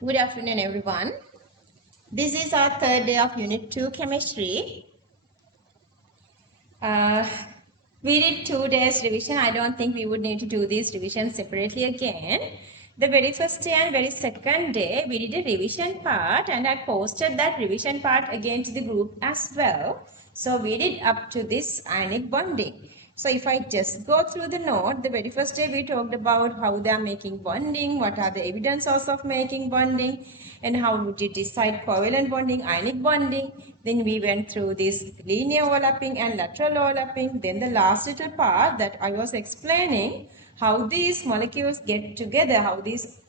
Good afternoon, everyone. This is our third day of Unit 2 Chemistry. We did 2 days revision. I don't think we would need to do these revisions separately again. The very first day and very second day, we did a revision part and I posted that revision part again to the group as well. So we did up to this ionic bonding. So if I just go through the note, the very first day we talked about how they are making bonding, what are the evidences of making bonding, and how would you decide covalent bonding, ionic bonding. Then we went through this linear overlapping and lateral overlapping. Then the last little part that I was explaining how these molecules get together, how these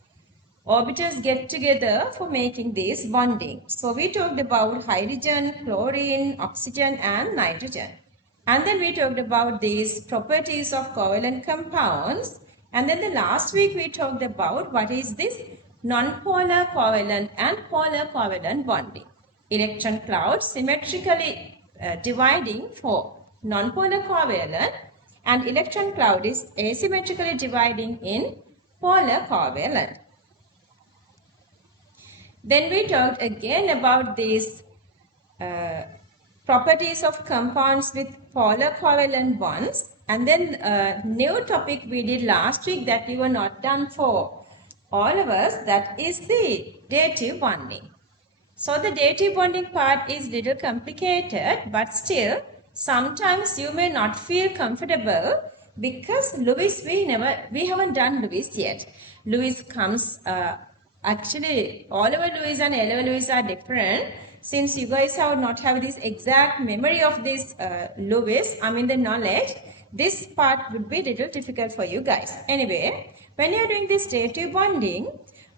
orbitals get together for making this bonding. So we talked about hydrogen, chlorine, oxygen and nitrogen. And then we talked about these properties of covalent compounds. And then the last week we talked about what is this nonpolar covalent and polar covalent bonding. Electron cloud symmetrically dividing for nonpolar covalent and electron cloud is asymmetrically dividing in polar covalent. Then we talked again about these properties of compounds with polar covalent bonds. And then a new topic we did last week that we were not done for all of us, that is the dative bonding. So the dative bonding part is little complicated, but still sometimes you may not feel comfortable because Lewis, we haven't done Lewis yet. Lewis comes actually Oliver Lewis and Ella Lewis are different. Since you guys not have this exact memory of this Lewis, the knowledge, this part would be a little difficult for you guys. Anyway, when you are doing this dative bonding,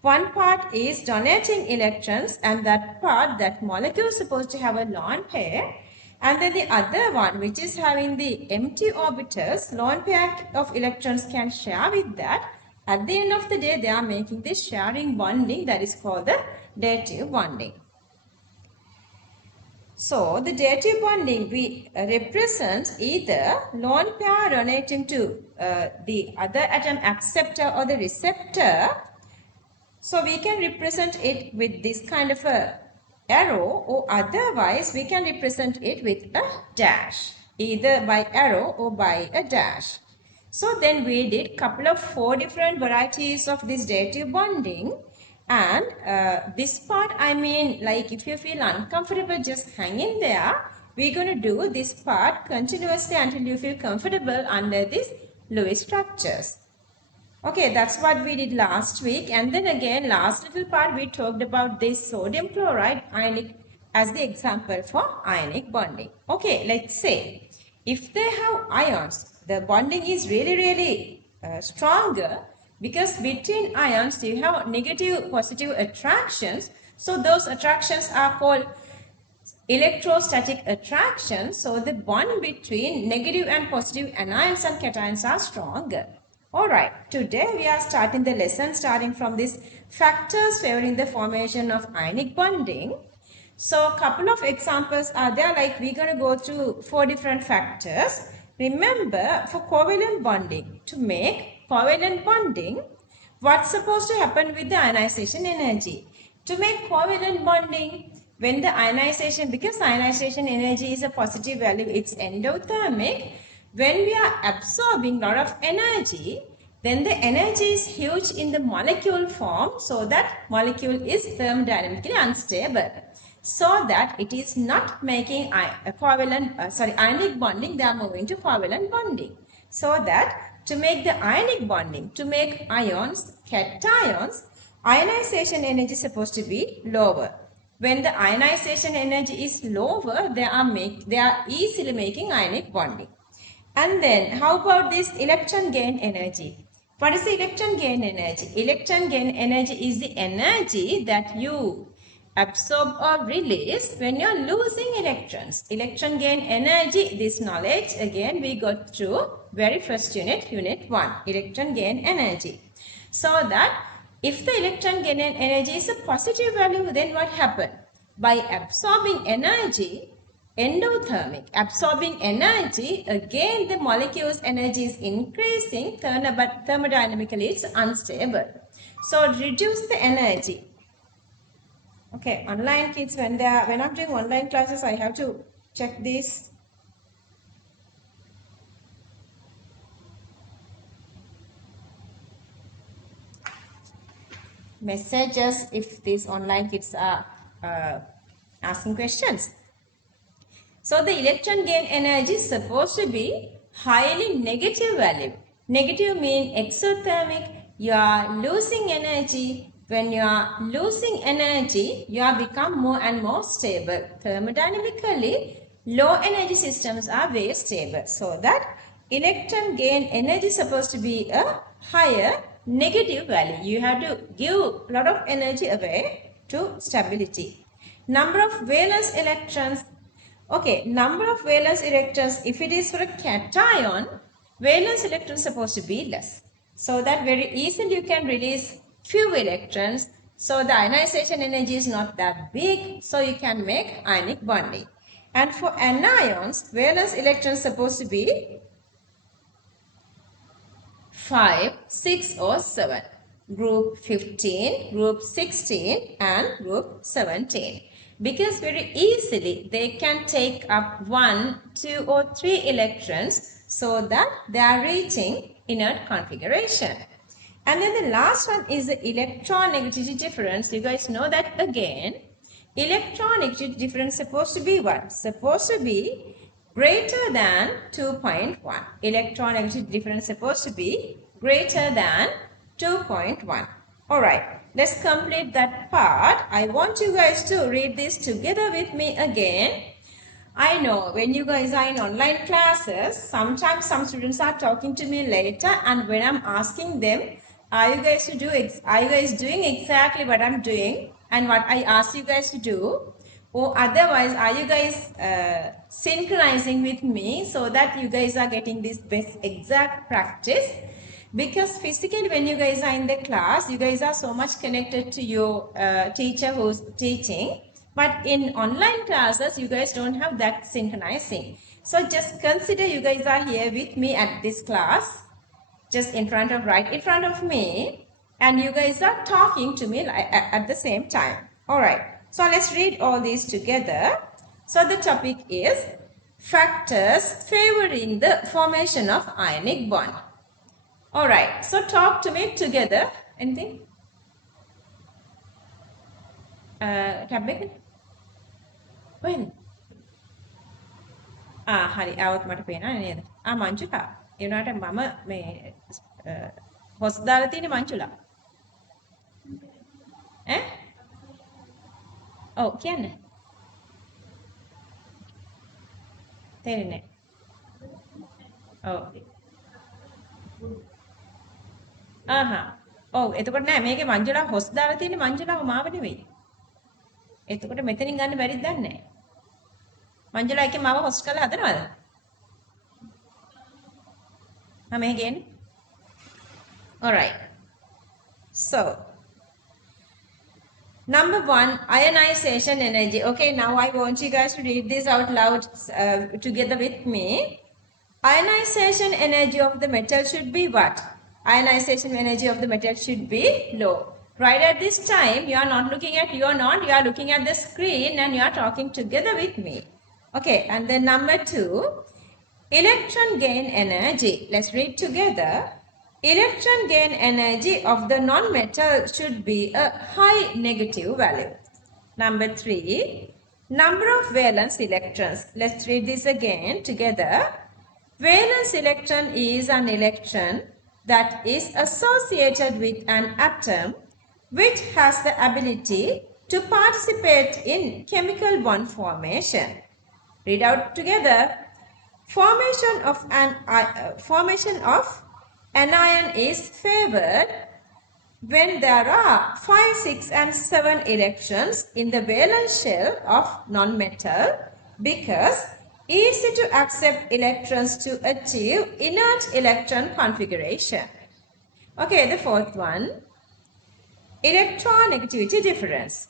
one part is donating electrons and that part, that molecule is supposed to have a lone pair. And then the other one which is having the empty orbitals, lone pair of electrons can share with that. At the end of the day, they are making this sharing bonding that is called the dative bonding. So, the dative bonding we represent either lone pair donating to the other atom acceptor or the receptor. So, we can represent it with this kind of a arrow, or otherwise we can represent it with a dash, either by arrow or by a dash. So, then we did couple of 4 different varieties of this dative bonding. And this part, like if you feel uncomfortable, just hang in there. We're going to do this part continuously until you feel comfortable under these Lewis structures. Okay, that's what we did last week. And then again, last little part, we talked about this sodium chloride ionic as the example for ionic bonding. Okay, let's say if they have ions, the bonding is really stronger. Because between ions, you have negative, positive attractions. So those attractions are called electrostatic attractions. So the bond between negative and positive anions and cations are stronger. Alright, today we are starting the lesson starting from these factors favoring the formation of ionic bonding. So a couple of examples are there, like we're going to go through 4 different factors. Remember, for covalent bonding, to make covalent bonding, what's supposed to happen with the ionization energy? To make covalent bonding, when the ionization, because ionization energy is a positive value, it's endothermic. When we are absorbing a lot of energy, then the energy is huge in the molecule form, so that molecule is thermodynamically unstable. So that it is not making ionic bonding, they are moving to covalent bonding. So that to make the ionic bonding, to make ions, cations, ionization energy is supposed to be lower. When the ionization energy is lower, they are easily making ionic bonding. And then how about this electron gain energy? What is the electron gain energy? Electron gain energy is the energy that you absorb or release when you are losing electrons. Electron gain energy, this knowledge again we got through very first unit, unit 1, electron gain energy. So that if the electron gain energy is a positive value, then what happened? By absorbing energy, endothermic, absorbing energy, again the molecule's energy is increasing, thermodynamically it's unstable. So reduce the energy. Okay, online kids, when I'm doing online classes, I have to check these. Messages if these online kids are asking questions. So the electron gain energy is supposed to be highly negative value. Negative means exothermic. You are losing energy. When you are losing energy, you are become more and more stable. Thermodynamically, low energy systems are very stable. So that electron gain energy is supposed to be a higher negative value. You have to give a lot of energy away to stability. Number of valence electrons. Okay, number of valence electrons, if it is for a cation, valence electrons is supposed to be less. So that very easily you can release few electrons. So the ionization energy is not that big, so you can make ionic bonding. And for anions, valence electrons supposed to be 5, 6 or 7. Group 15, group 16 and group 17. Because very easily they can take up 1, 2 or 3 electrons so that they are reaching inert configuration. And then the last one is the electronegativity difference. You guys know that again. Electronegativity difference supposed to be what? Supposed to be greater than 2.1. Electronegativity difference supposed to be greater than 2.1. Alright, let's complete that part. I want you guys to read this together with me again. I know when you guys are in online classes, sometimes some students are talking to me later, and when I'm asking them, are you guys doing exactly what I'm doing and what I asked you guys to do? Or otherwise, are you guys synchronizing with me so that you guys are getting this best exact practice? Because physically when you guys are in the class, you guys are so much connected to your teacher who's teaching. But in online classes, you guys don't have that synchronizing. So just consider you guys are here with me at this class, just right in front of me, and you guys are talking to me at the same time. All right. So let's read all these together. So the topic is factors favoring the formation of ionic bond. All right. So talk to me together. Anything? Tab එක? කොහෙද? හරි આવුත් මට පේනවා නේද? මංජුලා. ඒ වුණාට මම මේ හොස් දාලා තියෙන්නේ මංජුලා. ඈ? ඔව් කියන්න. තේරෙන්නේ නැහැ. ඔව්. ඔව් එතකොට නෑ මේකේ මංජුලා හොස් දාලා තියෙන්නේ මංජුලාව මාව නෙවෙයි. එතකොට මෙතනින් ගන්න බැරිද දන්නේ නැහැ. මංජුලා එකේ මාව හොස් කරලා හදනවද? මෙහෙ ගේන්න. All right. So, number 1, ionization energy. Okay, now I want you guys to read this out loud together with me. Ionization energy of the metal should be what? Ionization energy of the metal should be low. Right at this time, you are not looking at you are looking at the screen and you are talking together with me. Okay, and then number 2, electron gain energy. Let's read together. Electron gain energy of the non-metal should be a high negative value. Number 3, number of valence electrons. Let's read this again together. Valence electron is an electron that is associated with an atom which has the ability to participate in chemical bond formation. Read out together. Formation of anion is favored when there are 5, 6 and 7 electrons in the valence shell of non-metal because easy to accept electrons to achieve inert electron configuration. Okay, the fourth one, electronegativity difference.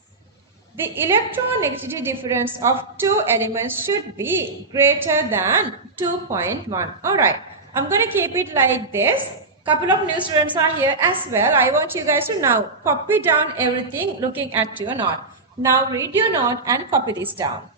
The electronegativity difference of two elements should be greater than 2.1. Alright, I'm going to keep it like this. Couple of new students are here as well. I want you guys to now copy down everything looking at your note. Now read your note and copy this down.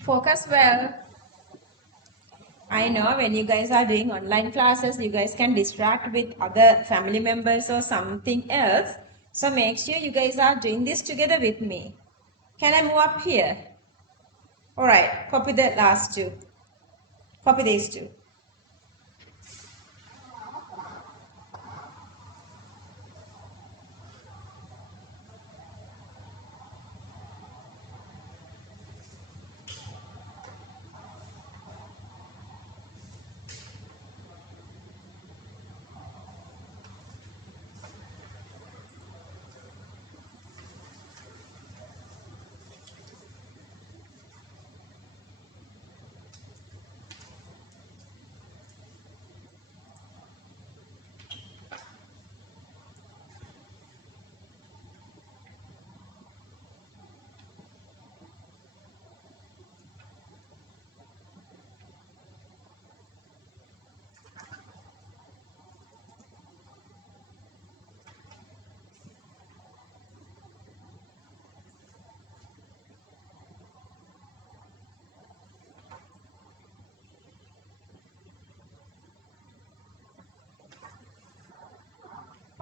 Focus well. I know when you guys are doing online classes, you guys can distract with other family members or something else. So make sure you guys are doing this together with me. Can I move up here? Alright, copy the last two. Copy these two.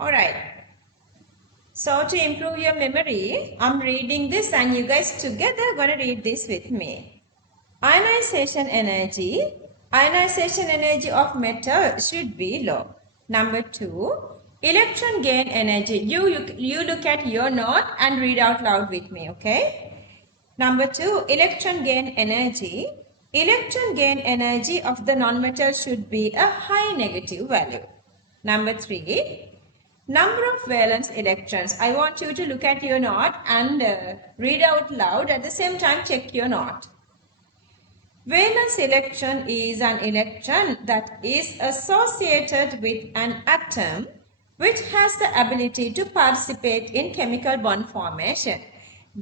Alright. So to improve your memory, I'm reading this and you guys together gonna read this with me. Ionization energy of metal should be low. Number 2, electron gain energy. You look at your note and read out loud with me, okay? Number 2, electron gain energy. Electron gain energy of the nonmetal should be a high negative value. Number 3, number of valence electrons. I want you to look at your note and read out loud. At the same time, check your note. Valence electron is an electron that is associated with an atom which has the ability to participate in chemical bond formation.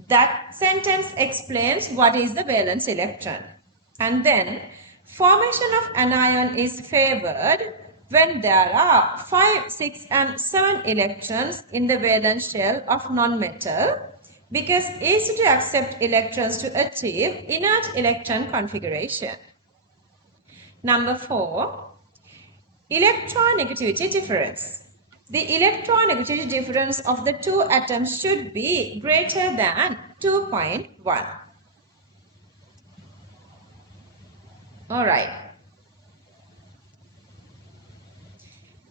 That sentence explains what is the valence electron. And then, formation of anion is favored when there are 5, 6 and 7 electrons in the valence shell of nonmetal, because easy to accept electrons to achieve inert electron configuration. Number 4, electronegativity difference. The electronegativity difference of the two atoms should be greater than 2.1. Alright.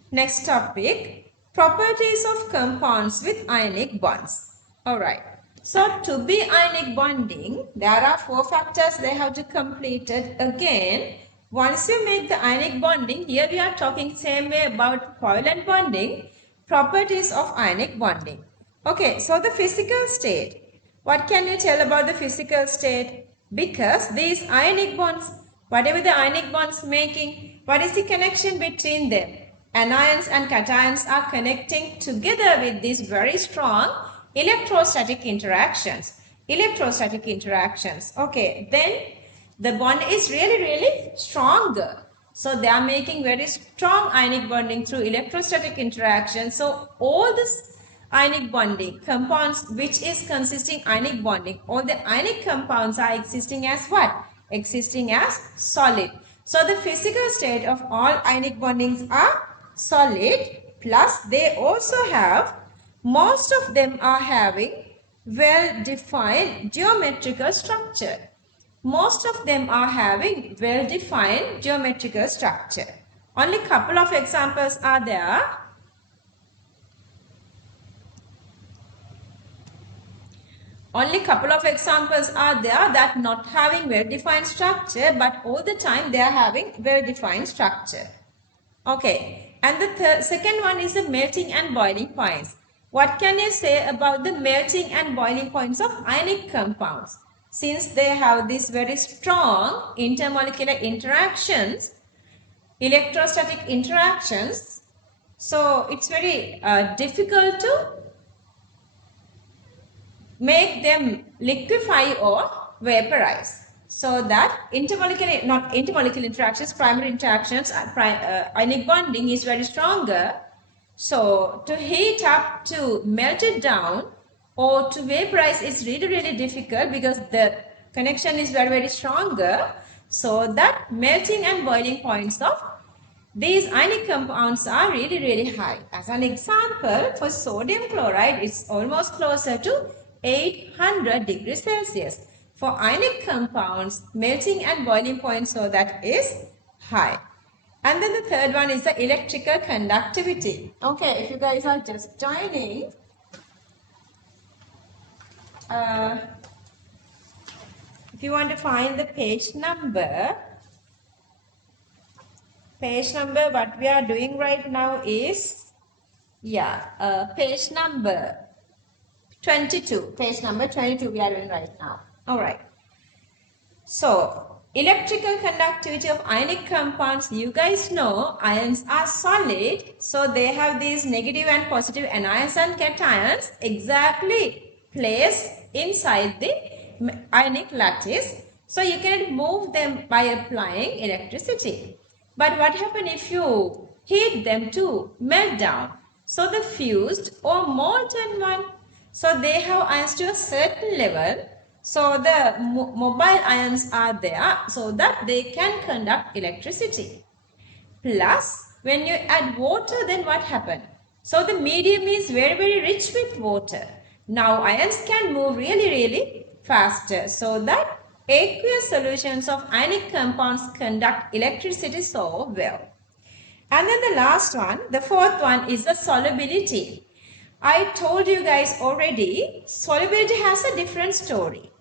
Next topic, properties of compounds with ionic bonds. Alright. So to be ionic bonding, there are 4 factors they have to complete it again. Once you make the ionic bonding, here we are talking same way about covalent bonding, properties of ionic bonding. Okay, so the physical state. What can you tell about the physical state? Because these ionic bonds, whatever the ionic bonds making, what is the connection between them? Anions and cations are connecting together with these very strong electrostatic interactions. Okay, then the bond is really stronger. So they are making very strong ionic bonding through electrostatic interaction. So all this ionic bonding compounds which is consisting ionic bonding, all the ionic compounds are existing as what? Existing as solid. So the physical state of all ionic bondings are solid, plus they also have, most of them are having well-defined geometrical structure. Most of them are having well-defined geometrical structure. Only couple of examples are there. Only couple of examples are there that not having well-defined structure, but all the time they are having well-defined structure. Okay, and the second one is the melting and boiling points. What can you say about the melting and boiling points of ionic compounds? Since they have these very strong intermolecular interactions, electrostatic interactions, so it's very difficult to make them liquefy or vaporize. So that intermolecular interactions, primary interactions, ionic bonding is very stronger. So to heat up, to melt it down or to vaporize is really difficult because the connection is very stronger. So that melting and boiling points of these ionic compounds are really high. As an example, for sodium chloride, it's almost closer to 800 degrees Celsius. For ionic compounds, melting and boiling point, so that is high. And then the third one is the electrical conductivity. Okay, if you guys are just joining, if you want to find the page number, what we are doing right now is, page number 22. Page number 22 we are doing right now. Alright. So, electrical conductivity of ionic compounds, you guys know ions are solid. So, they have these negative and positive anions and cations exactly placed inside the ionic lattice. So, you can move them by applying electricity. But what happens if you heat them to melt down? So, the fused or molten one, so they have ions to a certain level. So, the mobile ions are there so that they can conduct electricity. Plus, when you add water, then what happens? So, the medium is very rich with water. Now, ions can move really faster so that aqueous solutions of ionic compounds conduct electricity so well. And then the last one, the fourth one is the solubility. I told you guys already, solubility has a different story.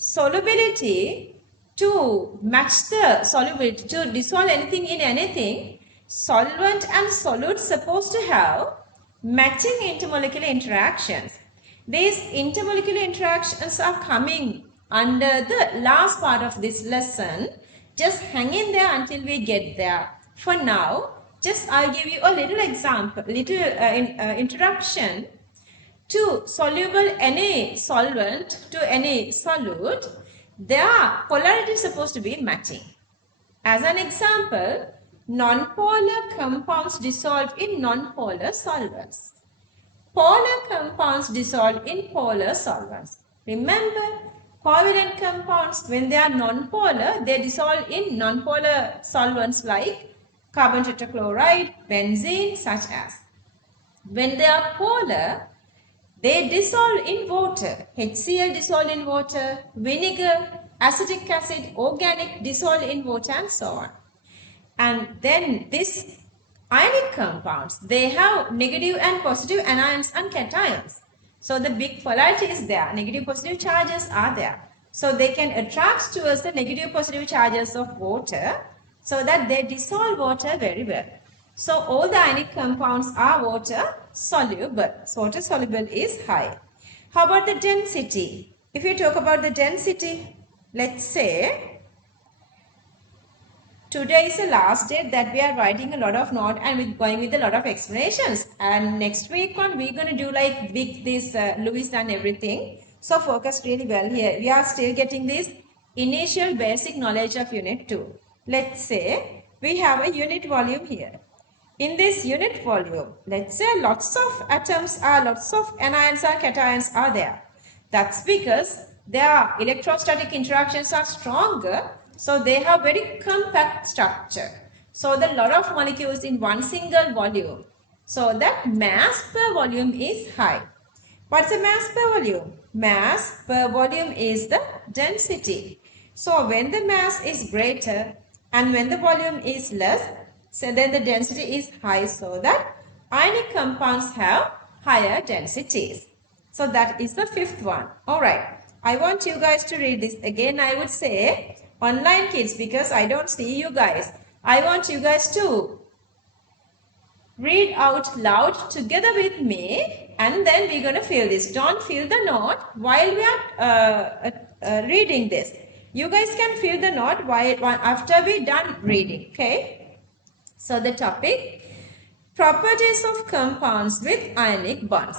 Solubility, to match the solubility, to dissolve anything in anything, solvent and solute supposed to have matching intermolecular interactions. These intermolecular interactions are coming under the last part of this lesson. Just hang in there until we get there. For now, just I'll give you a little example, introduction to soluble any solvent to any solute. Their polarity is supposed to be matching. As an example, nonpolar compounds dissolve in nonpolar solvents. Polar compounds dissolve in polar solvents. Remember, covalent compounds, when they are nonpolar, they dissolve in nonpolar solvents like carbon tetrachloride, benzene, such as. When they are polar, they dissolve in water. HCl dissolve in water, vinegar, acetic acid, organic dissolve in water, and so on. And then this ionic compounds, they have negative and positive anions and cations. So the big polarity is there. Negative positive charges are there. So they can attract towards the negative positive charges of water so that they dissolve water very well. So all the ionic compounds are water soluble. So water soluble is high. How about the density? If you talk about the density, let's say today is the last day that we are writing a lot of note and going with a lot of explanations. And next week on, we're going to do like big this Lewis and everything. So focus really well here. We are still getting this initial basic knowledge of unit 2. Let's say we have a unit volume here. In this unit volume, let's say lots of atoms are, lots of anions and cations are there. That's because their electrostatic interactions are stronger. So they have very compact structure. So the lot of molecules in one single volume. So that mass per volume is high. What's the mass per volume? Mass per volume is the density. So when the mass is greater and when the volume is less, so then the density is high, so that ionic compounds have higher densities. So that is the fifth one. Alright. I want you guys to read this. Again, I would say online kids, because I don't see you guys. I want you guys to read out loud together with me, and then we're going to fill this. Don't fill the note while we are reading this. You guys can fill the note after we're done reading. Okay. So the topic, properties of compounds with ionic bonds.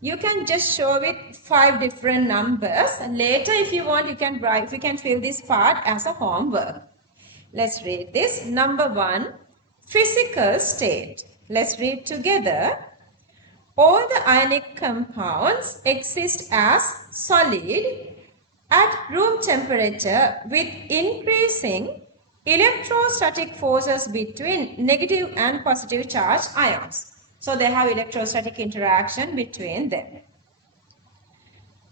You can just show it 5 different numbers. And later, if you want, you can write. You can fill this part as a homework. Let's read this. Number 1, physical state. Let's read together. All the ionic compounds exist as solid at room temperature with increasing electrostatic forces between negative and positive charge ions. So they have electrostatic interaction between them.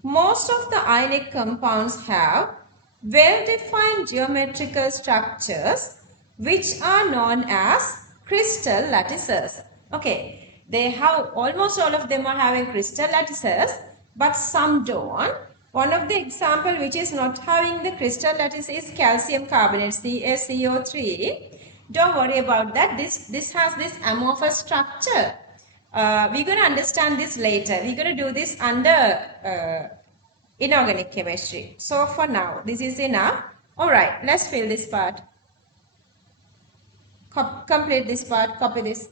Most of the ionic compounds have well-defined geometrical structures which are known as crystal lattices. Okay, they have, almost all of them are having crystal lattices, but some don't. One of the example which is not having the crystal lattice is calcium carbonate, CaCO3. Don't worry about that. This has this amorphous structure. We're going to understand this later. We're going to do this under inorganic chemistry. So for now, this is enough. Alright, let's fill this part. Complete this part, copy this.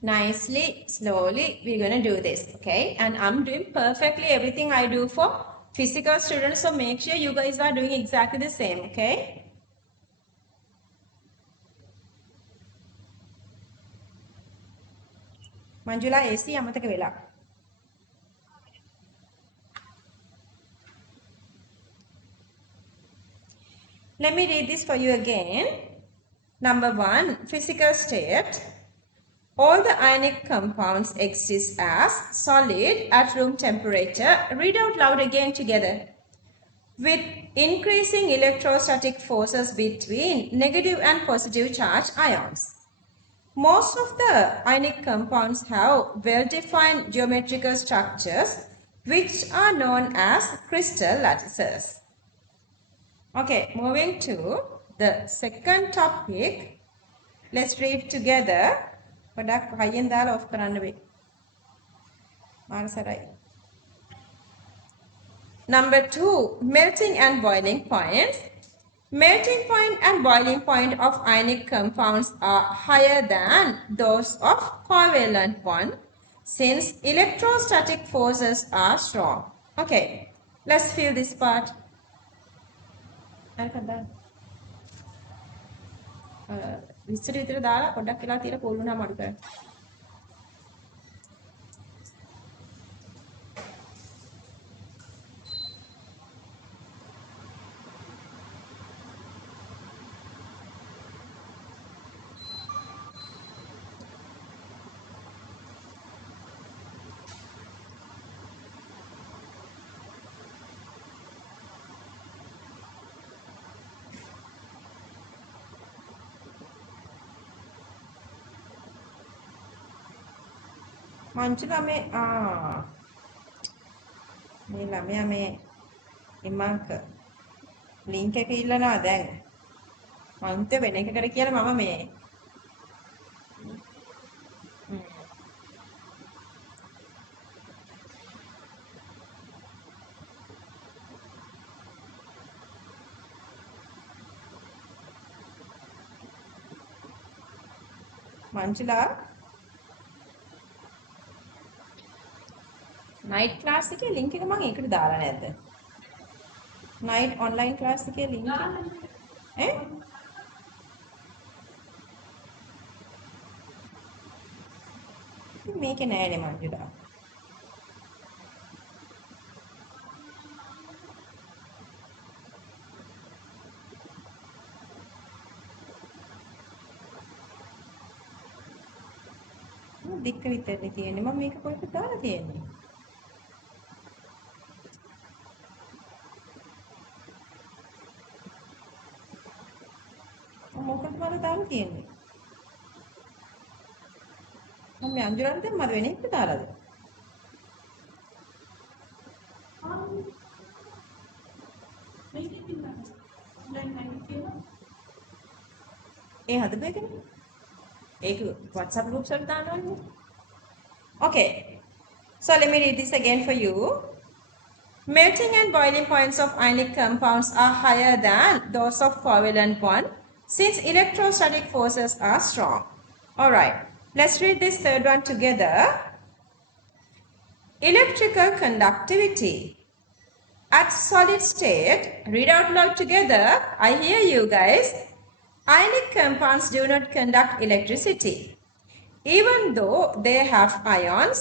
Nicely, slowly, we're going to do this, okay? And I'm doing perfectly everything I do for physical students, so make sure you guys are doing exactly the same, okay? Manjula, AC amataka vela. Let me read this for you again. Number 1, physical state. All the ionic compounds exist as solid at room temperature. Read out loud again together. With increasing electrostatic forces between negative and positive charge ions. Most of the ionic compounds have well-defined geometrical structures which are known as crystal lattices. Okay, moving to the second topic. Let's read together. පොඩක් හයියෙන් දාලා of කරන්න වෙයි. මානසරයි. Number 2, melting and boiling points. Melting point and boiling point of ionic compounds are higher than those of covalent one since electrostatic forces are strong. Okay, let's fill this part. විස්තර විතර දාලා පොඩ්ඩක් වෙලා තියලා පොල්ුණා මඩු කරන්න. මංචුලා මේ මේ ළමයා මේ ඉමංක ලින්ක් එක ඉල්ලනවා දැන් මන්ත වෙන එකකට කියලා මම මේ මංචුලා night class එකේ link එක මම ඒකට දාලා නැද්ද? night online class එකේ link එක ඈ මේකේ නෑනේ මංජුලා. දික්ක විතරනේ තියෙන්නේ. මම මේක කොහෙද දාලා තියෙන්නේ? තියෙන්නේ. මම මේ අංජුලන්ට දැම්මද වෙන එක දාලාද? ඒ හදපු එකනේ. ඒක WhatsApp groups වලට දානවනේ. Okay. So let me read this again for you. Melting and boiling points of ionic compounds are higher than those of covalent one since electrostatic forces are strong. Alright, let's read this third one together. Electrical conductivity. At solid state, read out loud together. I hear you guys. Ionic compounds do not conduct electricity. Even though they have ions,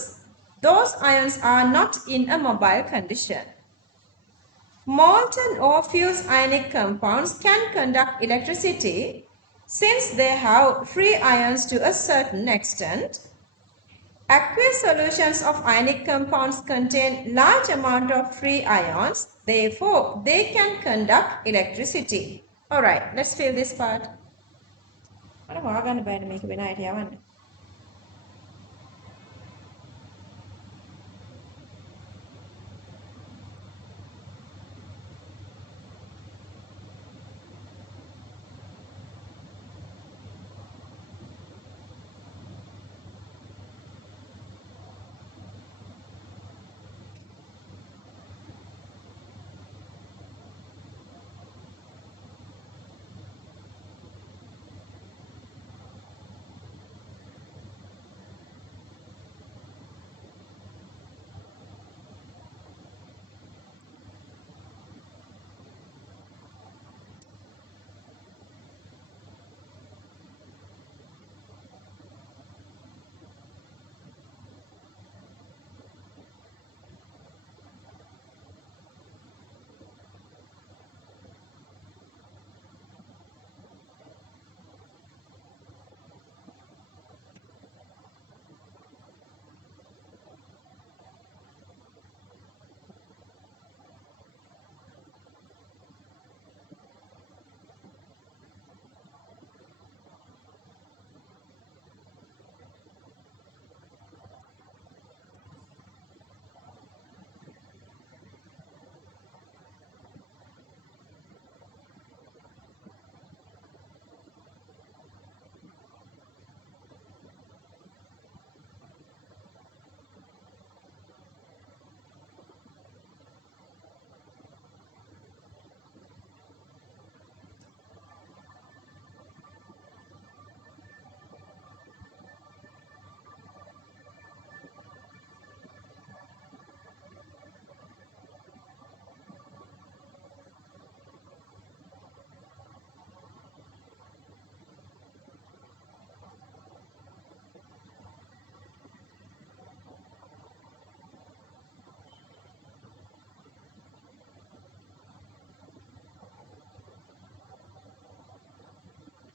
those ions are not in a mobile condition. Molten or fused ionic compounds can conduct electricity since they have free ions to a certain extent. Aqueous solutions of ionic compounds contain large amount of free ions, therefore they can conduct electricity. Alright, let's fill this part. අර හොයාගන්න බෑනේ මේක වෙන අයට යවන්න.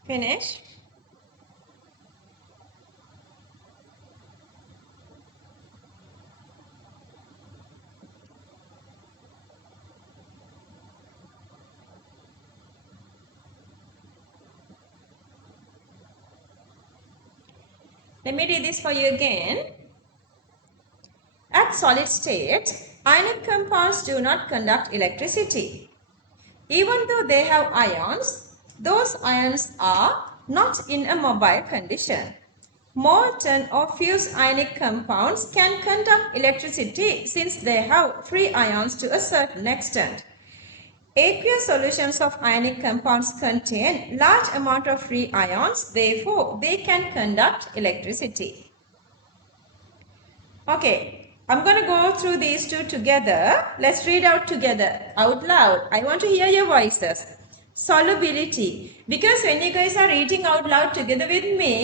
Finish. Let me read this for you again. At solid state, ionic compounds do not conduct electricity. Even though they have ions, those ions are not in a mobile condition. Molten or fused ionic compounds can conduct electricity since they have free ions to a certain extent. Aqueous solutions of ionic compounds contain large amount of free ions, therefore they can conduct electricity. Okay, I'm going to go through these two together. Let's read out together, out loud. I want to hear your voices. Solubility. Because when you guys are reading out loud together with me,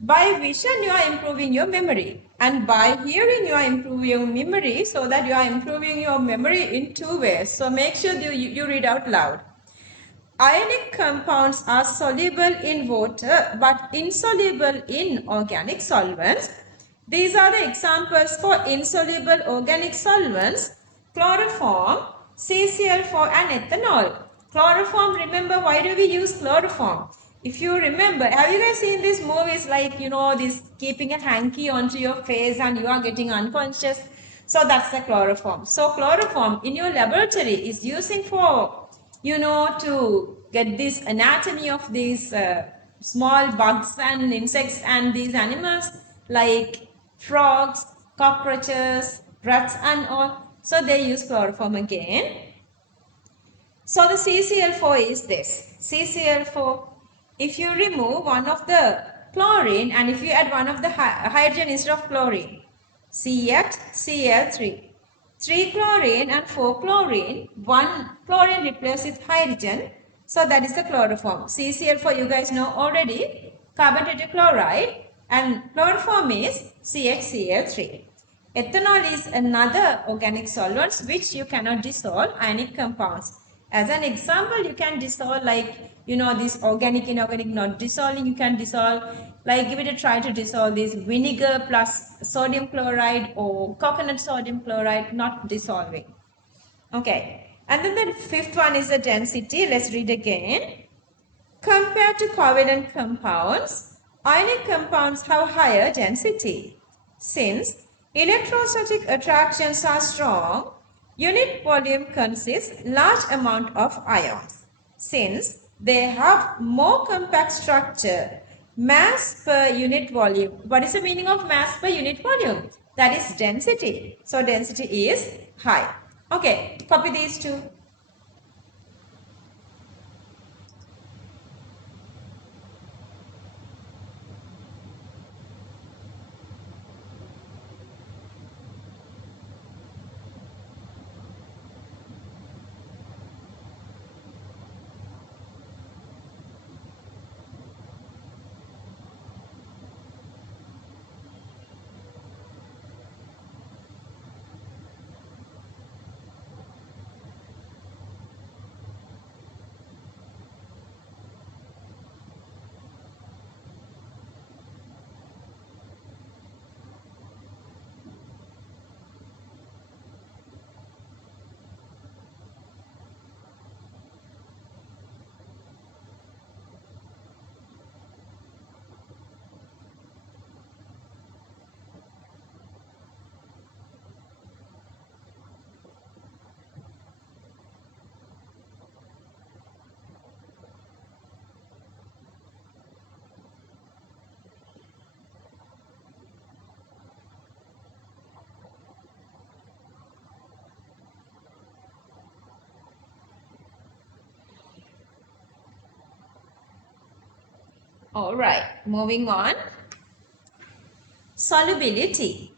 by vision you are improving your memory. And by hearing you are improving your memory, so that you are improving your memory in two ways. So make sure you read out loud. Ionic compounds are soluble in water but insoluble in organic solvents. These are the examples for insoluble organic solvents: chloroform, CCl4 and ethanol. Chloroform, remember, why do we use chloroform? If you remember, have you guys seen these movies like, you know, this keeping a hanky onto your face and you are getting unconscious? So that's the chloroform. So chloroform in your laboratory is using for, you know, to get this anatomy of these small bugs and insects and these animals like frogs, cockroaches, rats and all. So they use chloroform again. So the CCl4 is this. CCl4, if you remove one of the chlorine and if you add one of the hydrogen instead of chlorine, CH, Cl3. 3 chlorine and 4 chlorine, 1 chlorine replaced with hydrogen. So that is the chloroform. CCl4 you guys know already, carbon tetrachloride, and chloroform is CHCl3. Ethanol is another organic solvent which you cannot dissolve ionic compounds. As an example, you can dissolve like, you know, this organic, inorganic, not dissolving, you can dissolve, like give it a try to dissolve this vinegar plus sodium chloride or coconut sodium chloride, not dissolving. Okay. And then the fifth one is the density. Let's read again. Compared to covalent compounds, ionic compounds have higher density. Since electrostatic attractions are strong, unit volume consists large amount of ions. Since they have more compact structure, mass per unit volume. What is the meaning of mass per unit volume? That is density. So density is high. Okay, copy these two. All right, moving on. Solubility.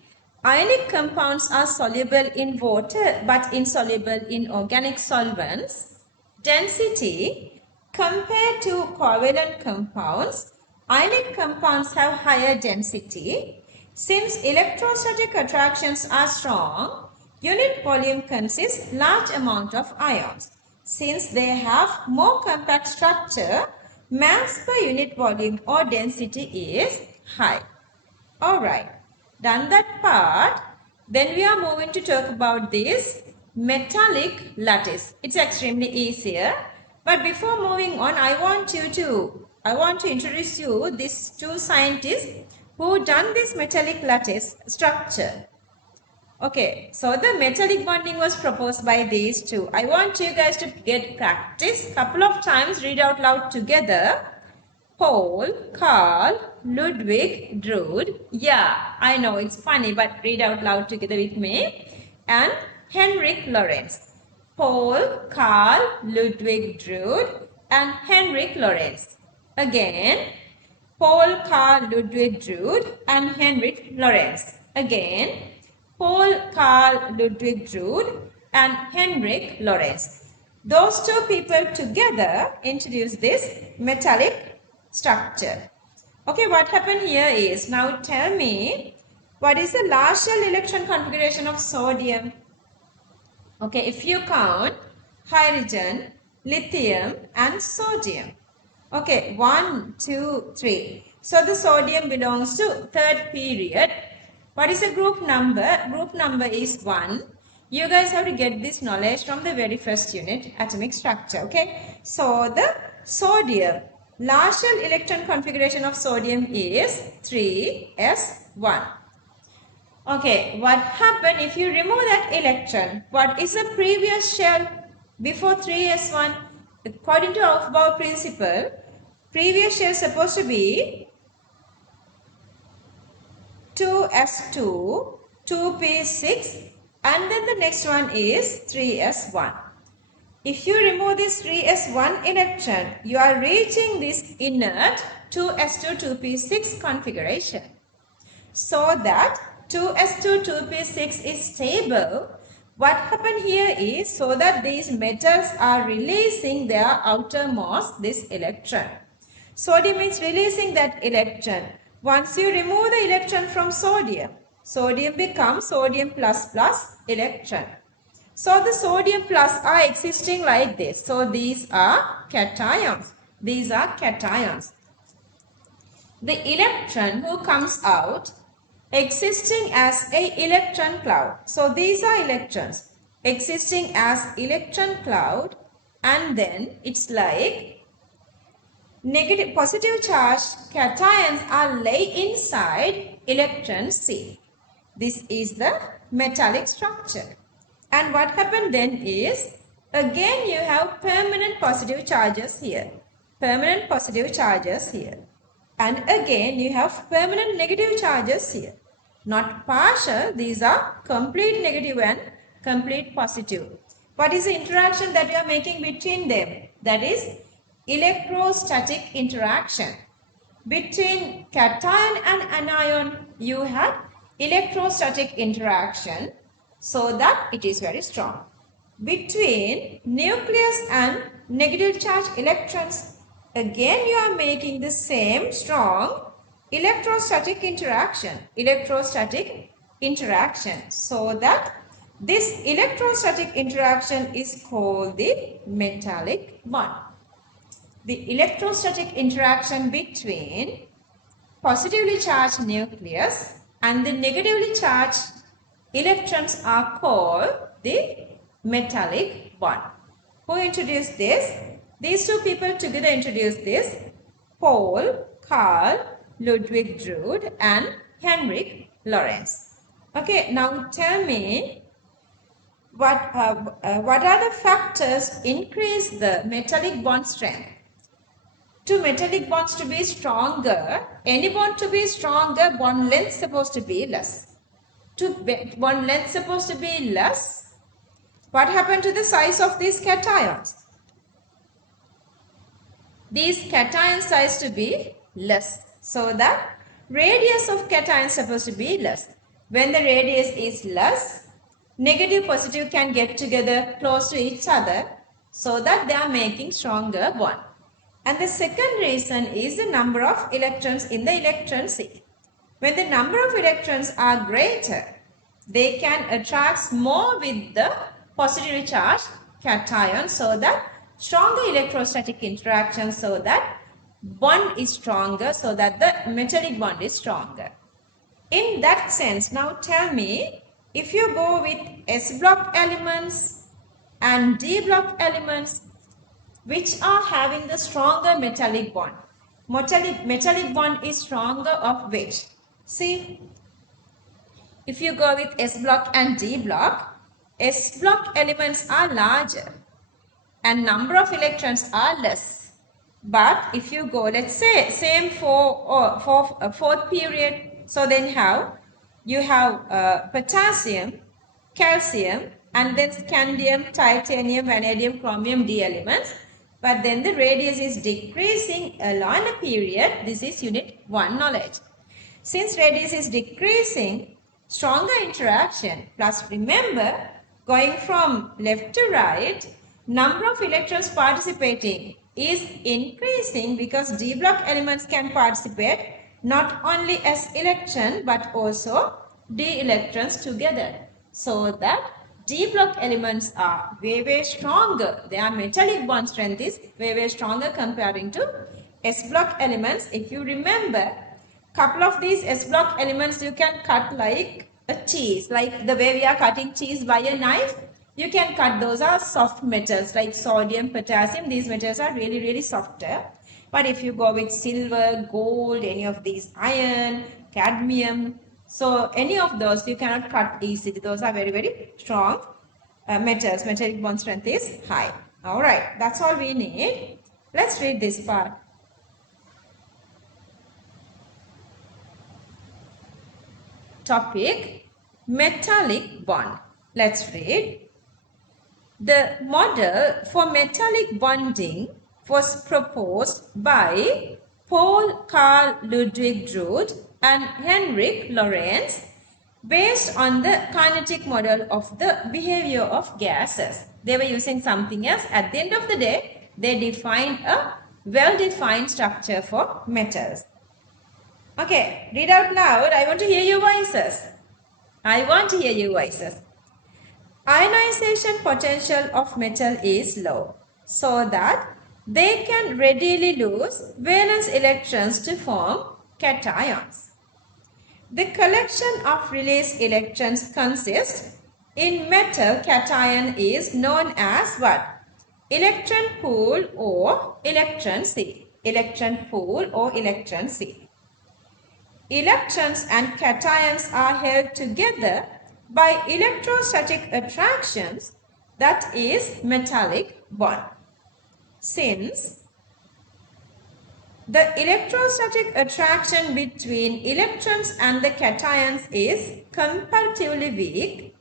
Ionic compounds are soluble in water but insoluble in organic solvents. Density. Compared to covalent compounds, ionic compounds have higher density. Since electrostatic attractions are strong, unit volume consists large amount of ions. Since they have more compact structure, mass per unit volume or density is high. Alright, done that part. Then we are moving to talk about this metallic lattice. It's extremely easier. But before moving on, I want to introduce you these two scientists who done this metallic lattice structure. Okay, so the metallic bonding was proposed by these two. I want you guys to get practice. Couple of times read out loud together. Paul, Carl, Ludwig, Drude. Yeah, I know it's funny, but read out loud together with me. And Henrik Lorentz. Paul, Carl, Ludwig, Drude, and Henrik Lorentz. Again, Paul, Carl, Ludwig, Drude, and Henrik Lorentz. Again, Paul, Carl, Ludwig, Drude, and Henrik Lorentz. Those two people together introduced this metallic structure. Okay, what happened here is, now tell me, what is the last shell electron configuration of sodium? Okay, if you count hydrogen, lithium and sodium. Okay, 1, 2, 3. So the sodium belongs to third period. What is the group number? Group number is 1. You guys have to get this knowledge from the very first unit, atomic structure. Okay, so the sodium Larger electron configuration of sodium is 3s1. Okay, what happened if you remove that electron? What is the previous shell before 3s1? According to Aufbau principle, previous shell is supposed to be 2s2, 2p6, and then the next one is 3s1. If you remove this 3s1 electron, you are reaching this inert 2s2, 2p6 configuration. So that 2s2, 2p6 is stable. What happened here is so that these metals are releasing their outermost this electron. Sodium is releasing that electron. Once you remove the electron from sodium, sodium becomes sodium plus plus electron. So the sodium plus are existing like this. So these are cations. These are cations. The electron who comes out existing as a electron cloud. So these are electrons existing as electron cloud, and then it's like negative positive charge cations are lay inside electron C. This is the metallic structure. And what happened then is, again you have permanent positive charges here. Permanent positive charges here. And again you have permanent negative charges here. Not partial, these are complete negative and complete positive. What is the interaction that you are making between them? That is electrostatic interaction. Between cation and anion, you have electrostatic interaction, so that it is very strong. Between nucleus and negative charge electrons, again you are making the same strong electrostatic interaction. So that this electrostatic interaction is called the metallic bond. The electrostatic interaction between positively charged nucleus and the negatively charged electrons are called the metallic bond. Who introduced this? These two people together introduced this. Paul, Carl, Ludwig Drude and Henrik Lorentz. Okay, now tell me what are the factors increase the metallic bond strength? To metallic bonds to be stronger, any bond to be stronger, bond length supposed to be less. To bond length supposed to be less, what happened to the size of these cations? These cation size to be less, so that radius of cation supposed to be less. When the radius is less, negative positive can get together close to each other, so that they are making stronger bond. And the second reason is the number of electrons in the electron C. When the number of electrons are greater, they can attract more with the positively charged cation, so that stronger electrostatic interaction, so that bond is stronger, so that the metallic bond is stronger. In that sense, now tell me, if you go with S block elements and D block elements, which are having the stronger metallic bond? Metallic bond is stronger of which? See, if you go with S block and D block, S block elements are larger and number of electrons are less. But if you go, let's say, same for fourth period, so then you have potassium, calcium, and then scandium, titanium, vanadium, chromium, D elements. But then the radius is decreasing along a period. This is unit 1 knowledge. Since radius is decreasing, stronger interaction, plus remember, going from left to right, number of electrons participating is increasing because D block elements can participate not only as electron but also D electrons together. So that D block elements are way stronger. Their metallic bond strength is way stronger comparing to S block elements. If you remember, couple of these S block elements you can cut like a cheese, like the way we are cutting cheese by a knife. You can cut, those are soft metals like sodium, potassium. These metals are really softer. But if you go with silver, gold, any of these, iron, cadmium, so any of those you cannot cut easily. Those are very, very strong metals. Metallic bond strength is high. All right, that's all we need. Let's read this part. Topic, metallic bond. Let's read. The model for metallic bonding was proposed by Paul Carl Ludwig Drude and Henrik Lorentz based on the kinetic model of the behavior of gases. They were using something else. At the end of the day, they defined a well-defined structure for metals. Okay, read out loud. I want to hear your voices. I want to hear your voices. Ionization potential of metal is low, so that they can readily lose valence electrons to form cations. The collection of released electrons consists in metal cation is known as what? Electron pool or electron sea. Electron pool or electron sea. Electrons and cations are held together by electrostatic attractions, that is metallic bond. Since the electrostatic attraction between electrons and the cations is comparatively weak,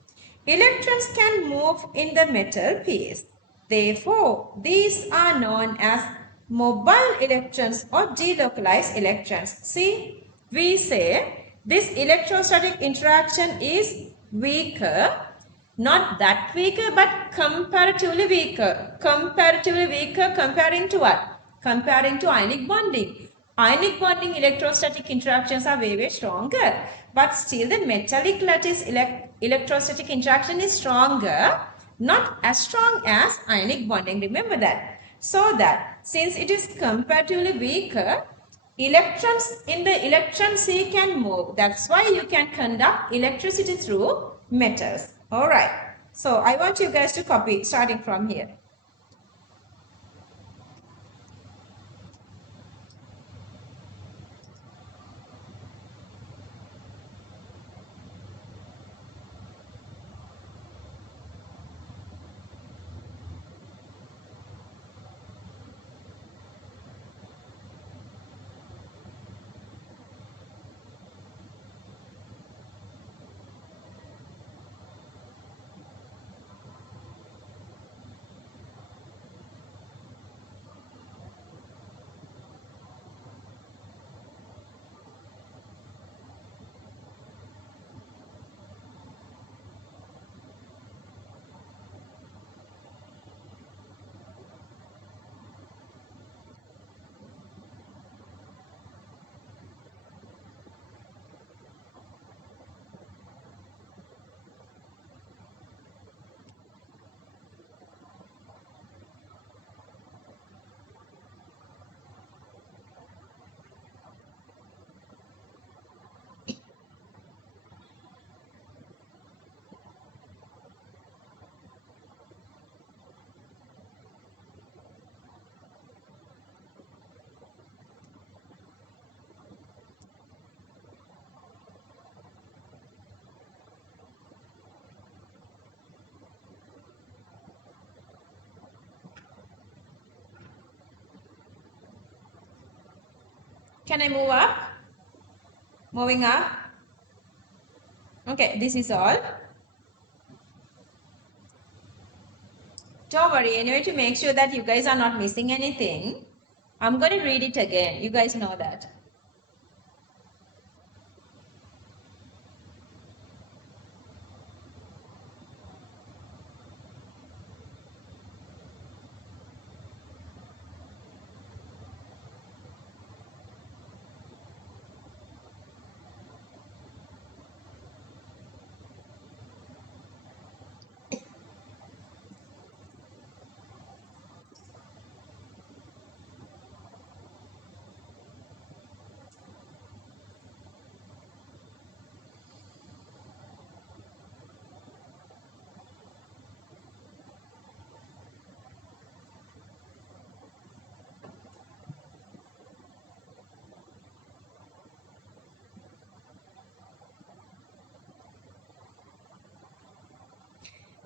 electrons can move in the metal piece. Therefore, these are known as mobile electrons or delocalized electrons. See, we say this electrostatic interaction is weaker, not that weaker, but comparatively weaker. Comparatively weaker comparing to what? Comparing to ionic bonding. Ionic bonding electrostatic interactions are very, very stronger. But still the metallic lattice electrostatic interaction is stronger. Not as strong as ionic bonding. Remember that. So that since it is comparatively weaker, electrons in the electron sea can move. That's why you can conduct electricity through metals. Alright. So I want you guys to copy starting from here. Can I move up? Moving up. Okay, this is all. Don't worry, anyway, to make sure that you guys are not missing anything, I'm going to read it again. You guys know that.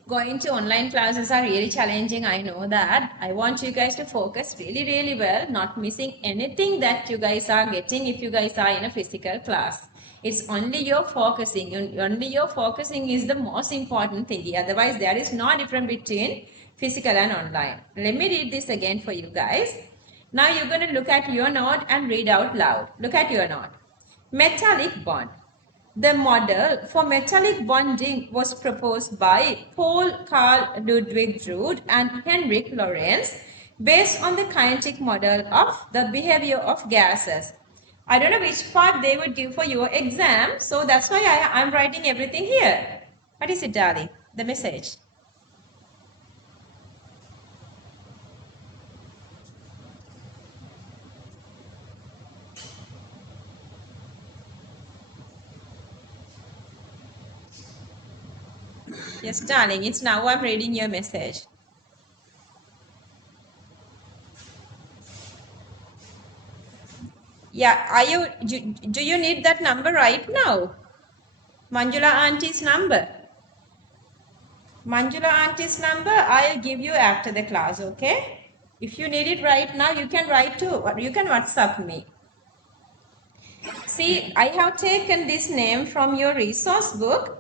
going to online classes are really challenging. I know that. I want you guys to focus really, really well, not missing anything that you guys are getting if you guys are in a physical class. It's only your focusing. Only your focusing is the most important thing. Otherwise, there is no difference between physical and online. Let me read this again for you guys. Now you're going to look at your note and read out loud. Look at your note. Metallic bond. The model for metallic bonding was proposed by Paul Carl Ludwig Rood and Henrik Lorentz based on the kinetic model of the behavior of gases. I don't know which part they would give for your exam, so that's why I'm writing everything here. What is it, darling? The message. Yes, darling, it's now I'm reading your message. Yeah, do you need that number right now? Manjula auntie's number. Manjula auntie's number, I'll give you after the class, okay? If you need it right now, you can write to, you can WhatsApp me. See, I have taken this name from your resource book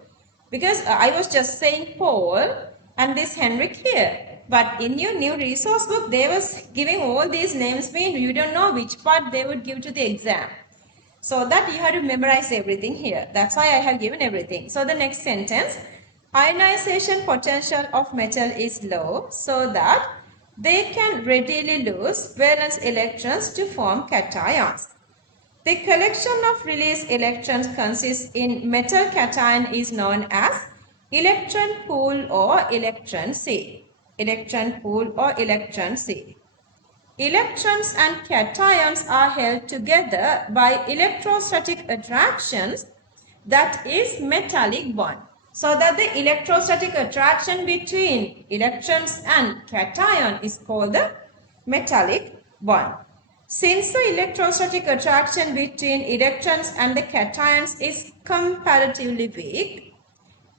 because I was just saying Paul and this Henrik here. But in your new resource book, they was giving all these names, mean you don't know which part they would give to the exam. So that you have to memorize everything here. That's why I have given everything. So the next sentence, ionization potential of metal is low so that they can readily lose valence electrons to form cations. The collection of released electrons consists in metal cation is known as electron pool or electron sea. Electron pool or electron sea. Electrons and cations are held together by electrostatic attractions, that is metallic bond. So that the electrostatic attraction between electrons and cation is called the metallic bond. Since the electrostatic attraction between electrons and the cations is comparatively weak,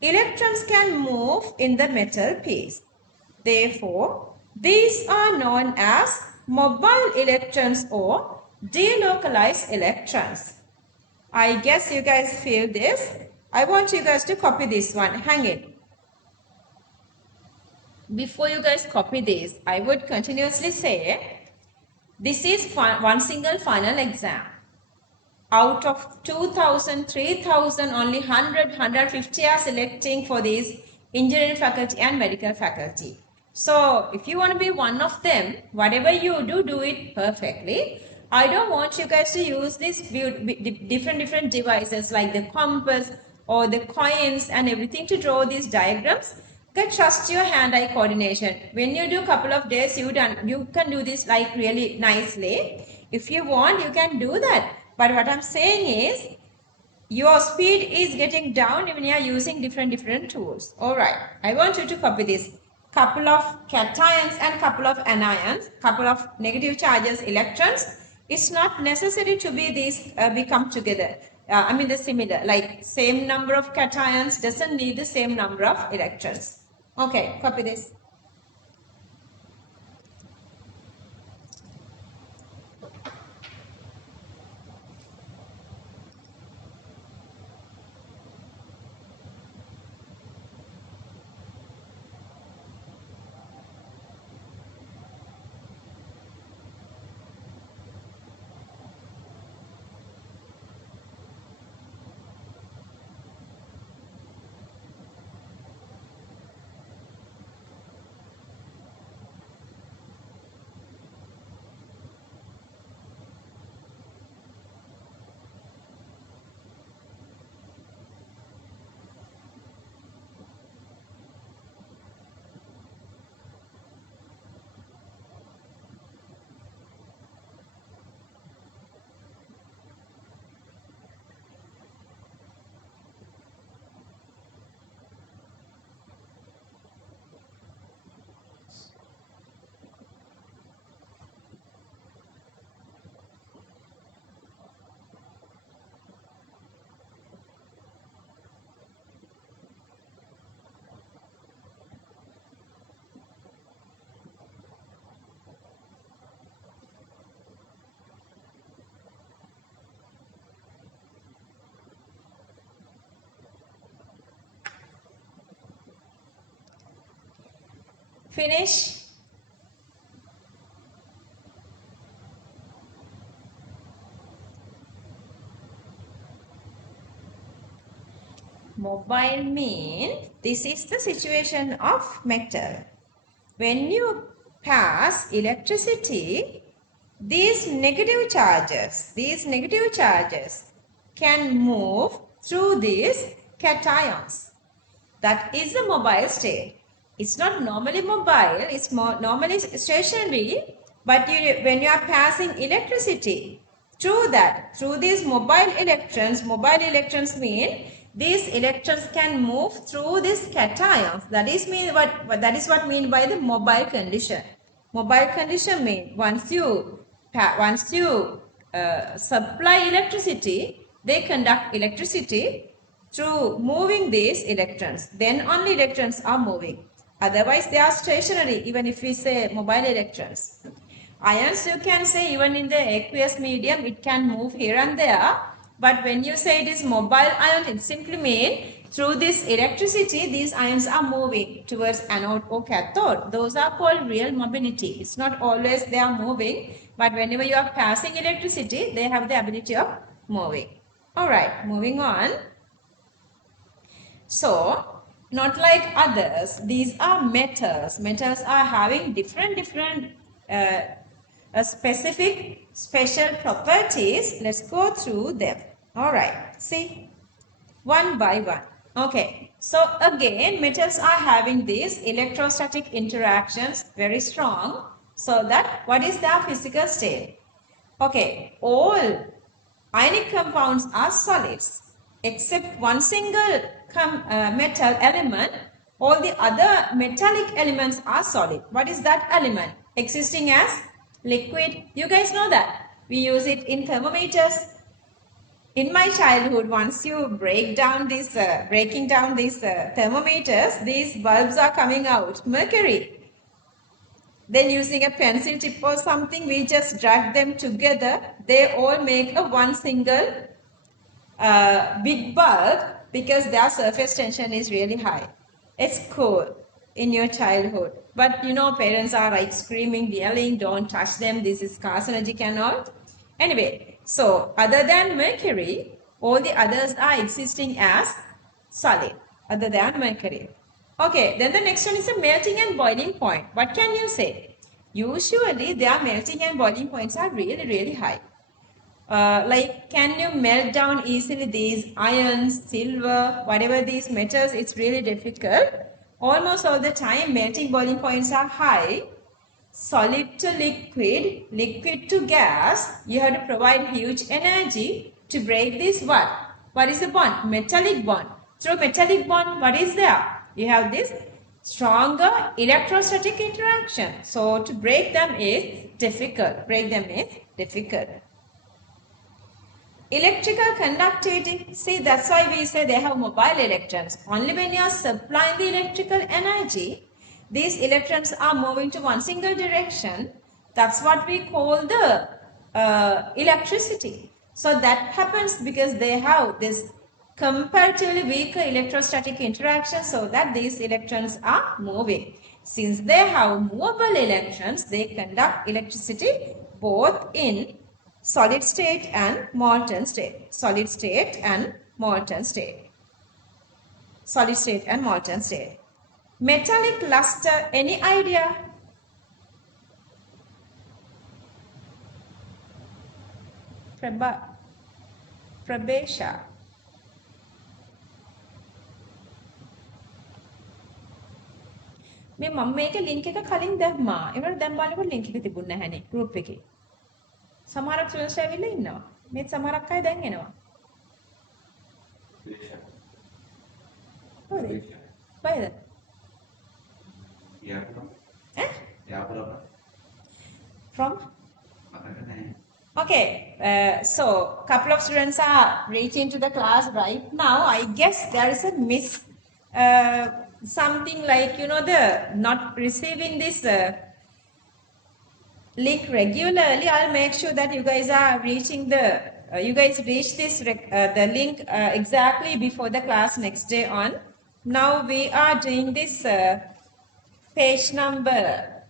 electrons can move in the metal piece. Therefore, these are known as mobile electrons or delocalized electrons. I guess you guys feel this. I want you guys to copy this one. Hang it. Before you guys copy this, I would continuously say, this is one single final exam. Out of 2,000, 3,000, only 100, 150 are selecting for this engineering faculty and medical faculty. So if you want to be one of them, whatever you do, do it perfectly. I don't want you guys to use these different devices like the compass or the coins and everything to draw these diagrams. You can trust your hand-eye coordination. When you do a couple of days, you can do this like really nicely. If you want, you can do that. But what I'm saying is, your speed is getting down when you are using different tools. Alright, I want you to copy this. Couple of cations and couple of anions, couple of negative charges, electrons. It's not necessary to be these become together. I mean the similar, like same number of cations doesn't need the same number of electrons. Okay, copy this. Finish. Mobile means this is the situation of metal. When you pass electricity, these negative charges can move through these cations. That is a mobile state. It's not normally mobile, it's more normally stationary, but when you are passing electricity through these mobile electrons mean these electrons can move through these cations. That is what mean by the mobile condition. Mobile condition means once you supply electricity, they conduct electricity through moving these electrons. Then only electrons are moving. Otherwise, they are stationary, even if we say mobile electrons. Ions, you can say even in the aqueous medium, it can move here and there. But when you say it is mobile ion, it simply means through this electricity, these ions are moving towards anode or cathode. Those are called real mobility. It's not always they are moving, but whenever you are passing electricity, they have the ability of moving. Alright, moving on. So, not like others, these are metals. Metals are having different specific special properties. Let's go through them. Alright, see, one by one. Okay, so again, metals are having these electrostatic interactions very strong. So that, what is their physical state? Okay, all ionic compounds are solids except one single metal element. All the other metallic elements are solid. What is that element? Existing as liquid. You guys know that. We use it in thermometers. In my childhood, once you breaking down these thermometers, these bulbs are coming out. Mercury. Then using a pencil tip or something, we just drag them together. They all make a one single big bulb because their surface tension is really high. It's cool in your childhood. But you know, parents are like screaming, yelling, don't touch them, this is carcinogenic and all. Anyway, so other than mercury, all the others are existing as solid, other than mercury. Okay, then the next one is a melting and boiling point. What can you say? Usually their melting and boiling points are really high. Like, can you melt down easily these ions, silver, whatever these metals? It's really difficult. Almost all the time, melting boiling points are high. Solid to liquid, liquid to gas, you have to provide huge energy to break this what? What is the bond? Metallic bond. Through metallic bond, what is there? You have this stronger electrostatic interaction. So to break them is difficult. Electrical conductivity, see, that's why we say they have mobile electrons. Only when you are supplying the electrical energy, these electrons are moving to one single direction. That's what we call the electricity. So that happens because they have this comparatively weaker electrostatic interaction, so that these electrons are moving. Since they have movable electrons, they conduct electricity both in solid state and molten state. Solid state and molten state. Solid state and molten state. Metallic luster, any idea? Prabesha. මේ මම මේක link එක කලින් දැම්මා. ඒවල දැන් බලනකොට link එක තිබුණ නැහැනේ group එකේ. සමහරක් ස්ටුඩන්ට්ස් ඇවිල්ලා ඉන්නවා. මේ සමහරක් අය දැන් එනවා. හරි. කොහෙද? From? Okay, so couple of students are reaching to the class right now. I guess there is a something like, you know, the not receiving this link regularly. I'll make sure that you guys are reaching you guys reach this the link exactly before the class next day on. Now we are doing this Page number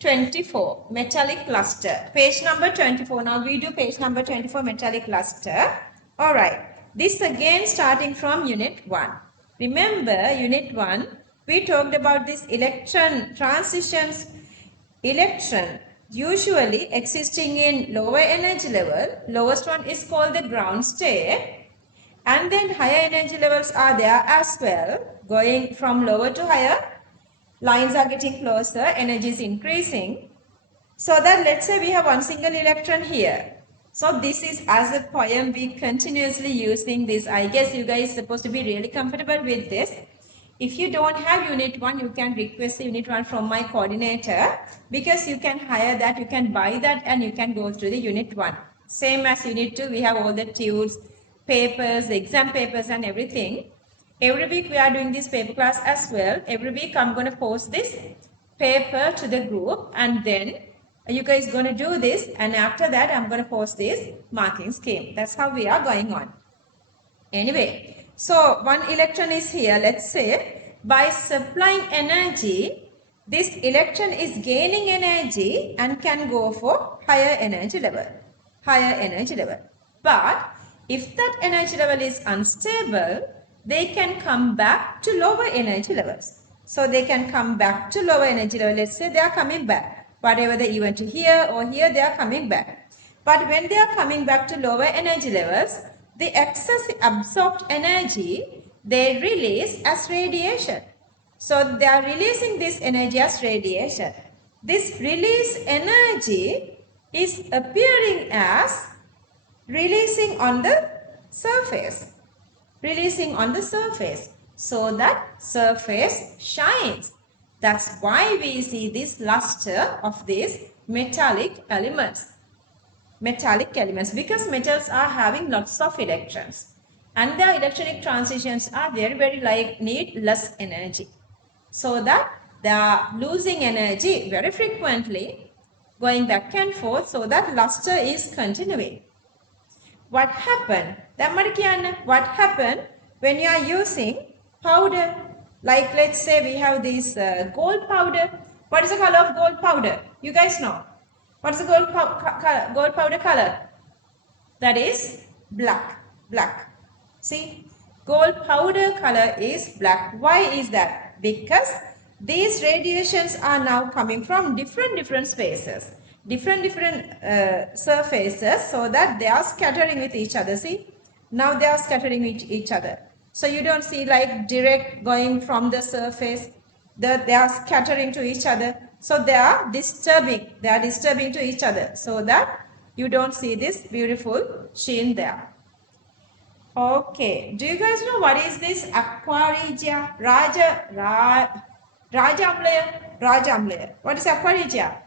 24, metallic cluster. Page number 24. Now we do page number 24, metallic cluster. Alright. This again starting from unit 1. Remember unit 1, we talked about this electron transitions. Electron usually existing in lower energy level. Lowest one is called the ground state. And then higher energy levels are there as well. Going from lower to higher. Lines are getting closer, energy is increasing. So that let's say we have one single electron here. So this is as a poem we continuously using this. I guess you guys supposed to be really comfortable with this. If you don't have unit 1, you can request unit 1 from my coordinator, because you can hire that, you can buy that, and you can go through the unit 1. Same as unit 2, we have all the tools, papers, exam papers and everything. Every week we are doing this paper class as well. Every week I'm going to post this paper to the group, and then you guys going to do this, and after that I'm going to post this marking scheme. That's how we are going on. Anyway, so one electron is here. Let's say by supplying energy, this electron is gaining energy and can go for higher energy level. Higher energy level. But if that energy level is unstable, they can come back to lower energy levels. So they can come back to lower energy level. Let's say they are coming back. Whatever the event to here or here, they are coming back. But when they are coming back to lower energy levels, the excess absorbed energy they release as radiation. So they are releasing this energy as radiation. This release energy is appearing as releasing on the surface. Releasing on the surface, so that surface shines. That's why we see this luster of these metallic elements. Metallic elements, because metals are having lots of electrons, and their electronic transitions are very need less energy, so that they are losing energy very frequently, going back and forth, so that luster is continuing. What happened? What happened when you are using powder? Like let's say we have this gold powder. What is the color of gold powder? You guys know. What is the gold powder color? That is black. Black. See, gold powder color is black. Why is that? Because these radiations are now coming from different spaces. Different surfaces, so that they are scattering with each other. See, now they are scattering with each other. So you don't see like direct going from the surface. They are scattering to each other. So they are disturbing. They are disturbing to each other, so that you don't see this beautiful sheen there. Okay, do you guys know what is this aqua regia? Rajamlaya. What is aqua regia?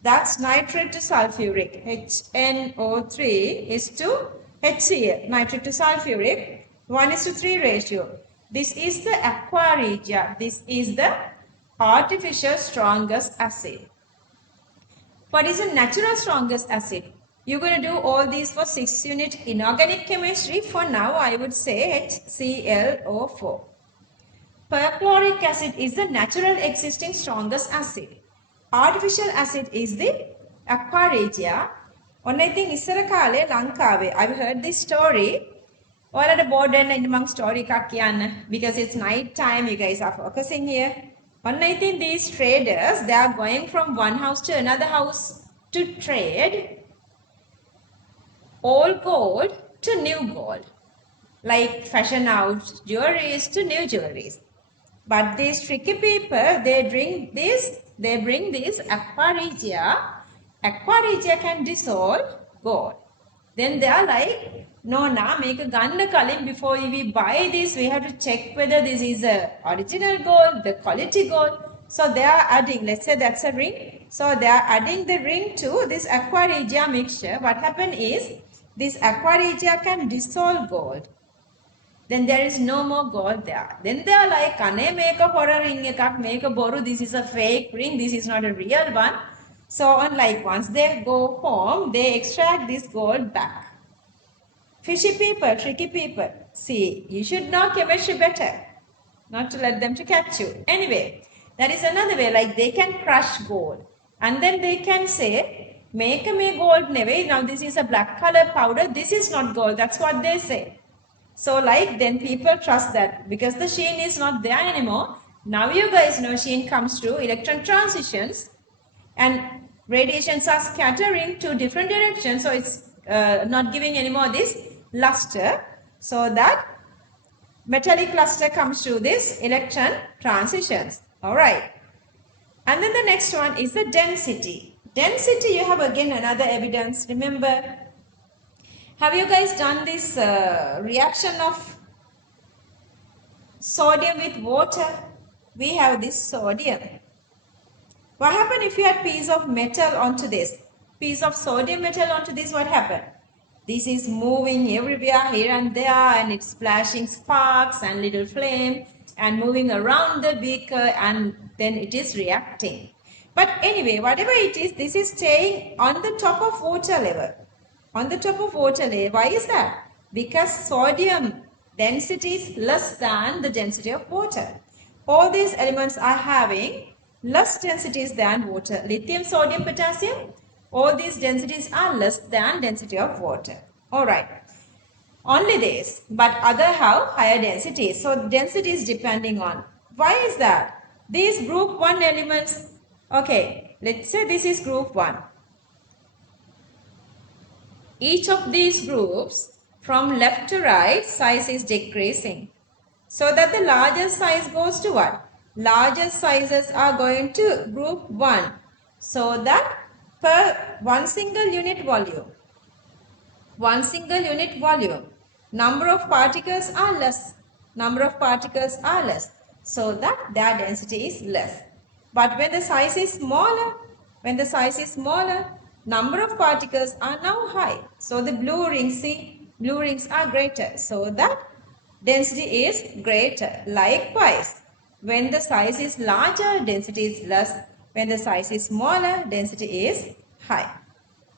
That's nitrate to sulfuric. HNO3 is to HCl. Nitrate to sulfuric. 1:3 ratio. This is the aqua regia. This is the artificial strongest acid. What is a natural strongest acid? You're going to do all these for 6th unit inorganic chemistry. For now, I would say HClO4. Perchloric acid is the natural existing strongest acid. Artificial acid is the aqua regia. One I think ඉස්සර කාලේ ලංකාවේ I've heard this story. ඔයාලට board එකෙන් ඉන්න මම story එකක් කියන්න, because it's night time, you guys are focusing here. One I think these traders, they are going from one house to another house to trade old gold to new gold, like fashion out jewelries to new jewelries. But these tricky people, they bring this aqua regia. Aqua regia can dissolve gold. Then they are like, no, make a ganna kalim before we buy this. We have to check whether this is a original gold, the quality gold. So they are adding, let's say that's a ring. So they are adding the ring to this aqua regia mixture. What happened is, this aqua regia can dissolve gold. Then there is no more gold there. Then they are like, "Kane make a horror ring, make a boru. This is a fake ring. This is not a real one." So on, like once they go home, they extract this gold back. Fishy people, tricky people. See, you should know chemistry better, not to let them to catch you. Anyway, That is another way, like they can crush gold. And then they can say, make me gold never. Now this is a black color powder. This is not gold. That's what they say. So like then people trust that because the sheen is not there anymore. Now you guys know sheen comes through electron transitions and radiations are scattering to different directions. So it's not giving anymore this luster. So that metallic luster comes through this electron transitions. Alright. And then the next one is the density. Density, you have again another evidence. Remember, have you guys done this reaction of sodium with water? We have this sodium. What happened if you had piece of metal onto this? Piece of sodium metal onto this, what happened? This is moving everywhere, here and there, and it's flashing sparks and little flame and moving around the beaker, and then it is reacting. But anyway, whatever it is, this is staying on the top of water level. On the top of water layer. Why is that? Because sodium density is less than the density of water. All these elements are having less densities than water. Lithium, sodium, potassium, all these densities are less than density of water. Alright. Only this, but other have higher densities. So density is depending on. Why is that? These group 1 elements, okay, let's say this is group 1. Each of these groups from left to right size is decreasing. So that the largest size goes to what? Largest sizes are going to group 1. So that per one single unit volume, number of particles are less. So that their density is less. But when the size is smaller, number of particles are now high. So the blue rings, see, blue rings are greater. So that density is greater. Likewise, when the size is larger, density is less. When the size is smaller, density is high.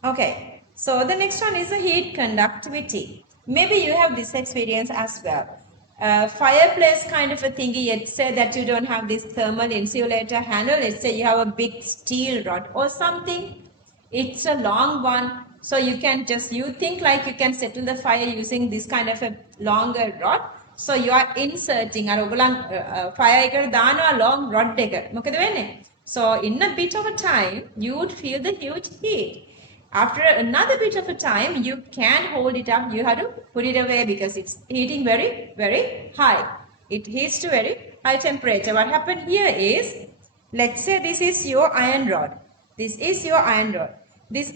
Okay, so the next one is the heat conductivity. Maybe you have this experience as well. Fireplace kind of a thingy, let's say that you don't have this thermal insulator handle. Let's say you have a big steel rod or something. It's a long one. So you can just, you think like you can settle the fire using this kind of a longer rod. So you are inserting fire eකට දානවා long rod එක. මොකද වෙන්නේ? So in a bit of a time, you would feel the huge heat. After another bit of a time, you can't hold it up. You have to put it away because it's heating very, very high. It heats to very high temperature. What happened here is, let's say this is your iron rod. This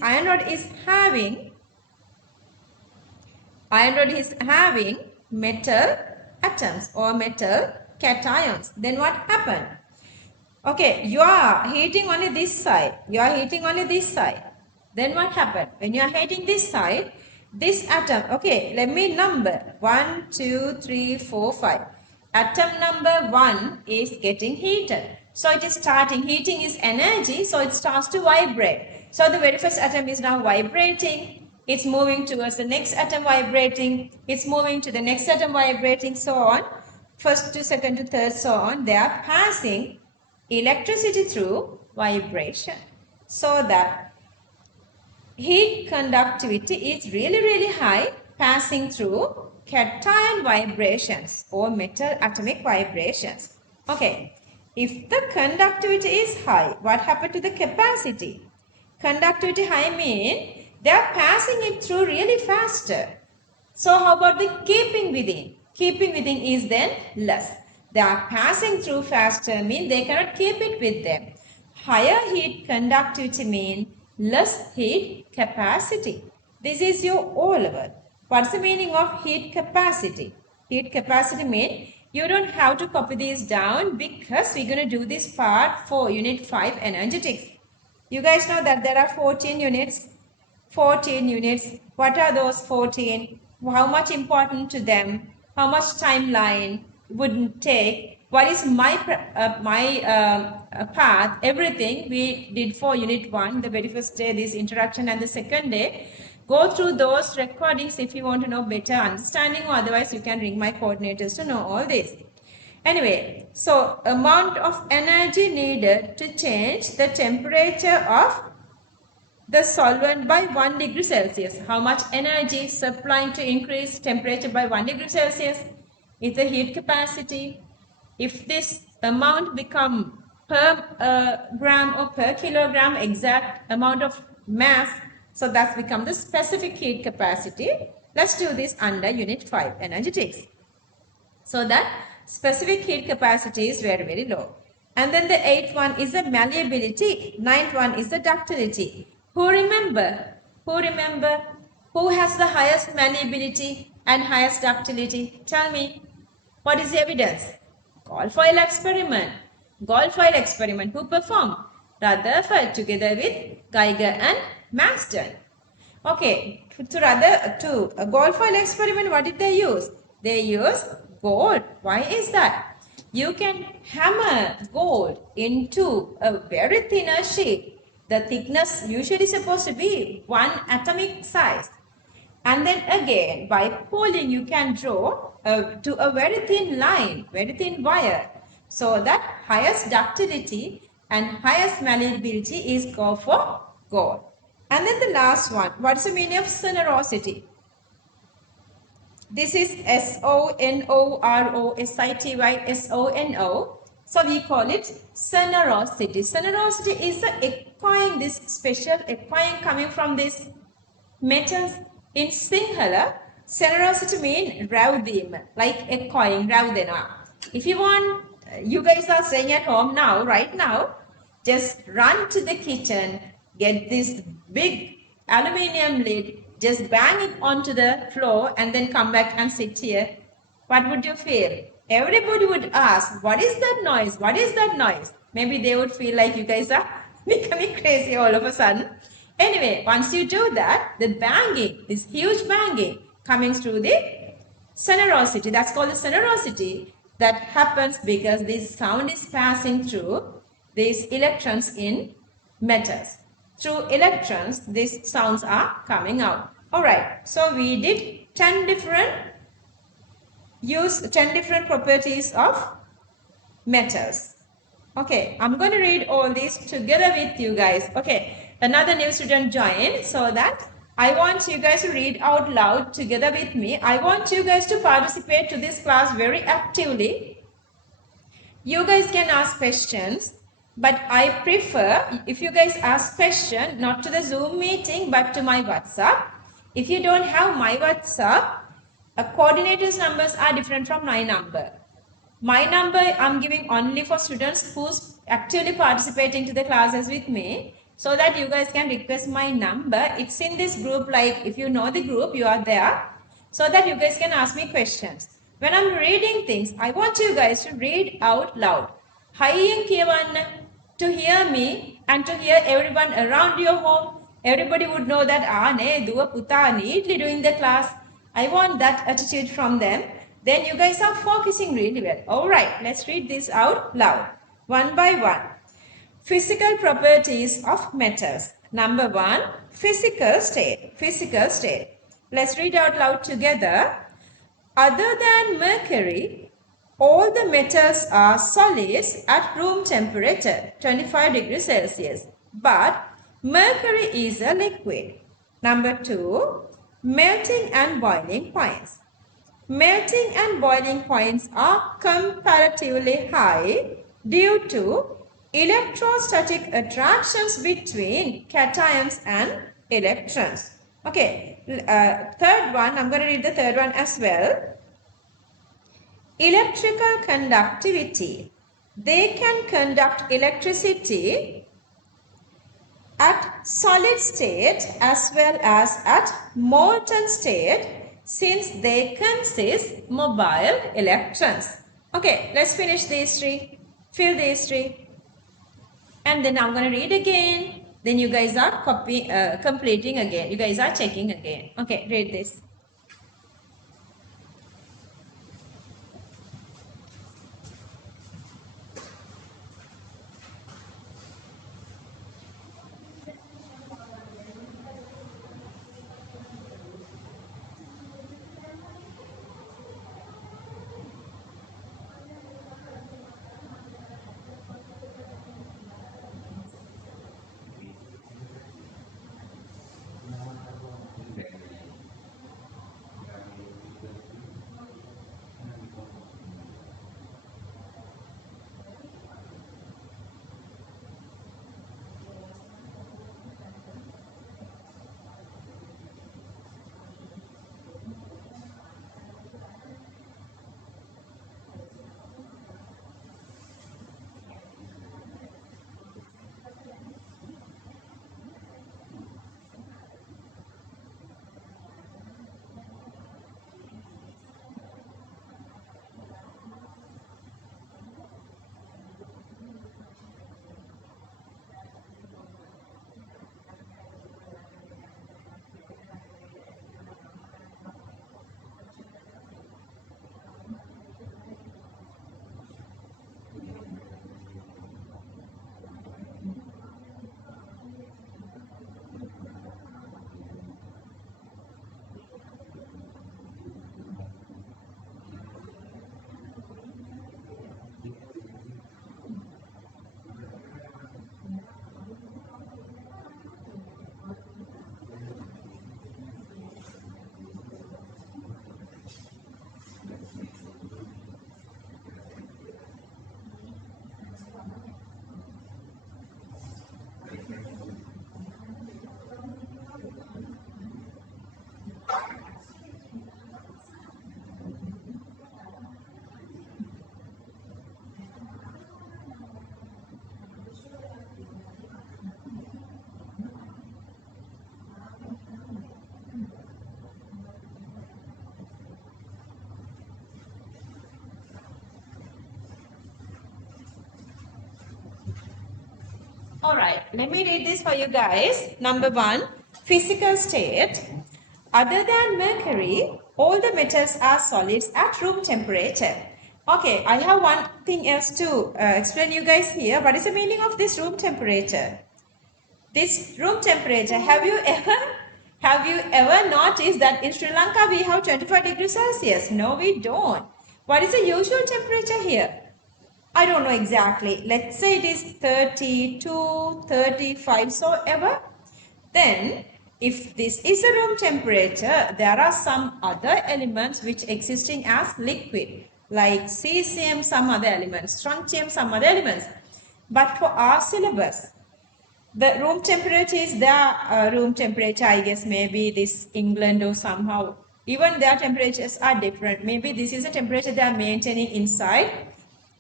iron rod is having metal atoms or metal cations. Then what happened? Okay, you are heating only this side. Then what happened? When you are heating this side, this atom, okay, let me number 1, 2, 3, 4, 5. Atom number 1 is getting heated. So it is starting, heating is energy, so it starts to vibrate. So the very first atom is now vibrating. It's moving towards the next atom vibrating. It's moving to the next atom vibrating, so on. First to second to third, so on. They are passing electricity through vibration. So that heat conductivity is really, really high, passing through cation vibrations or metal atomic vibrations. Okay, if the conductivity is high, what happened to the capacity? Conductivity high means they are passing it through really faster. So how about the keeping within? Keeping within is then less. They are passing through faster mean they cannot keep it with them. Higher heat conductivity mean less heat capacity. This is your O-level. What's the meaning of heat capacity? Heat capacity means you don't have to copy these down because we're going to do this part for Unit 5 energetics. You guys know that there are 14 units. 14 units. What are those 14? How much important to them? How much timeline would take? What is my path? Everything we did for Unit 1, the very first day, this introduction, and the second day. Go through those recordings if you want to know better understanding, or otherwise you can ring my coordinators to know all this. Anyway, so amount of energy needed to change the temperature of the solvent by 1 degree Celsius. How much energy is supplying to increase temperature by 1 degree Celsius is the heat capacity. If this amount become per gram or per kilogram, exact amount of mass, so that's become the specific heat capacity. Let's do this under unit 5, energetics. So that specific heat capacity is very, very low. And then the 8th one is the malleability. 9th one is the ductility. Who remember? Who remember? Who has the highest malleability and highest ductility? Tell me. What is the evidence? Goldfoil experiment. Goldfoil experiment. Who performed? Rutherford together with Geiger and Marsden. Okay, to a Goldfoil experiment, what did they use? They use gold. Why is that? You can hammer gold into a very thinner sheet. The thickness usually supposed to be 1 atomic size. And then again, by pulling, you can draw to a very thin line, very thin wire. So that highest ductility and highest malleability is go for gold. And then the last one, what's the meaning of sonorosity? This is S-O-N-O-R-O-S-I-T-Y, S-O-N-O. So we call it sonorosity. Sonorosity is the echoing, this special echoing coming from this metals. In Sinhala, sonorosity means ravdim, like echoing, ravdena. If you want, you guys are staying at home now, right now, just run to the kitchen, get this big aluminium lid, just bang it onto the floor and then come back and sit here. What would you feel? Everybody would ask, what is that noise? What is that noise? Maybe they would feel like you guys are becoming crazy all of a sudden. Anyway, once you do that, the banging, this huge banging coming through the sonorosity, that's called the sonorosity, that happens because this sound is passing through these electrons in metals. Through electrons, these sounds are coming out. Alright, so we did 10 different properties of metals. Okay, I'm going to read all these together with you guys. Okay. Another new student joined, so that I want you guys to read out loud together with me. I want you guys to participate to this class very actively. You guys can ask questions, but I prefer if you guys ask questions not to the Zoom meeting but to my WhatsApp. If you don't have my WhatsApp, a coordinator's numbers are different from my number. My number I'm giving only for students who's actively participating to the classes with me, so that you guys can request my number. It's in this group, like if you know the group, you are there, so that you guys can ask me questions. When I'm reading things, I want you guys to read out loud. Hayen kiyawanna, to hear me and to hear everyone around your home. Everybody would know that ne duwa puta neatly doing the class. I want that attitude from them. Then you guys are focusing really well. Alright, let's read this out loud. One by one. Physical properties of metals. Number 1, physical state. Physical state. Let's read out loud together. Other than mercury, all the metals are solids at room temperature, 25 degrees Celsius. But mercury is a liquid. Number 2, melting and boiling points. Melting and boiling points are comparatively high due to electrostatic attractions between cations and electrons. Okay, third one, I'm going to read the third one as well. Electrical conductivity. They can conduct electricity at solid state as well as at molten state, since they consist mobile electrons. Okay, let's finish these three. Fill these three. And then I'm going to read again. Then you guys are completing again. You guys are checking again. Okay, read this. Alright, let me read this for you guys. Number 1, physical state. Other than mercury, all the metals are solids at room temperature. Okay, I have one thing else to explain you guys here. What is the meaning of this room temperature? This room temperature, have you ever noticed that in Sri Lanka we have 25 degrees Celsius? No, we don't. What is the usual temperature here? I don't know exactly. Let's say it is 32, 35, so ever. Then, if this is the room temperature, there are some other elements which existing as liquid, like cesium, some other elements, strontium, some other elements. But for our syllabus, the room temperature is their room temperature, I guess maybe this England or somehow, even their temperatures are different. Maybe this is a temperature they are maintaining inside.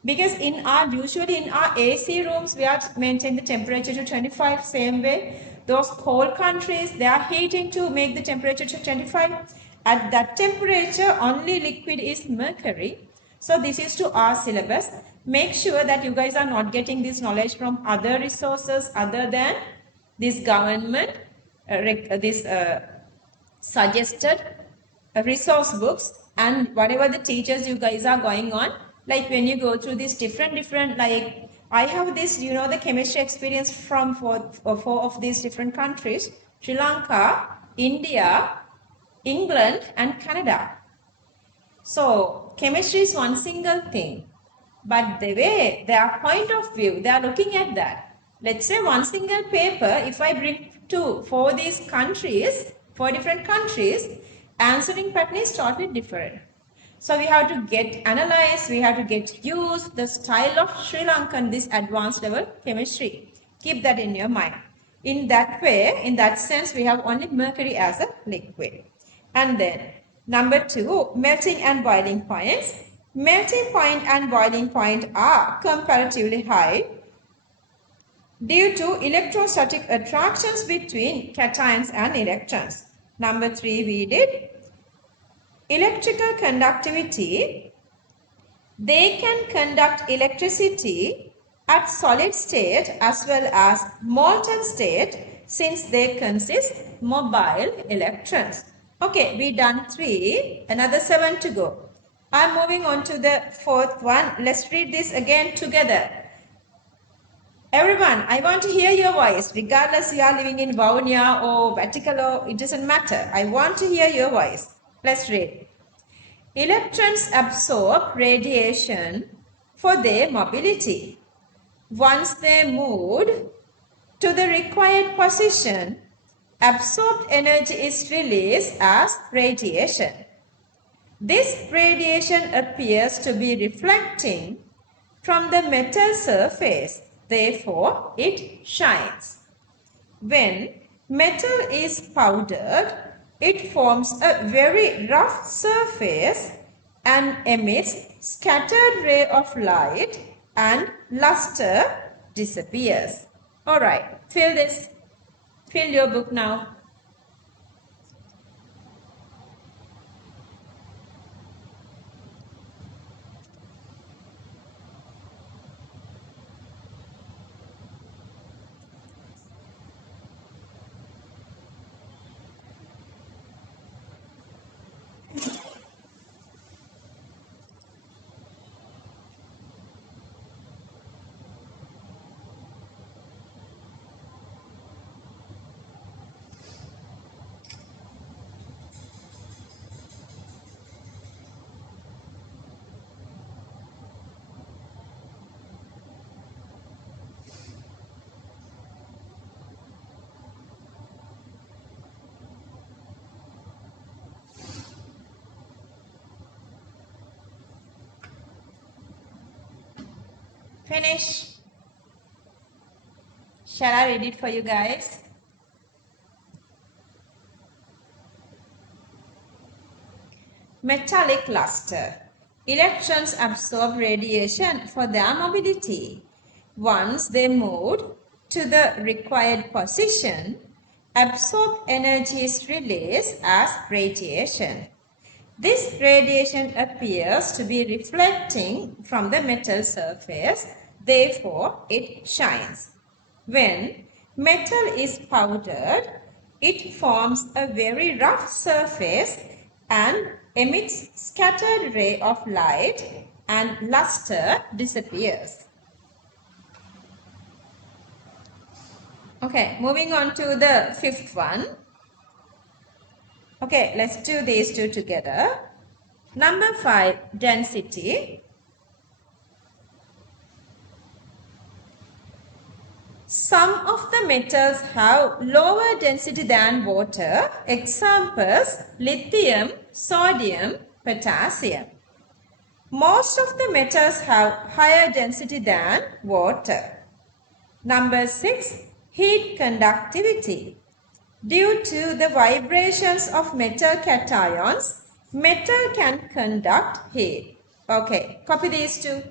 Because usually in our AC rooms, we are maintaining the temperature to 25, same way. Those cold countries, they are heating to make the temperature to 25. At that temperature, only liquid is mercury. So this is to our syllabus. Make sure that you guys are not getting this knowledge from other resources other than this government, suggested resource books and whatever the teachers you guys are going on. Like when you go through these different, like I have this, the chemistry experience from four of these different countries: Sri Lanka, India, England, and Canada. So chemistry is one single thing, but the way their point of view, they are looking at that. Let's say one single paper, if I bring for these countries, 4 different countries, answering pattern is totally different. So we have to get analyzed, we have to get used the style of Sri Lankan, this advanced level chemistry. Keep that in your mind. In that way, in that sense, we have only mercury as a liquid. And then number 2, melting and boiling points. Melting point and boiling point are comparatively high due to electrostatic attractions between cations and electrons. Number 3 we did electrical conductivity. They can conduct electricity at solid state as well as molten state since they consist mobile electrons. Okay, we done 3, another 7 to go. I'm moving on to the 4th one. Let's read this again together. Everyone, I want to hear your voice, regardless you are living in Vaunia or Vaticalo, it doesn't matter. I want to hear your voice. Let's read. Electrons absorb radiation for their mobility. Once they moved to the required position, absorbed energy is released as radiation. This radiation appears to be reflecting from the metal surface. Therefore, it shines. When metal is powdered, it forms a very rough surface and emits scattered ray of light and luster disappears. Alright, fill this. Fill your book now. Finish. Shall I read it for you guys? Metallic luster. Electrons absorb radiation for their mobility. Once they move to the required position, absorbed energy is released as radiation. This radiation appears to be reflecting from the metal surface, therefore it shines. When metal is powdered, it forms a very rough surface and emits scattered ray of light and luster disappears. Okay, moving on to the fifth one. Okay, let's do these two together. Number 5, density. Some of the metals have lower density than water. Examples, lithium, sodium, potassium. Most of the metals have higher density than water. Number 6, heat conductivity. Due to the vibrations of metal cations, metal can conduct heat. Okay, copy these two.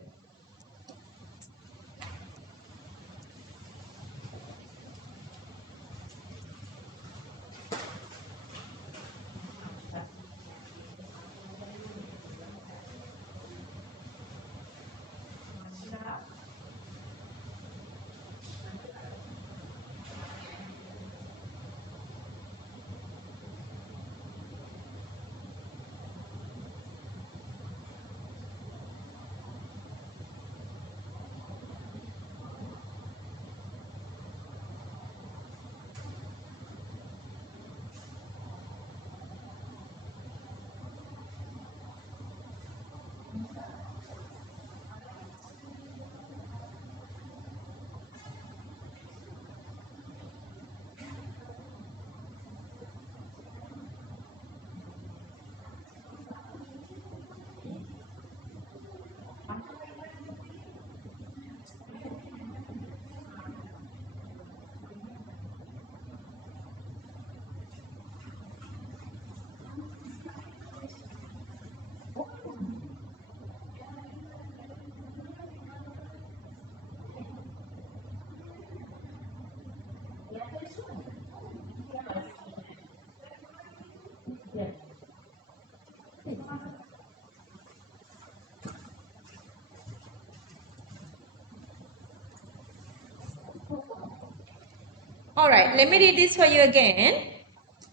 Alright, let me read this for you again.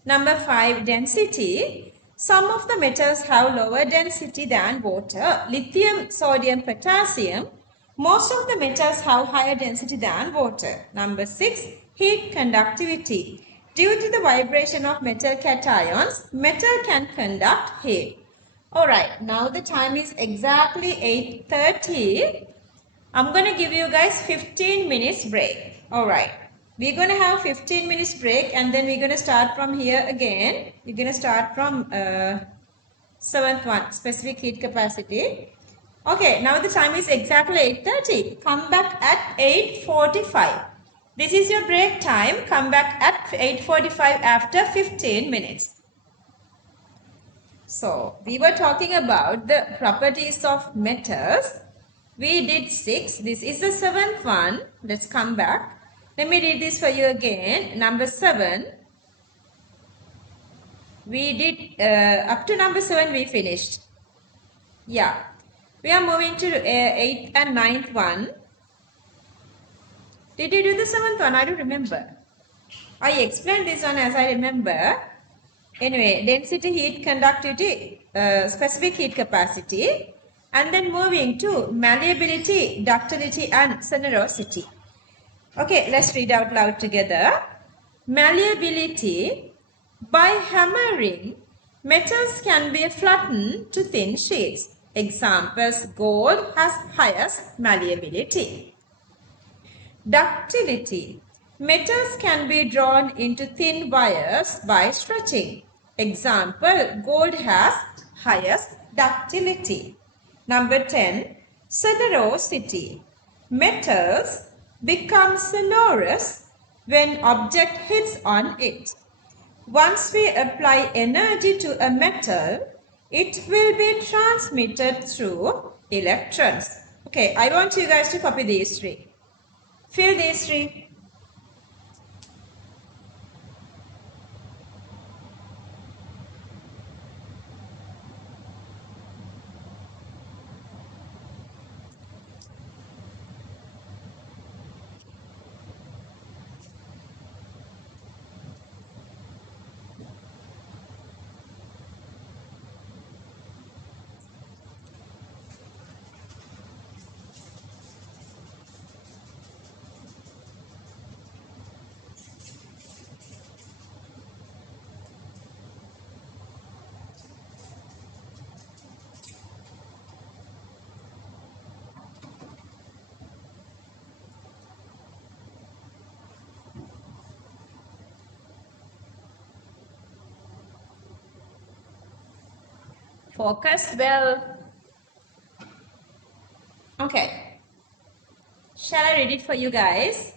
Number 5, density. Some of the metals have lower density than water. Lithium, sodium, potassium. Most of the metals have higher density than water. Number 6, heat conductivity. Due to the vibration of metal cations, metal can conduct heat. Alright, now the time is exactly 8:30. I'm going to give you guys 15 minutes break. Alright. We're going to have 15 minutes break and then we're going to start from here again. We're going to start from 7th one, specific heat capacity. Okay, now the time is exactly 8:30. Come back at 8:45. This is your break time. Come back at 8:45 after 15 minutes. So, we were talking about the properties of metals. We did 6. This is the 7th one. Let's come back. Let me read this for you again. Number 7. We did, up to number 7 we finished. Yeah. We are moving to 8th and 9th one. Did you do the 7th one? I don't remember. I explained this one as I remember. Anyway, density, heat conductivity, specific heat capacity. And then moving to malleability, ductility and sonorosity. Okay, let's read out loud together. Malleability. By hammering, metals can be flattened to thin sheets. Examples, gold has highest malleability. Ductility. Metals can be drawn into thin wires by stretching. Example, gold has highest ductility. Number 10, sonorosity. Metals become sonorous when object hits on it. Once we apply energy to a metal, it will be transmitted through electrons. Okay, I want you guys to copy these three. Fill these three. Focus well. Okay. Shall I read it for you guys?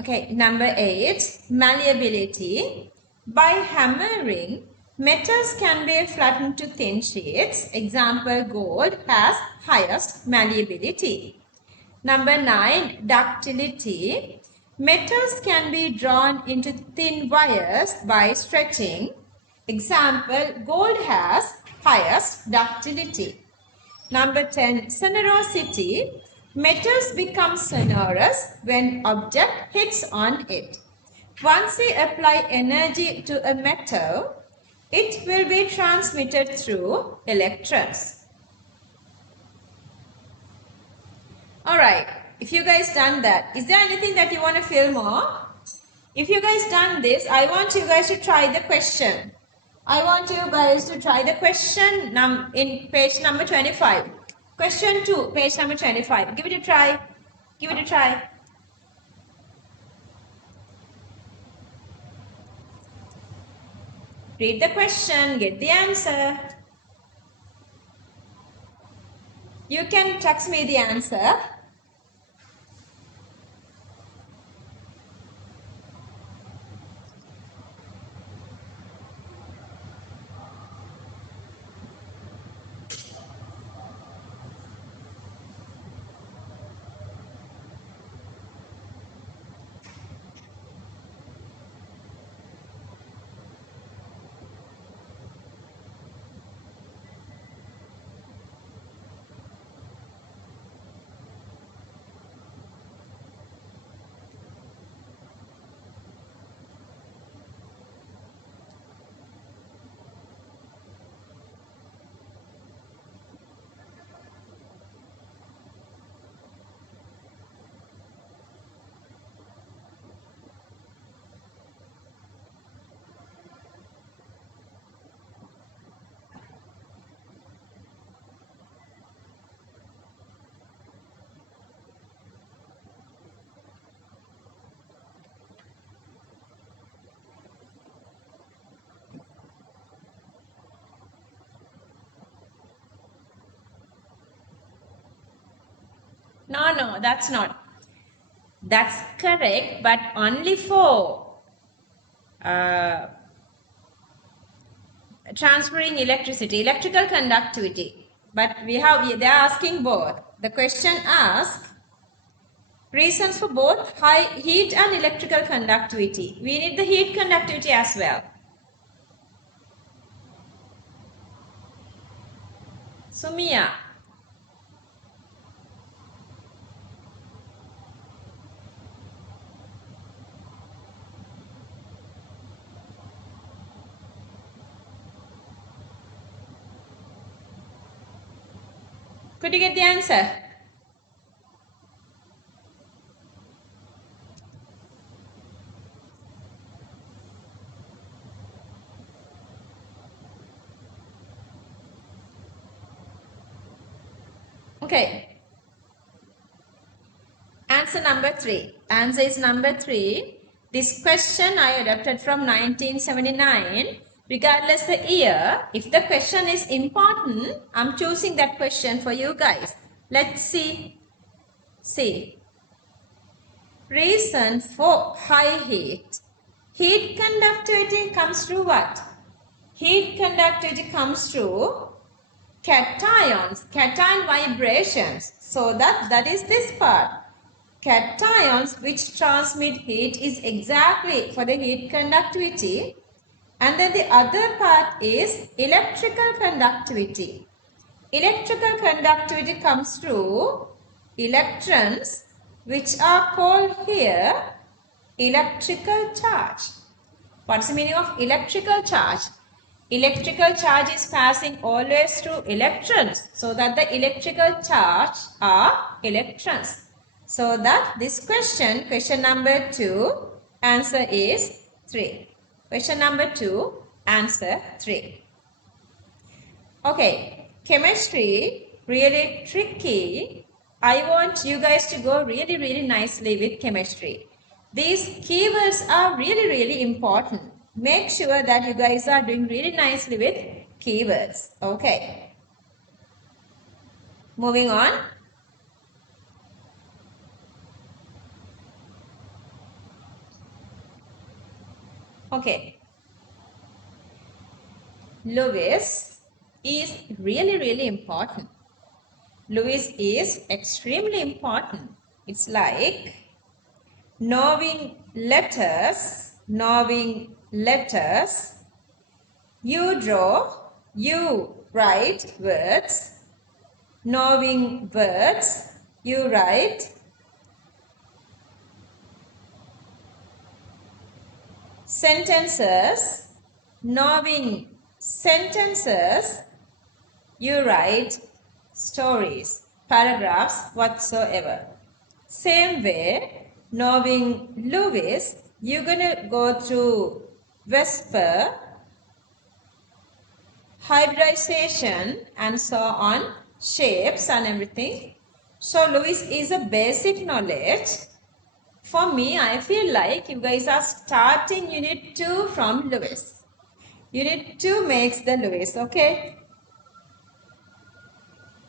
Okay, number 8, malleability. By hammering, metals can be flattened to thin sheets. Example, gold has highest malleability. Number 9, ductility. Metals can be drawn into thin wires by stretching. Example, gold has highest ductility. Number 10, sonorosity. Metals become sonorous when object hits on it. Once we apply energy to a metal, it will be transmitted through electrons. Alright, if you guys done that, is there anything that you want to fill more? If you guys done this, I want you guys to try the question. I want you guys to try the question in page number 25. Question 2, page number 25. Give it a try. Give it a try. Read the question, get the answer. You can text me the answer. No, that's not. That's correct, but only for transferring electricity, electrical conductivity. But they're asking both. The question asks reasons for both high heat and electrical conductivity. We need the heat conductivity as well. Sumia. Could you get the answer? Okay. Answer number 3. Answer is number 3. This question I adapted from 1979. Regardless the year, if the question is important, I'm choosing that question for you guys. Let's see. See. Reason for high heat. Heat conductivity comes through what? Heat conductivity comes through cations, cation vibrations. So that is this part. Cations which transmit heat is exactly for the heat conductivity. And then the other part is electrical conductivity. Electrical conductivity comes through electrons which are called here electrical charge. What's the meaning of electrical charge? Electrical charge is passing always through electrons. So that the electrical charge are electrons. So that this question, question number 2, answer is 3. Question number 2, answer 3. Okay, chemistry, really tricky. I want you guys to go really nicely with chemistry. These keywords are really important. Make sure that you guys are doing really nicely with keywords. Okay. Moving on. Okay. Lewis is really important. Lewis is extremely important. It's like knowing letters, you draw, you write words, knowing words, you write sentences, knowing sentences, you write stories, paragraphs, whatsoever. Same way, knowing Lewis, you're going to go through whisper, hybridization, and so on, shapes and everything. So Lewis is a basic knowledge. For me, I feel like you guys are starting Unit 2 from Lewis. Unit 2 makes the Lewis, okay?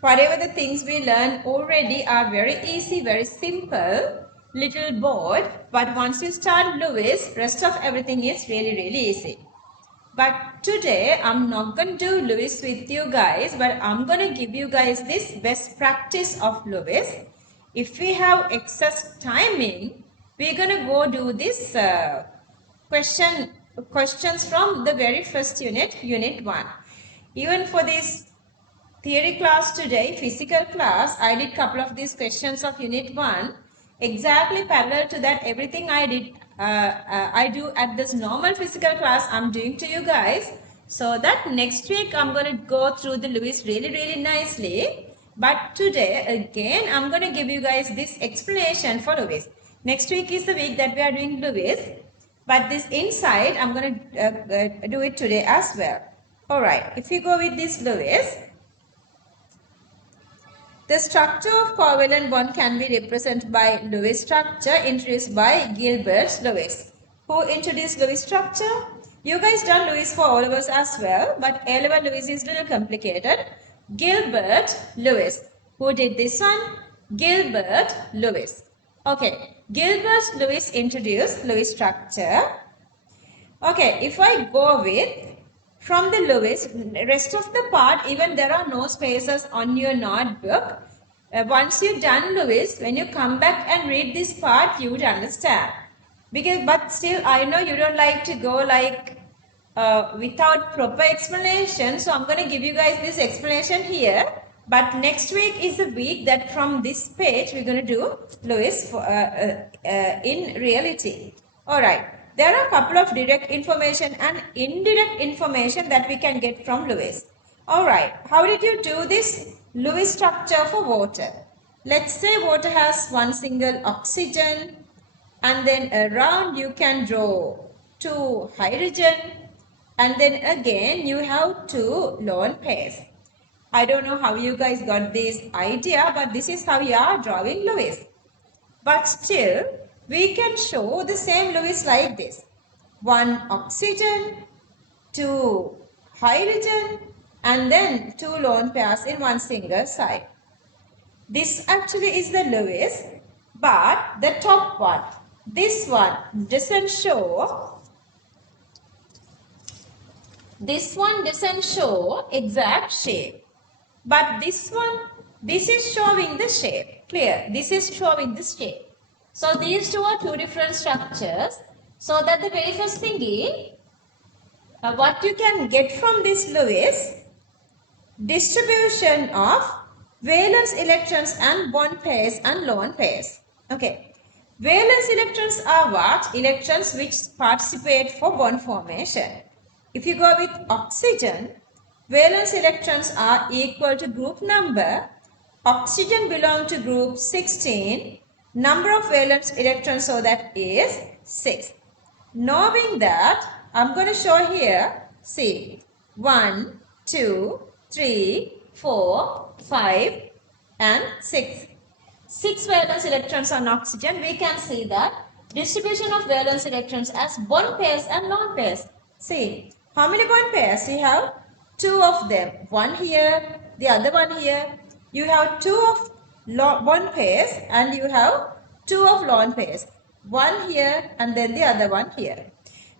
Whatever the things we learn already are very easy, very simple, little bored. But once you start Lewis, rest of everything is really easy. But today, I'm not going to do Lewis with you guys, but I'm going to give you guys this best practice of Lewis. If we have excess timing, we're going to go do this questions from the very first unit, Unit 1. Even for this theory class today, physical class, I did couple of these questions of Unit 1. Exactly parallel to that, everything I did, I do at this normal physical class, I'm doing to you guys. So that next week, I'm going to go through the Lewis really nicely. But today, again, I'm going to give you guys this explanation for Lewis. Next week is the week that we are doing Lewis. But this inside, I'm going to do it today as well. Alright, if you go with this Lewis, the structure of covalent bond can be represented by Lewis structure introduced by Gilbert Lewis. Who introduced Lewis structure? You guys done Lewis for all of us as well, but A-level Lewis is a little complicated. Gilbert Lewis. Who did this one? Gilbert Lewis. Okay, Gilbert Lewis introduced Lewis structure. Okay, if I go with from the Lewis, rest of the part, even there are no spaces on your notebook. Once you've done Lewis, when you come back and read this part, you would understand. But still, I know you don't like to go like without proper explanation. So I'm going to give you guys this explanation here. But next week is the week that from this page, we're going to do Lewis for, in reality. Alright. There are a couple of direct information and indirect information that we can get from Lewis. Alright, how did you do this Lewis structure for water? Let's say water has one single oxygen and then around you can draw two hydrogen and then again you have two lone pairs. I don't know how you guys got this idea, but this is how you are drawing Lewis. But still, we can show the same Lewis like this. One oxygen, two hydrogen, and then two lone pairs in one single side. This actually is the Lewis, but the top one, this one doesn't show. This one doesn't show exact shape. But this one, this is showing the shape. Clear? This is showing the shape. So these two are two different structures. So that the very first thing is, what you can get from this Lewis, distribution of valence electrons and bond pairs and lone pairs. Okay. Valence electrons are what? Electrons which participate for bond formation. If you go with oxygen, valence electrons are equal to group number. Oxygen belongs to group 16. Number of valence electrons, so that is 6. Knowing that, I'm going to show here, see, 1, 2, 3, 4, 5 and 6. 6 valence electrons on oxygen. We can see that distribution of valence electrons as bond pairs and lone pairs. See, how many bond pairs we have? two of them, one here, the other one here. You have two of bond pairs and you have two of lone pairs, one here and then the other one here.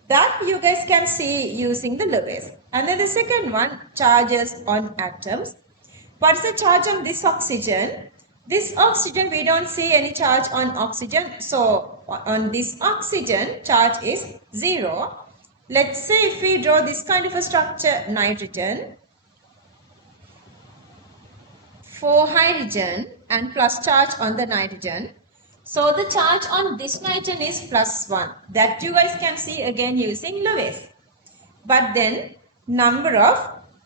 That you guys can see using the Lewis. And then the second one, charges on atoms. What is the charge on this oxygen? This oxygen, we don't see any charge on oxygen. So on this oxygen, charge is 0. Let's say if we draw this kind of a structure, nitrogen, 4 hydrogen and plus charge on the nitrogen. So the charge on this nitrogen is +1. That you guys can see again using Lewis. But then number of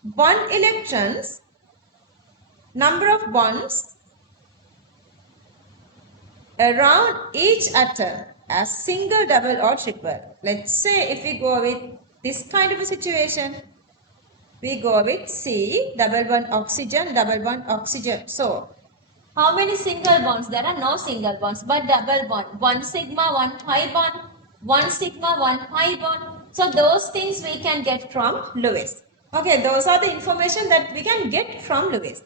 bond electrons, number of bonds around each atom as single, double or triple. Let's say if we go with this kind of a situation, we go with C, double bond oxygen, double bond oxygen. So how many single bonds? There are no single bonds, but double bond. 1 sigma, 1 pi bond, 1 sigma, 1 pi bond. So those things we can get from Lewis. Okay, those are the information that we can get from Lewis.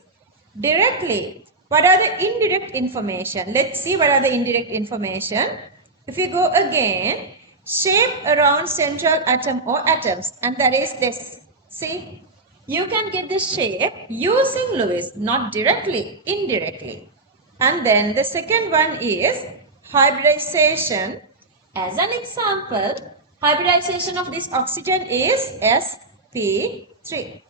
Directly, what are the indirect information? Let's see what are the indirect information. If we go again, shape around central atom or atoms, and that is this. See, you can get the shape using Lewis, not directly, indirectly. And then the second one is hybridization. As an example, hybridization of this oxygen is sp3.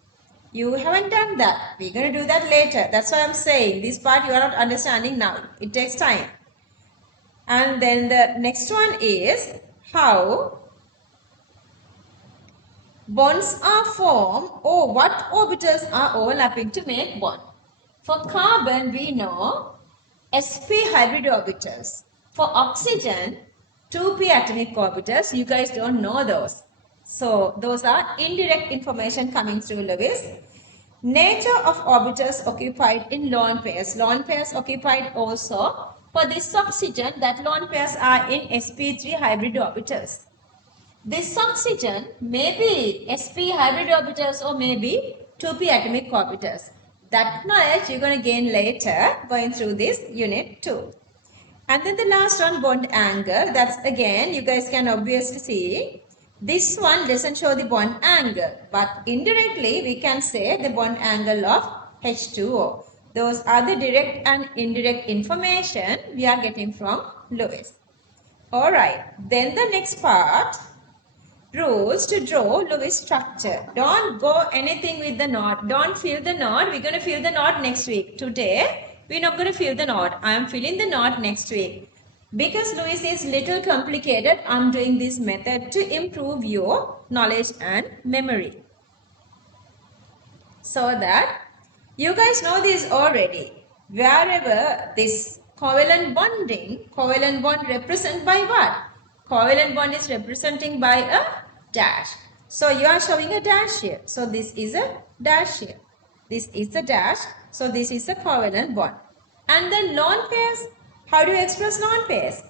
You haven't done that. We're going to do that later. That's why I'm saying this part you are not understanding now. It takes time. And then the next one is how bonds are formed or what orbitals are overlapping to make bond. For carbon, we know sp hybrid orbitals. For oxygen, 2p atomic orbitals. You guys don't know those. So those are indirect information coming through Lewis. Nature of orbitals occupied in lone pairs. Lone pairs occupied also. For this oxygen, that lone pairs are in sp3 hybrid orbitals. This oxygen may be sp hybrid orbitals or maybe 2p atomic orbitals. That knowledge you're going to gain later going through this unit 2. And then the last one, bond angle. That's again, you guys can obviously see. This one doesn't show the bond angle, but indirectly we can say the bond angle of H2O. Those are the direct and indirect information we are getting from Lewis. Alright, then the next part, rules to draw Lewis structure. Don't go anything with the knot. Don't fill the knot. We're going to fill the knot next week. Today, we're not going to fill the knot. I am filling the knot next week. Because Lewis is little complicated, I'm doing this method to improve your knowledge and memory. So that you guys know this already. Wherever this covalent bond represented by what? Covalent bond is representing by a dash. So you are showing a dash here. So this is a dash here. This is a dash. So this is a covalent bond. And then lone pairs. How do you express lone pairs?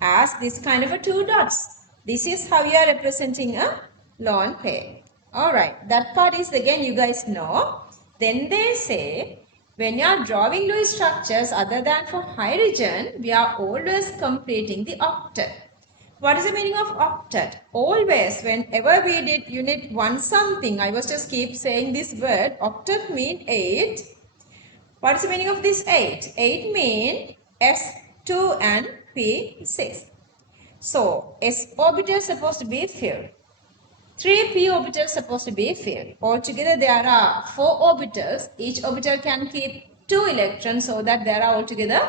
As this kind of a 2 dots. This is how you are representing a lone pair. Alright, that part is again you guys know. Then they say, when you are drawing Lewis structures other than for hydrogen, we are always completing the octet. What is the meaning of octet? Always, whenever we did unit 1 something, I was just keep saying this word, octet mean 8. What is the meaning of this 8? 8 mean S2 and P6. So, S orbital is supposed to be filled. 3 p orbitals supposed to be filled. Altogether there are 4 orbitals. Each orbital can keep 2 electrons, so that there are altogether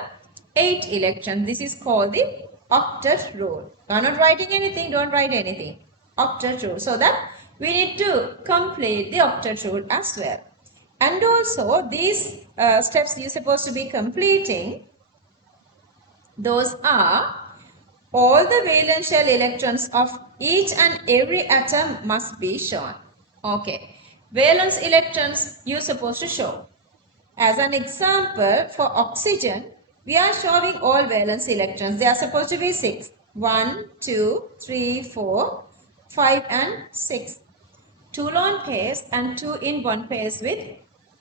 8 electrons. This is called the octet rule. You are not writing anything, don't write anything. Octet rule. So that we need to complete the octet rule as well. And also these steps you are supposed to be completing. Those are all the valence shell electrons of each and every atom must be shown. Okay. Valence electrons you are supposed to show. As an example, for oxygen, we are showing all valence electrons. They are supposed to be 6. 1, 2, 3, 4, 5 and 6. 2 lone pairs and 2 in 1 pairs with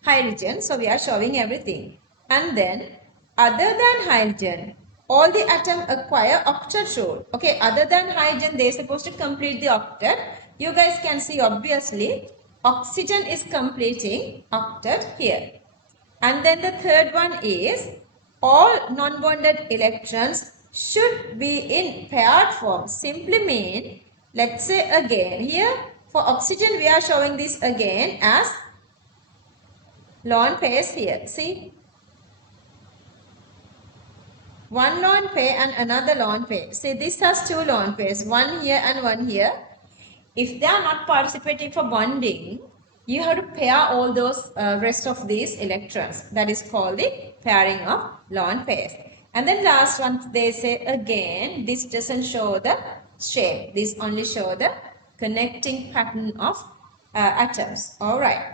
hydrogen. So we are showing everything. And then other than hydrogen, all the atoms acquire octet rule. Okay, other than hydrogen, they are supposed to complete the octet. You guys can see obviously oxygen is completing octet here. And then the third one is all non-bonded electrons should be in paired form. Simply mean, let's say again here for oxygen we are showing this again as lone pairs here. See, one lone pair and another lone pair. See, this has 2 lone pairs, one here and one here. If they are not participating for bonding, you have to pair all those rest of these electrons. That is called the pairing of lone pairs. And then last one, they say again, this doesn't show the shape. This only show the connecting pattern of atoms. Alright.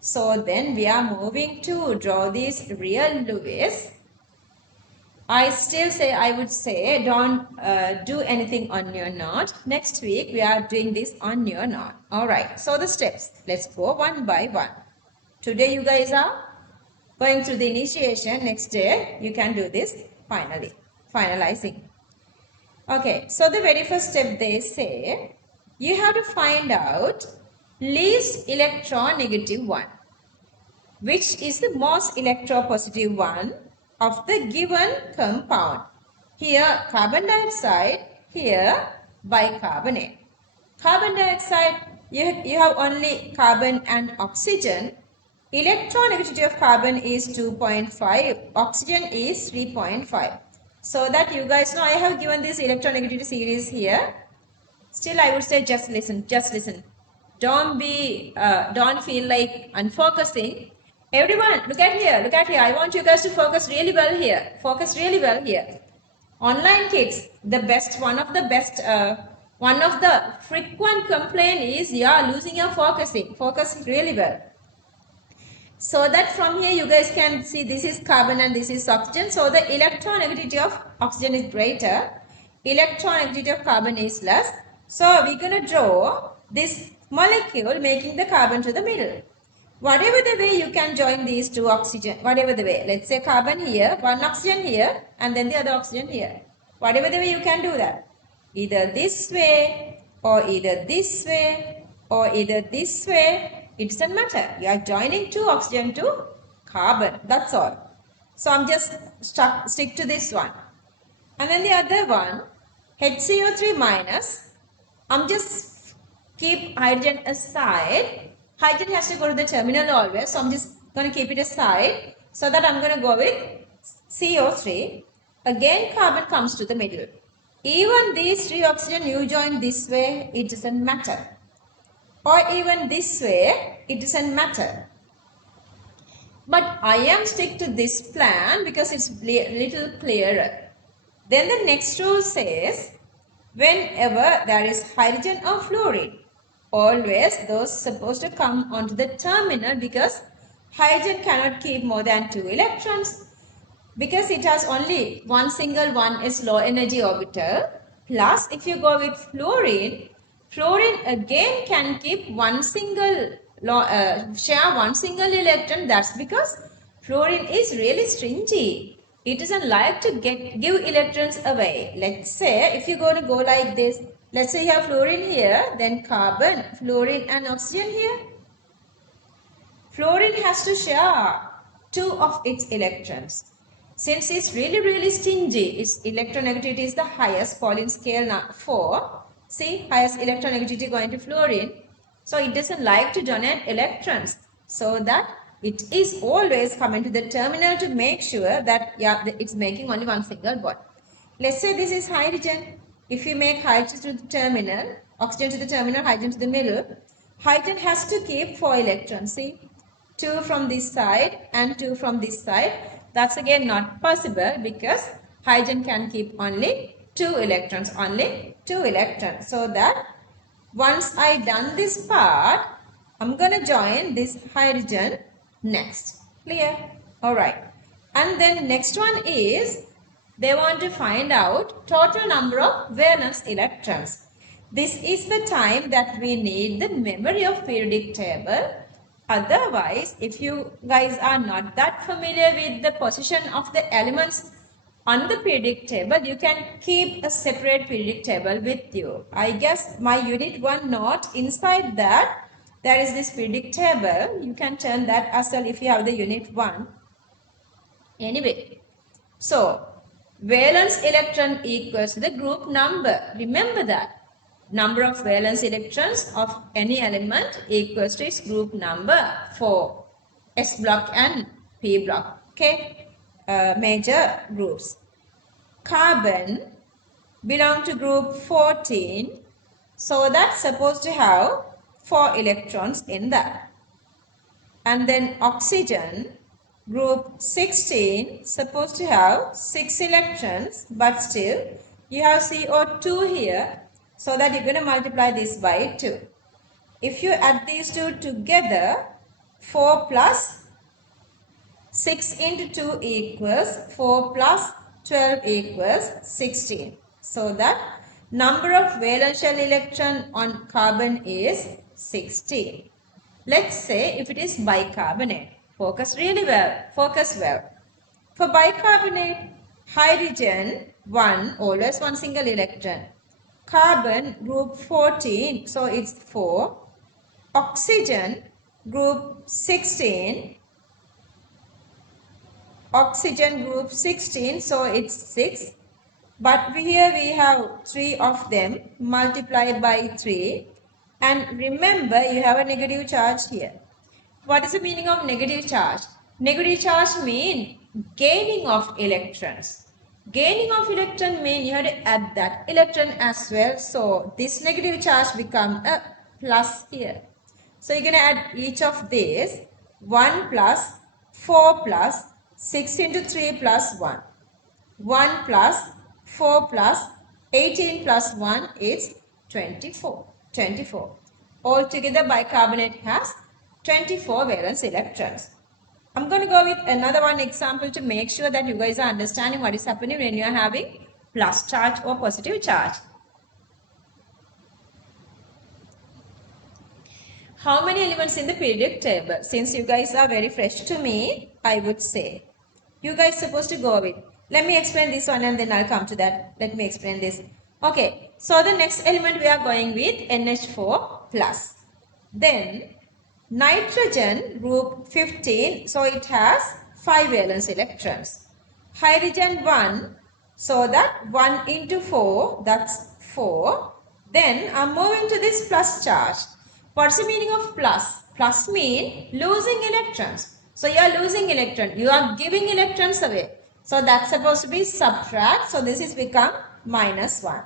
So then we are moving to draw this real Lewis. I still say, I would say, don't do anything on your note. Next week, we are doing this on your note. Alright, so the steps. Let's go one by one. Today, you guys are going through the initiation. Next day, you can do this finalizing. Okay, so the very first step, they say, you have to find out least electronegative one. Which is the most electropositive one of the given compound. Here carbon dioxide, here bicarbonate. Carbon dioxide, you have only carbon and oxygen. Electronegativity of carbon is 2.5, oxygen is 3.5. So that you guys know, I have given this electronegativity series here. Still I would say just listen. Don't feel like unfocusing. Everyone, look at here. I want you guys to focus really well here. Online kids, one of the frequent complaint is you are losing your focusing. Focus really well. So that from here you guys can see this is carbon and this is oxygen. So the electronegativity of oxygen is greater. Electronegativity of carbon is less. So we're going to draw this molecule making the carbon to the middle. Whatever the way you can join these two oxygen, whatever the way. Let's say carbon here, one oxygen here, and then the other oxygen here. Whatever the way you can do that. Either this way, or either this way, or either this way. It doesn't matter. You are joining two oxygen to carbon. That's all. So I'm just stick to this one. And then the other one, HCO3 minus. I'm just keep hydrogen aside. Hydrogen has to go to the terminal always. So I'm just going to keep it aside. So that I'm going to go with CO3. Again carbon comes to the middle. Even these three oxygen you join this way, it doesn't matter. Or even this way, it doesn't matter. But I am stick to this plan because it's a little clearer. Then the next rule says, whenever there is hydrogen or fluorine, always those supposed to come onto the terminal because hydrogen cannot keep more than 2 electrons. Because it has only one single one is low energy orbital. Plus, if you go with fluorine again can keep one single share one single electron. That's because fluorine is really stingy. It doesn't like to give electrons away. Let's say if you're going to go like this, let's say you have fluorine here, then carbon, fluorine and oxygen here. Fluorine has to share 2 of its electrons. Since it's really stingy, its electronegativity is the highest, Pauling scale now 4. See, highest electronegativity going to fluorine. So it doesn't like to donate electrons. So that it is always coming to the terminal to make sure that it's making only one single bond. Let's say this is hydrogen. If you make hydrogen to the terminal, oxygen to the terminal, hydrogen to the middle, hydrogen has to keep 4 electrons. See, 2 from this side and 2 from this side. That's again not possible because hydrogen can keep only 2 electrons, So that once I done this part, I'm going to join this hydrogen next. Clear? Alright. And then next one is, they want to find out total number of valence electrons. This is the time that we need the memory of periodic table. Otherwise, if you guys are not that familiar with the position of the elements on the periodic table, you can keep a separate periodic table with you. I guess my unit 1 note, inside that there is this periodic table. You can turn that as well if you have the unit 1. Anyway, so valence electron equals the group number. Remember that. Number of valence electrons of any element equals to its group number for S block and P block. Okay, major groups. Carbon belong to group 14, so that's supposed to have 4 electrons in that. And then oxygen, group 16, supposed to have 6 electrons, but still you have CO2 here, so that you're going to multiply this by 2. If you add these two together, 4 plus 6 into 2 equals 4 plus 12 equals 16. So that number of valence shell electron on carbon is 16. Let's say if it is bicarbonate. Focus really well. Focus well. For bicarbonate, hydrogen 1, always 1 single electron. Carbon group 14, so it's 4. Oxygen group 16. Oxygen group 16, so it's 6. But here we have 3 of them, multiplied by 3. And remember, you have a negative charge here. What is the meaning of negative charge? Negative charge means gaining of electrons. Gaining of electron means you have to add that electron as well. So this negative charge becomes a plus here. So you're going to add each of these. 1 plus 4 plus 6 into 3 plus 1. 1 plus 4 plus 18 plus 1 is 24. 24. Altogether bicarbonate has 24 valence electrons. I'm going to go with another one example to make sure that you guys are understanding what is happening when you are having plus charge or positive charge. How many elements in the periodic table? Since you guys are very fresh to me, I would say you guys supposed to go with. Let me explain this one and then I'll come to that. Let me explain this. Okay, so the next element we are going with NH4 plus. Then nitrogen group 15, so it has 5 valence electrons. Hydrogen 1, so that 1 into 4, that's 4. Then I'm moving to this plus charge. What's the meaning of plus? Plus means losing electrons. So you are losing electron. You are giving electrons away. So that's supposed to be subtract. So this is become minus 1.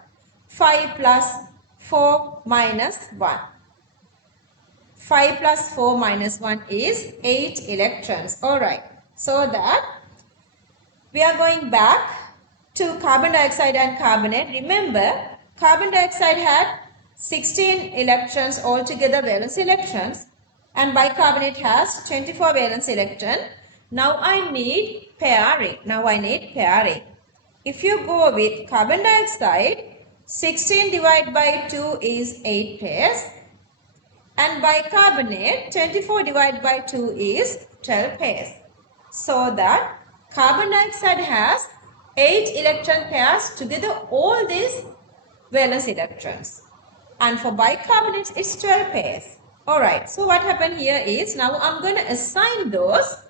5 plus 4 minus 1. 5 plus 4 minus 1 is 8 electrons. Alright. So that we are going back to carbon dioxide and carbonate. Remember, carbon dioxide had 16 electrons altogether, valence electrons, and bicarbonate has 24 valence electron. Now I need pairing. If you go with carbon dioxide, 16 divided by 2 is 8 pairs, and bicarbonate 24 divided by 2 is 12 pairs. So that carbon dioxide has 8 electron pairs together, all these valence electrons. And for bicarbonates, it's 12 pairs. Alright, so what happened here is, now I'm going to assign those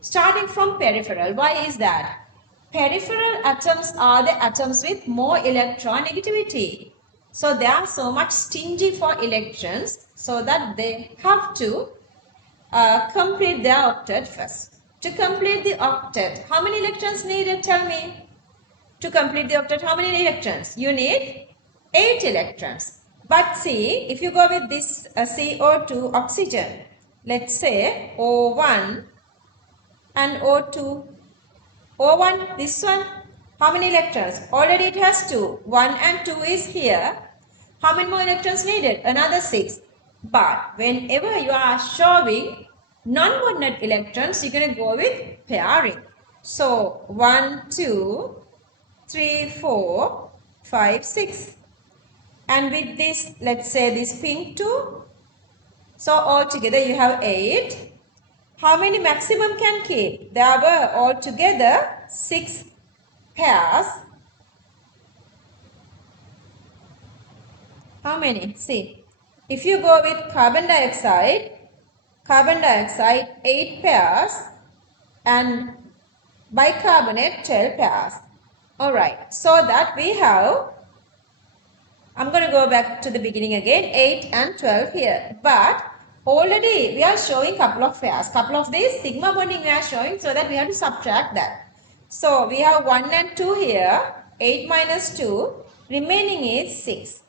starting from peripheral. Why is that? Peripheral atoms are the atoms with more electronegativity. So they are so much stingy for electrons, so that they have to complete their octet first. To complete the octet, how many electrons needed? Tell me. To complete the octet, how many electrons? You need 8 electrons. But see, if you go with this CO2 oxygen, let's say O1 and O2. O1, this one, how many electrons? Already it has 2. 1 and 2 is here. How many more electrons needed? Another 6. But whenever you are showing non-bonded electrons, you're going to go with pairing. So 1, 2, 3, 4, 5, 6. And with this, let's say this pink 2. So altogether you have 8. How many maximum can keep? There were altogether 6 pairs. How many? See, if you go with carbon dioxide 8 pairs and bicarbonate 12 pairs. Alright, so that we have, I'm going to go back to the beginning again, 8 and 12 here. But already we are showing couple of pairs. Couple of these sigma bonding we are showing, so that we have to subtract that. So we have 1 and 2 here, 8 minus 2, remaining is 6.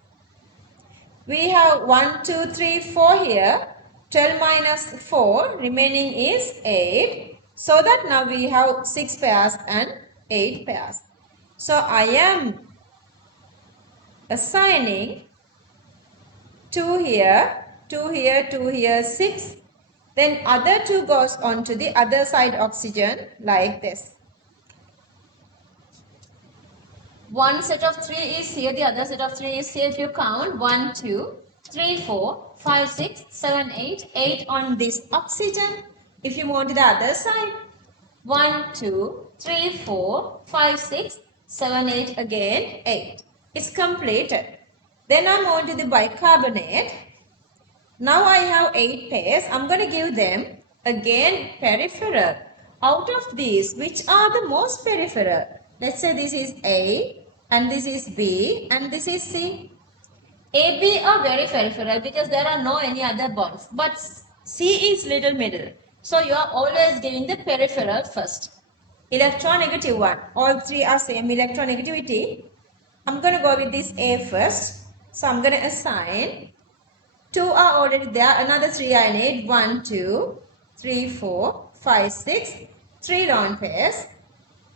We have 1, 2, 3, 4 here, 12 minus 4, remaining is 8. So that now we have 6 pairs and 8 pairs. So I am assigning 2 here, 2 here, 2 here, 6. Then other 2 goes on to the other side oxygen like this. One set of 3 is here, the other set of 3 is here. If you count 1, 2, 3, 4, 5, 6, 7, 8, 8 on this oxygen. If you move to the other side, 1, 2, 3, 4, 5, 6, 7, 8 again, 8. It's completed. Then I'm on to the bicarbonate. Now I have 8 pairs. I'm going to give them again peripheral. Out of these, which are the most peripheral? Let's say this is A and this is B and this is C. A, B are very peripheral because there are no any other bonds. But C is little middle. So you are always giving the peripheral first. Electronegative one. All 3 are same electronegativity. I'm going to go with this A first. So I'm going to assign 2 are already there. Another 3 I need. 1, 2, 3, 4, 5, 6. 3 lone pairs.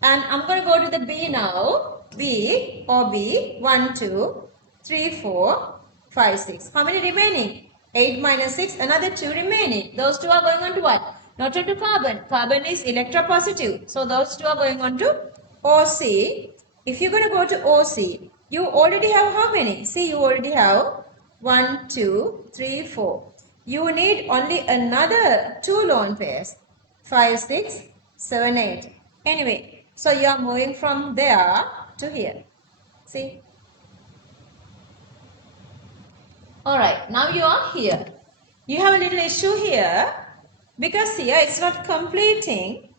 And I'm going to go to the B now. B or B. 1, 2, 3, 4, 5, 6. How many remaining? 8 minus 6. Another 2 remaining. Those 2 are going on to what? Not onto carbon. Carbon is electropositive. So those 2 are going on to OC. If you're going to go to OC, you already have how many? See, you already have 1, 2, 3, 4. You need only another 2 lone pairs. 5, 6, 7, 8. Anyway, so you are moving from there to here. See? Alright, now you are here. You have a little issue here because here it's not completing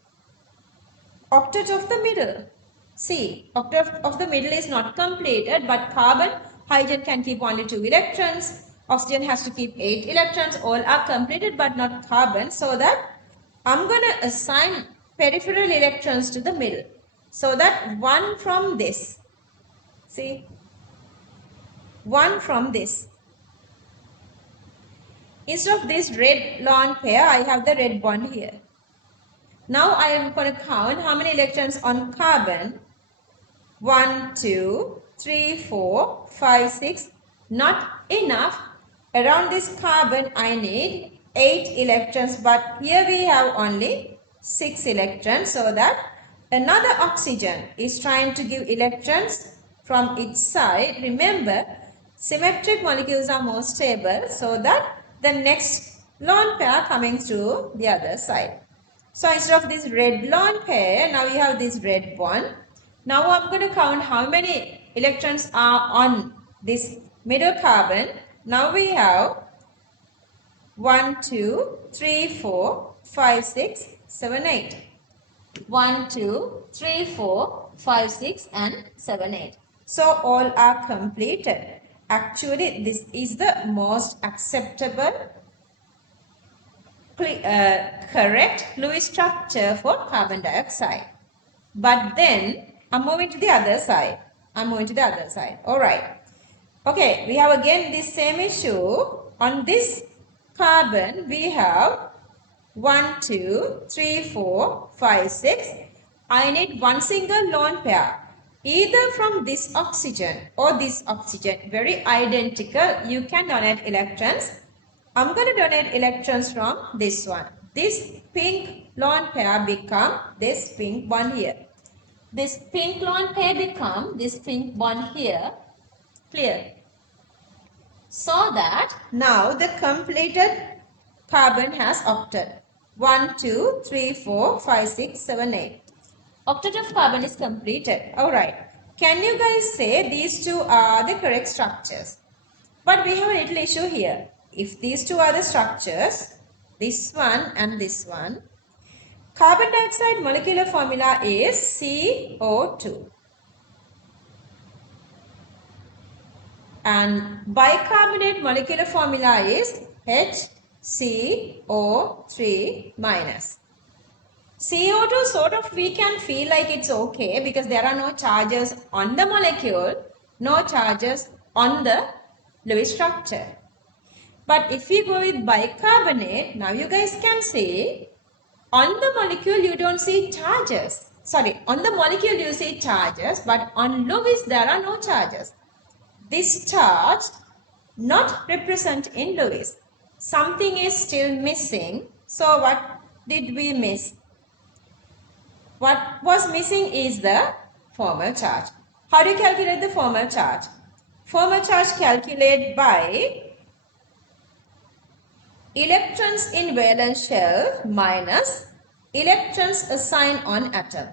octet of the middle. See, octet of the middle is not completed, but carbon, hydrogen can keep only 2 electrons. Oxygen has to keep 8 electrons. All are completed but not carbon. So that I'm going to assign peripheral electrons to the middle. So that 1 from this. See, 1 from this. Instead of this red lone pair, I have the red bond here. Now I am going to count how many electrons on carbon. 1, 2, 3, 4, 5, 6. Not enough. Around this carbon I need 8 electrons, but here we have only 6 electrons, so that another oxygen is trying to give electrons from its side. Remember, symmetric molecules are more stable, so that the next lone pair coming through the other side. So instead of this red lone pair, now we have this red bond. Now I'm going to count how many electrons are on this middle carbon. Now we have 1, 2, 3, 4, 5, 6, 7, 8. 1, 2, 3, 4, 5, 6 and 7, 8. So all are completed. Actually, this is the most acceptable correct Lewis structure for carbon dioxide. But then I'm moving to the other side. Alright. Okay, we have again this same issue. On this carbon, we have 1, 2, 3, 4, 5, 6. I need one single lone pair. Either from this oxygen or this oxygen. Very identical. You can donate electrons. I'm going to donate electrons from this one. This pink lone pair become this pink bond here. This pink lone pair become this pink bond here. Clear? So that now the completed carbon has octet. 1, 2, 3, 4, 5, 6, 7, 8. Octet of carbon is completed. Alright. Can you guys say these two are the correct structures? But we have a little issue here. If these two are the structures, this one and this one, carbon dioxide molecular formula is CO2. And bicarbonate molecular formula is HCO3 minus. CO2 sort of we can feel like it's okay because there are no charges on the molecule, no charges on the Lewis structure. But if we go with bicarbonate, now you guys can see on the molecule you don't see charges. Sorry, on the molecule you see charges, but on Lewis there are no charges. This charge not represent in Lewis. Something is still missing. So what did we miss? What was missing is the formal charge. How do you calculate the formal charge? Formal charge calculated by electrons in valence shell minus electrons assigned on atom.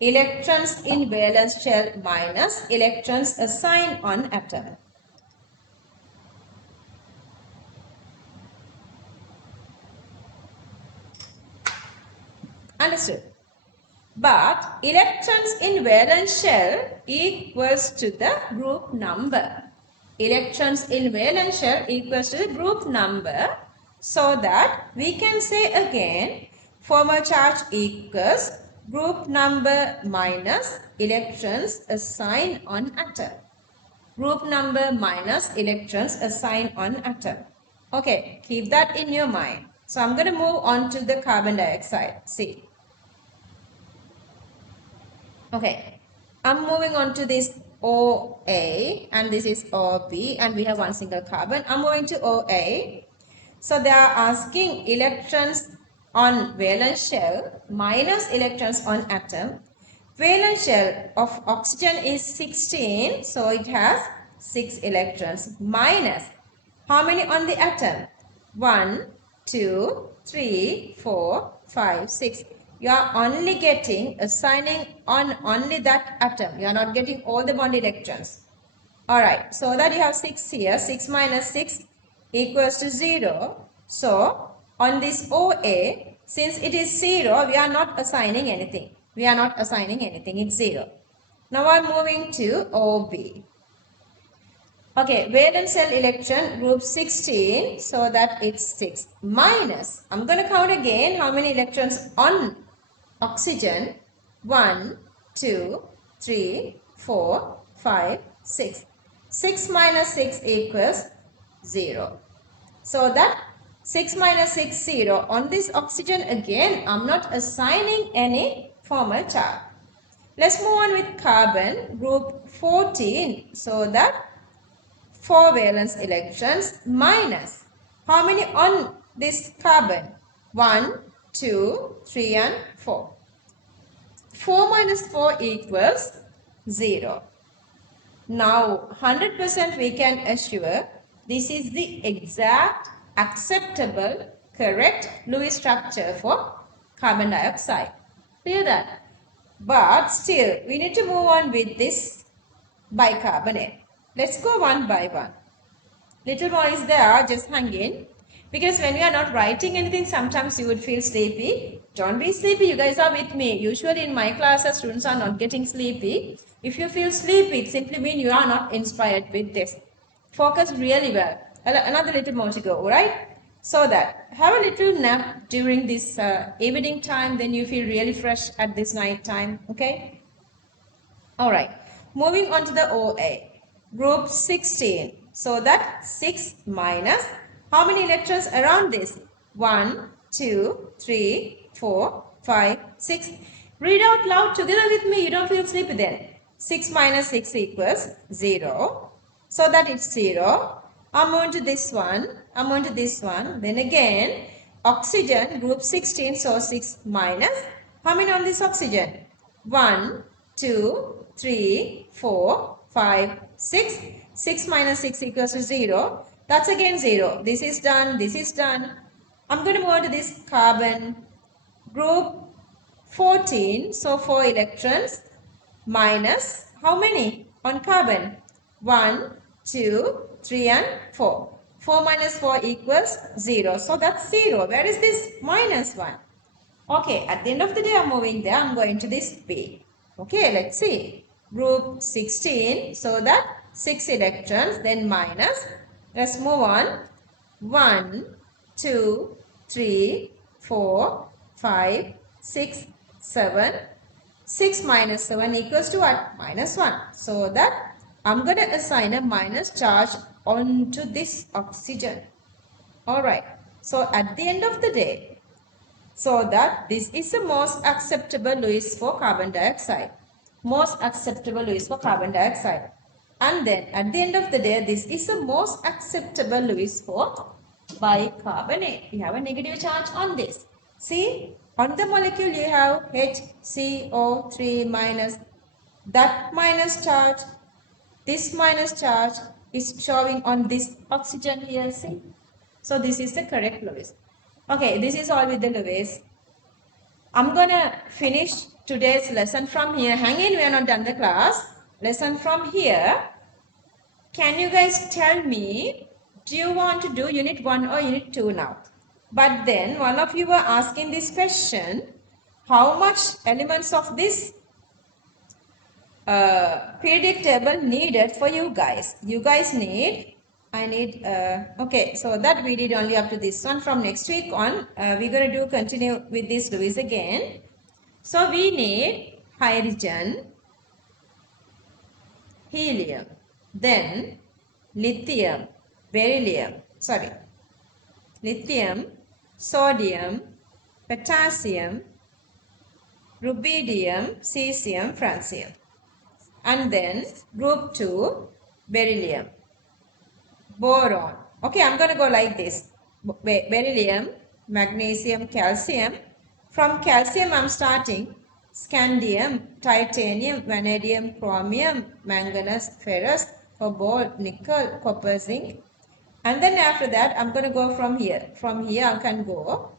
Electrons in valence shell minus electrons assigned on atom. Understood? But electrons in valence shell equals to the group number. Electrons in valence shell equals to the group number. So that we can say again formal charge equals group number minus electrons assigned on atom. Group number minus electrons assigned on atom. Okay, keep that in your mind. So I'm going to move on to the carbon dioxide. See. Okay, I'm moving on to this OA and this is OB and we have one single carbon. I'm moving to OA. So they are asking electrons on valence shell minus electrons on atom. Valence shell of oxygen is 16, so it has 6 electrons minus how many on the atom? 1, 2, 3, 4, 5, 6. You are only getting assigning on only that atom. You are not getting all the bond electrons. Alright, so that you have 6 here. 6 minus 6 equals to 0. So, on this OA, since it is 0, we are not assigning anything. We are not assigning anything. It's 0. Now I am moving to OB. Okay, valence shell electron group 16, so that it's 6 minus. I'm going to count again how many electrons on oxygen. 1, 2, 3, 4, 5, 6. 6 minus 6 equals 0. So that 6 minus 6, 0. On this oxygen again, I'm not assigning any formal charge. Let's move on with carbon, group 14. So that 4 valence electrons minus. How many on this carbon? 1, 2, 3 and 4. 4 minus 4 equals 0. Now 100% we can assure this is the exact acceptable correct Lewis structure for carbon dioxide. Clear that? But still we need to move on with this bicarbonate. Let's go one by one. Little more is there, just hang in. Because when we are not writing anything, sometimes you would feel sleepy. Don't be sleepy, you guys are with me. Usually in my classes, students are not getting sleepy. If you feel sleepy, it simply means you are not inspired with this. Focus really well. Another little more to go, alright? So that, have a little nap during this evening time, then you feel really fresh at this night time, okay? Alright, moving on to the OA. Group 16. So that 6 minus, how many electrons around this? 1, 2, 3, 4, 5, 6. Read out loud together with me. You don't feel sleepy then. 6 minus 6 equals 0. So that it's 0. I'm going to this one. I'm going to this one. Then again, oxygen group 16. So 6 minus. How many on this oxygen? 1, 2, 3, 4, 5, 6. 6 minus 6 equals to 0. That's again 0. This is done. This is done. I'm going to move on to this carbon group 14. So 4 electrons minus how many on carbon? 1, 2, 3 and 4. 4 minus 4 equals 0. So that's 0. Where is this minus 1? Okay, at the end of the day I'm moving there. I'm going to this B. Okay, let's see. Group 16. So that 6 electrons then minus. Let's move on. 1, 2, 3, 4, 5, 6, 7. 6 minus 7 equals to what? Minus 1. So that I'm going to assign a minus charge onto this oxygen. Alright. So at the end of the day, so that this is the most acceptable Lewis for carbon dioxide. Most acceptable Lewis for carbon dioxide. And then at the end of the day, this is the most acceptable Lewis for bicarbonate. We have a negative charge on this. See, on the molecule you have HCO3 minus. That minus charge, this minus charge is showing on this oxygen here, see. So this is the correct Lewis. Okay, this is all with the Lewis. I'm gonna finish today's lesson from here. Hang in, we are not done the class. Lesson from here. Can you guys tell me, do you want to do unit 1 or unit 2 now? But then one of you were asking this question, how much elements of this periodic table needed for you guys? You guys need, okay, so that we did only up to this one. From next week on, we're going to continue with this Lewis again. So we need hydrogen, helium, then lithium, lithium, sodium, potassium, rubidium, cesium, francium. And then group 2, beryllium, boron. Okay, I'm going to go like this. Beryllium, magnesium, calcium. From calcium I'm starting. Scandium, titanium, vanadium, chromium, manganese, ferrous, cobalt, nickel, copper, zinc. And then after that I'm going to go from here. From here I can go.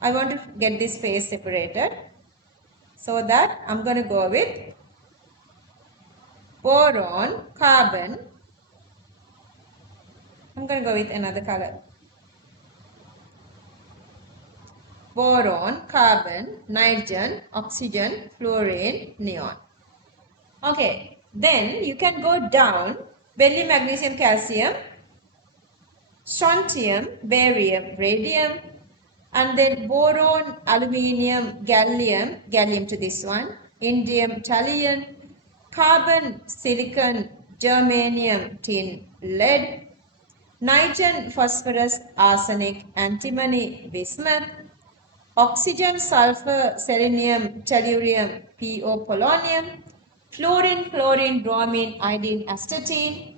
I want to get this phase separated. So that I'm going to go with boron, carbon. I'm going to go with another color. Boron, carbon, nitrogen, oxygen, fluorine, neon. Okay, then you can go down. Beryllium, magnesium, calcium, strontium, barium, radium, and then boron, aluminium, gallium to this one, indium, thallium, carbon, silicon, germanium, tin, lead, nitrogen, phosphorus, arsenic, antimony, bismuth, oxygen, sulfur, selenium, tellurium, PO, polonium, fluorine, chlorine, bromine, iodine, astatine,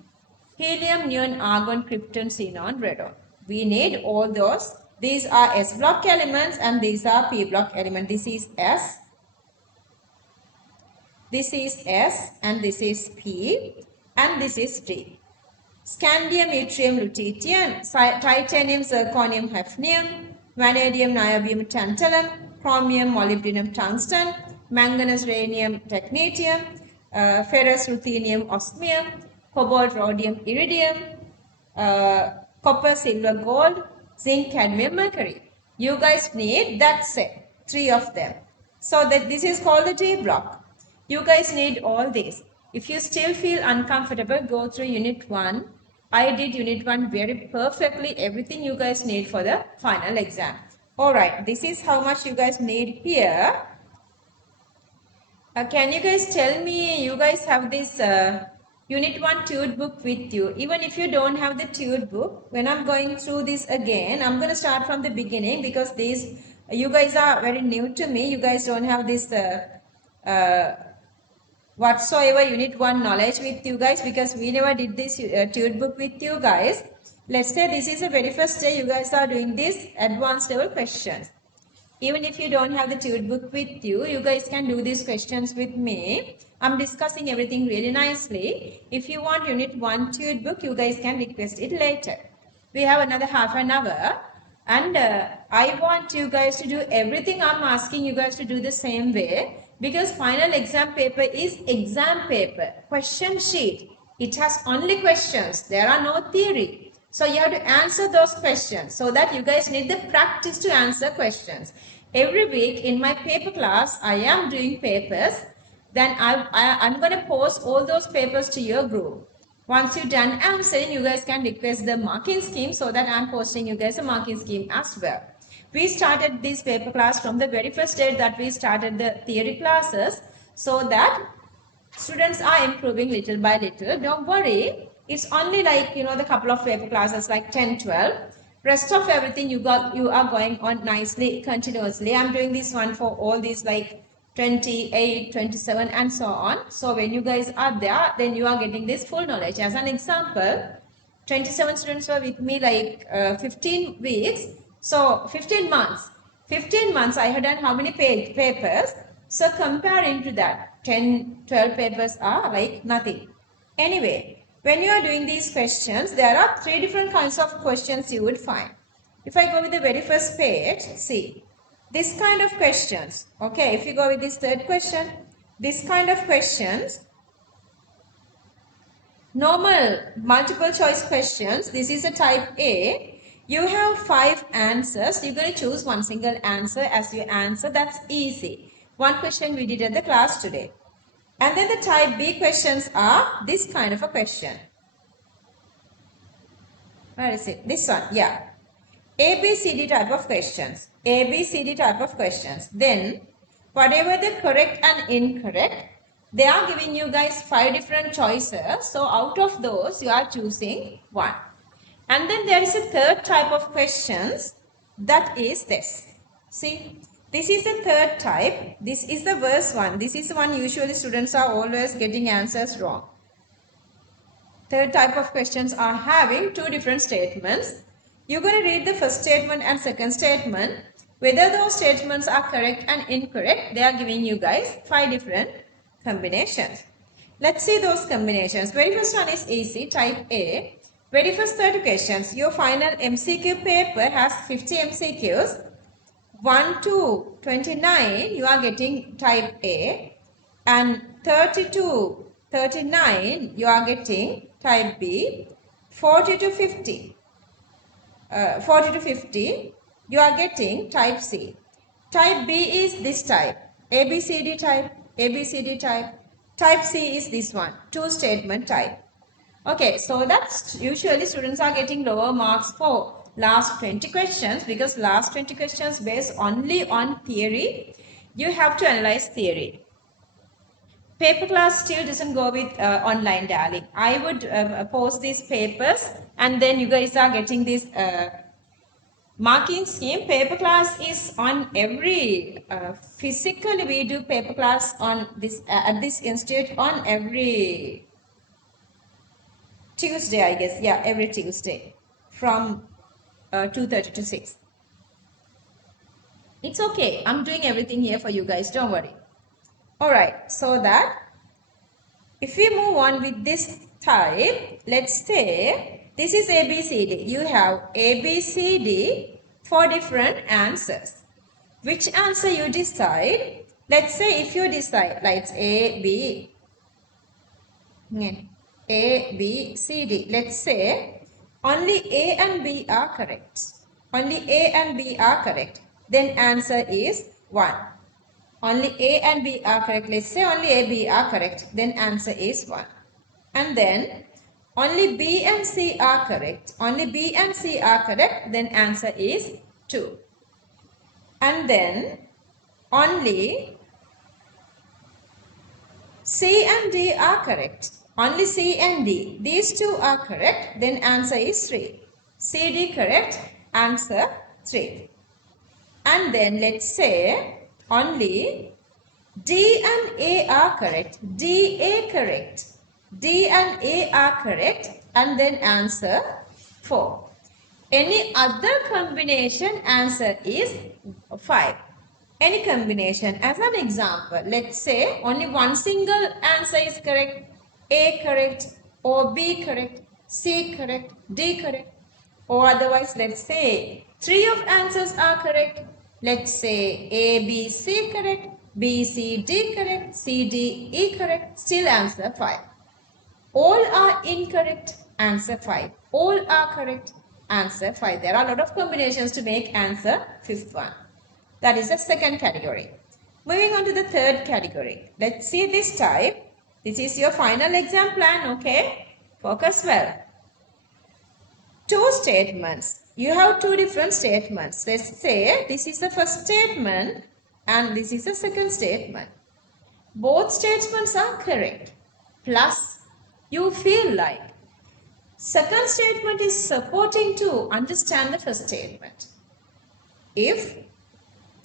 helium, neon, argon, krypton, xenon, radon. We need all those. These are S block elements and these are P block elements. This is S. This is S and this is P and this is D. Scandium, yttrium, lutetium, titanium, zirconium, hafnium, vanadium, niobium, tantalum, chromium, molybdenum, tungsten, manganese, rhenium, technetium, ferrous, ruthenium, osmium, cobalt, rhodium, iridium, copper, silver, gold, zinc, cadmium, mercury. You guys need that set, 3 of them. So that this is called the D block. You guys need all these. If you still feel uncomfortable, go through unit 1. I did unit 1 very perfectly. Everything you guys need for the final exam. Alright, this is how much you guys need here. Can you guys tell me, you guys have this unit 1 tude book with you. Even if you don't have the tude book, when I'm going through this again, I'm going to start from the beginning because these, you guys are very new to me. You guys don't have this whatsoever unit 1 knowledge with you guys because we never did this tude book with you guys. Let's say this is the very first day you guys are doing this advanced level questions. Even if you don't have the tude book with you, you guys can do these questions with me. I'm discussing everything really nicely. If you want unit 1 tude book, you guys can request it later. We have another half an hour. And I want you guys to do everything I'm asking you guys to do the same way, because final exam paper is exam paper, question sheet. It has only questions. There are no theory. So you have to answer those questions, so that you guys need the practice to answer questions. Every week in my paper class, I am doing papers. Then I'm going to post all those papers to your group. Once you're done answering, you guys can request the marking scheme, so that I'm posting you guys a marking scheme as well. We started this paper class from the very first day that we started the theory classes, so that students are improving little by little. Don't worry, it's only like, the couple of paper classes like 10, 12. Rest of everything you are going on nicely, continuously. I'm doing this one for all these like 28, 27 and so on. So when you guys are there, then you are getting this full knowledge. As an example, 27 students were with me like 15 weeks. So 15 months. 15 months I had done how many papers? So comparing to that, 10, 12 papers are like nothing. Anyway, when you are doing these questions, there are 3 different kinds of questions you would find. If I go with the very first page, see, this kind of questions. Okay, if you go with this third question, this kind of questions, normal multiple choice questions, this is a type A. You have 5 answers. You're going to choose one single answer as your answer. That's easy. One question we did at the class today. And then the type B questions are this kind of a question. Where is it? This one, yeah. A, B, C, D type of questions. A, B, C, D type of questions. Then, whatever the correct and incorrect, they are giving you guys 5 different choices. So, out of those, you are choosing one. And then there is a third type of questions. That is this. See, this is the third type. This is the worst one. This is the one usually students are always getting answers wrong. Third type of questions are having 2 different statements. You're going to read the first statement and second statement. Whether those statements are correct and incorrect, they are giving you guys 5 different combinations. Let's see those combinations. Very first one is easy, type A. Very first 30 questions. Your final MCQ paper has 50 MCQs. 1 to 29, you are getting type A. And 30 to 39, you are getting type B. 40 to 50. 40 to 50, you are getting type C. Type B is this type, ABCD type, ABCD type. Type C is this one, 2 statement type. Okay, so that's usually students are getting lower marks for last 20 questions, because last 20 questions based only on theory. You have to analyze theory. Paper class still doesn't go with online, darling. I would post these papers, and then you guys are getting this marking scheme. Paper class is on every, physically we do paper class on this at this institute on every Tuesday, I guess. Yeah, every Tuesday from 2:30 to 6. It's okay. I'm doing everything here for you guys. Don't worry. Alright, so that if we move on with this type, let's say this is ABCD. You have ABCD, 4 different answers. Which answer you decide? Let's say if you decide, like it's A, B, C, D. Let's say only A and B are correct. Only A and B are correct. Then answer is 1. Only A and B are correct. Let's say only A, B are correct. Then answer is 1. And then only B and C are correct. Only B and C are correct. Then answer is 2. And then only C and D are correct. Only C and D. These 2 are correct. Then answer is 3. C, D correct. Answer 3. And then let's say only D and A are correct. D, A correct. D and A are correct. And then answer 4. Any other combination, answer is 5. any combination. As an example, let's say only one single answer is correct, A correct, or B correct, C correct, D correct. Or otherwise, let's say three of answers are correct. Let's say A, B, C correct, B, C, D correct, C, D, E correct, still answer 5. All are incorrect, answer 5. All are correct, answer 5. There are a lot of combinations to make answer fifth one. That is the second category. Moving on to the third category. Let's see this type. This is your final exam plan, okay? Focus well. Two statements. You have two different statements. Let's say this is the first statement and this is the second statement. Both statements are correct. Plus, you feel like second statement is supporting to understand the first statement. If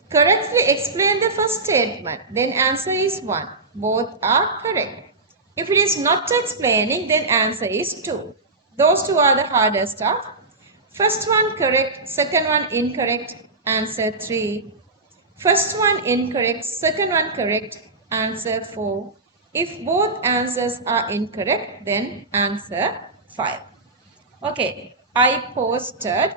correctly explain the first statement, then answer is 1. Both are correct. If it is not explaining, then answer is 2. Those two are the hardest stuff. First one correct, second one incorrect, answer 3. First one incorrect, second one correct, answer 4. If both answers are incorrect, then answer 5. Okay, I posted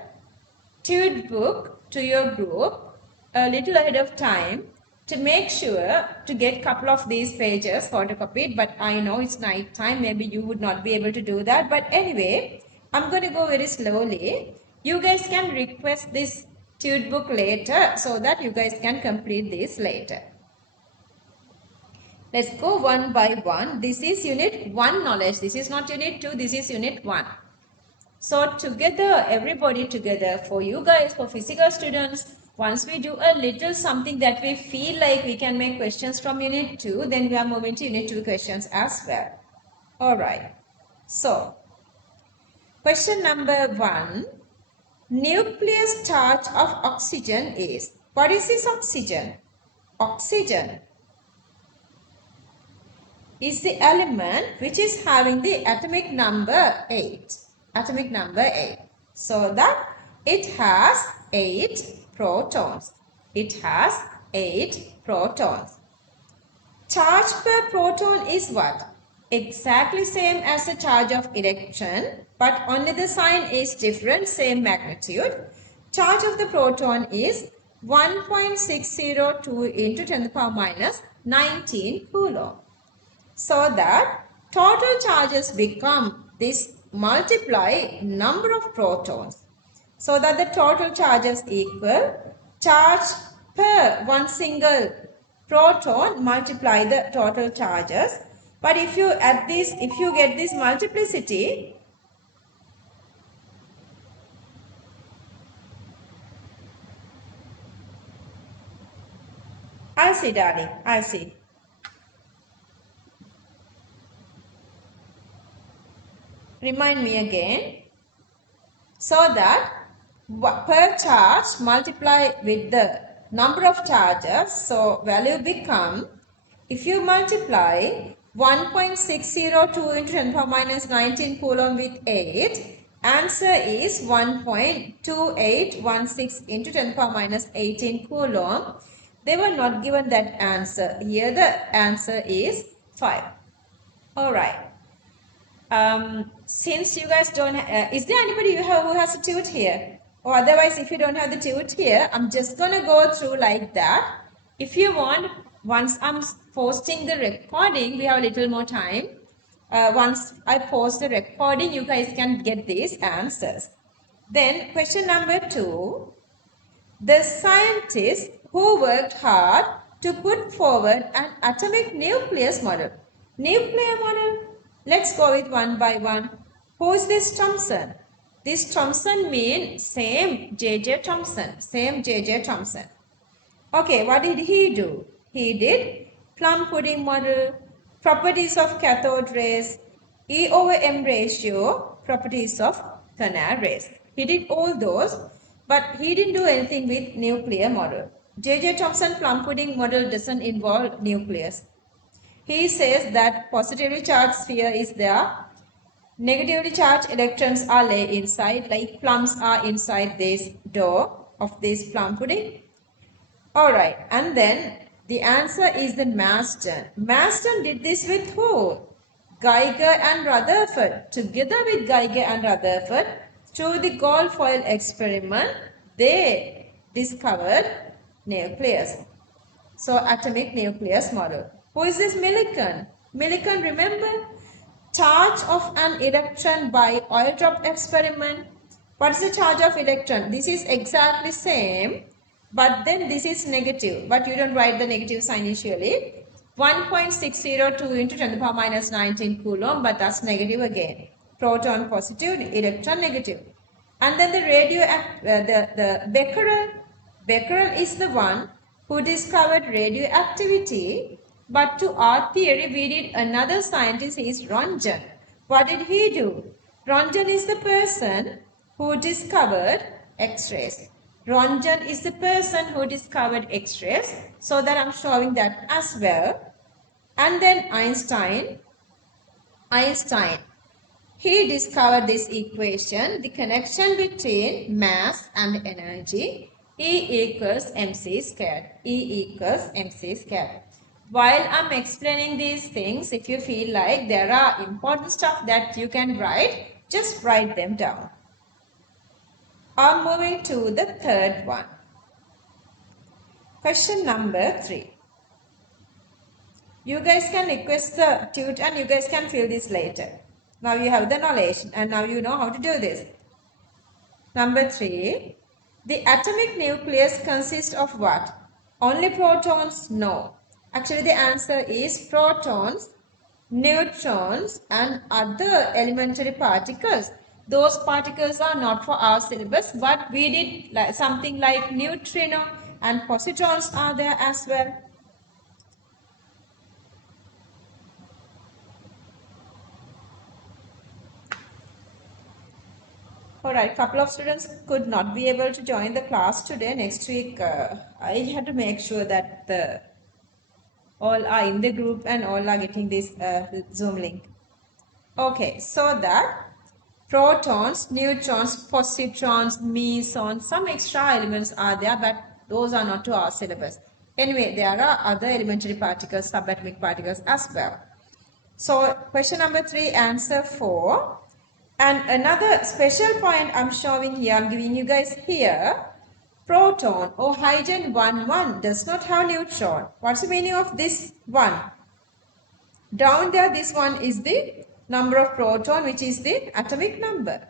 tutored book to your group a little ahead of time to make sure to get couple of these pages photocopied, but I know it's night time, maybe you would not be able to do that, but anyway, I'm going to go very slowly. You guys can request this tutored book later so that you guys can complete this later. Let's go one by one. This is unit 1 knowledge. This is not unit 2, this is unit 1. So together, everybody together, for you guys, for physical students, once we do a little something that we feel like we can make questions from unit 2, then we are moving to unit 2 questions as well. Alright. So, question number 1. Nucleus charge of oxygen is. What is this oxygen? Oxygen is the element which is having the atomic number 8. Atomic number 8. So that it has 8 protons. It has 8 protons. Charge per proton is what? Exactly same as the charge of electron, but only the sign is different, same magnitude. Charge of the proton is 1.602 into 10 to the power minus 19 coulomb. So that total charges become this multiply number of protons. So that the total charges equal charge per one single proton multiply the total charges. But if you add this, if you get this multiplicity, I'll see, darling, I'll see. Remind me again. So that per charge multiply with the number of charges. So value become, if you multiply 1.602 into 10 power minus 19 coulomb with 8, answer is 1.2816 into 10 power minus 18 coulomb. They were not given that answer. Here the answer is 5. Alright. Since you guys don't, is there anybody who has a tute here? Or otherwise, if you don't have the tute here, I'm just going to go through like that. If you want, once I'm posting the recording, we have a little more time. Once I post the recording, you guys can get these answers. Then question number 2. The scientists who worked hard to put forward an atomic nucleus model. Nuclear model? Let's go with one by one. Who is this Thomson? This Thomson means same J.J. Thomson. Same J.J. Thomson. Okay, what did he do? He did plum pudding model, properties of cathode rays, E over M ratio, properties of canal rays. He did all those, but he didn't do anything with nuclear model. J.J. Thomson plum pudding model doesn't involve nucleus. He says that positively charged sphere is there. Negatively charged electrons are lay inside, like plums are inside this dough of this plum pudding. Alright, and then the answer is the Marsden. Marsden did this with who? Geiger and Rutherford. Together with Geiger and Rutherford, through the gold foil experiment, they discovered nucleus. So, atomic nucleus model. Who is this Millikan? Millikan, remember? Charge of an electron by oil drop experiment. What is the charge of electron? This is exactly same, but then this is negative. But you don't write the negative sign initially. 1.602 into 10 to the power minus 19 coulomb, but that's negative again. Proton positive, electron negative. And then the Becquerel. Becquerel is the one who discovered radioactivity, but to our theory we did another scientist, is Röntgen. What did he do? Röntgen is the person who discovered X-rays. Röntgen is the person who discovered X-rays, so that I'm showing that as well. And then Einstein, he discovered this equation, the connection between mass and energy, E equals mc squared. E equals mc squared. While I'm explaining these things, if you feel like there are important stuff that you can write, just write them down. I'm moving to the third one. Question number 3. You guys can request the tutor and you guys can fill this later. Now you have the knowledge and now you know how to do this. Number 3. The atomic nucleus consists of what? Only protons? No. Actually the answer is protons, neutrons and other elementary particles. Those particles are not for our syllabus, but we did something like neutrino and positrons are there as well. Alright, couple of students could not be able to join the class today. Next week, I had to make sure that all are in the group and all are getting this Zoom link. Okay, so that protons, neutrons, positrons, mesons, some extra elements are there, but those are not to our syllabus. Anyway, there are other elementary particles, subatomic particles as well. So, question number 3, answer 4. And another special point I'm showing here, I'm giving you guys here, proton or hydrogen 1 does not have neutron. What's the meaning of this one? Down there, this one is the number of proton, which is the atomic number.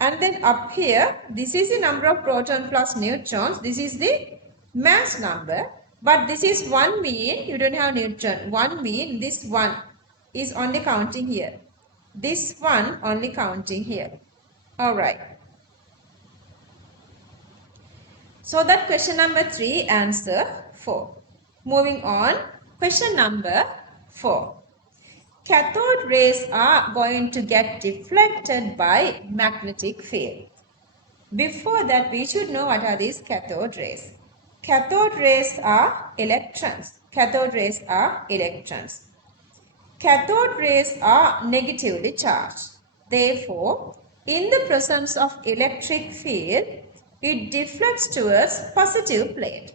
And then up here, this is the number of proton plus neutrons. This is the mass number. But this is 1 mean you don't have neutron. 1 mean this one is only counting here. This one only counting here. Alright. So that question number 3, answer 4. Moving on, question number 4. Cathode rays are going to get deflected by magnetic field. Before that, we should know what are these cathode rays. Cathode rays are electrons. Cathode rays are electrons. Cathode rays are negatively charged. Therefore, in the presence of electric field, it deflects towards positive plate.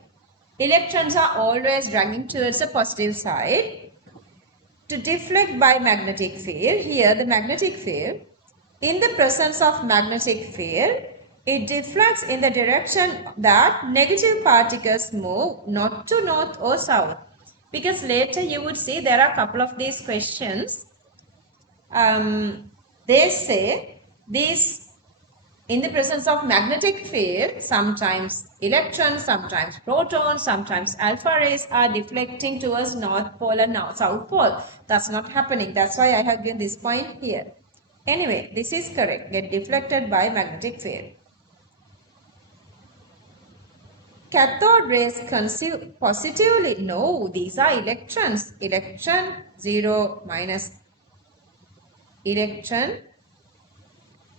Electrons are always dragging towards the positive side. To deflect by magnetic field, here the magnetic field, in the presence of magnetic field, it deflects in the direction that negative particles move, not to north or south. Because later you would see there are a couple of these questions. They say these, in the presence of magnetic field, sometimes electrons, sometimes protons, sometimes alpha rays are deflecting towards north pole and south pole. That's not happening. That's why I have given this point here. Anyway, this is correct. Get deflected by magnetic field. Cathode rays conceive positively. No, these are electrons. Electron 0 minus electron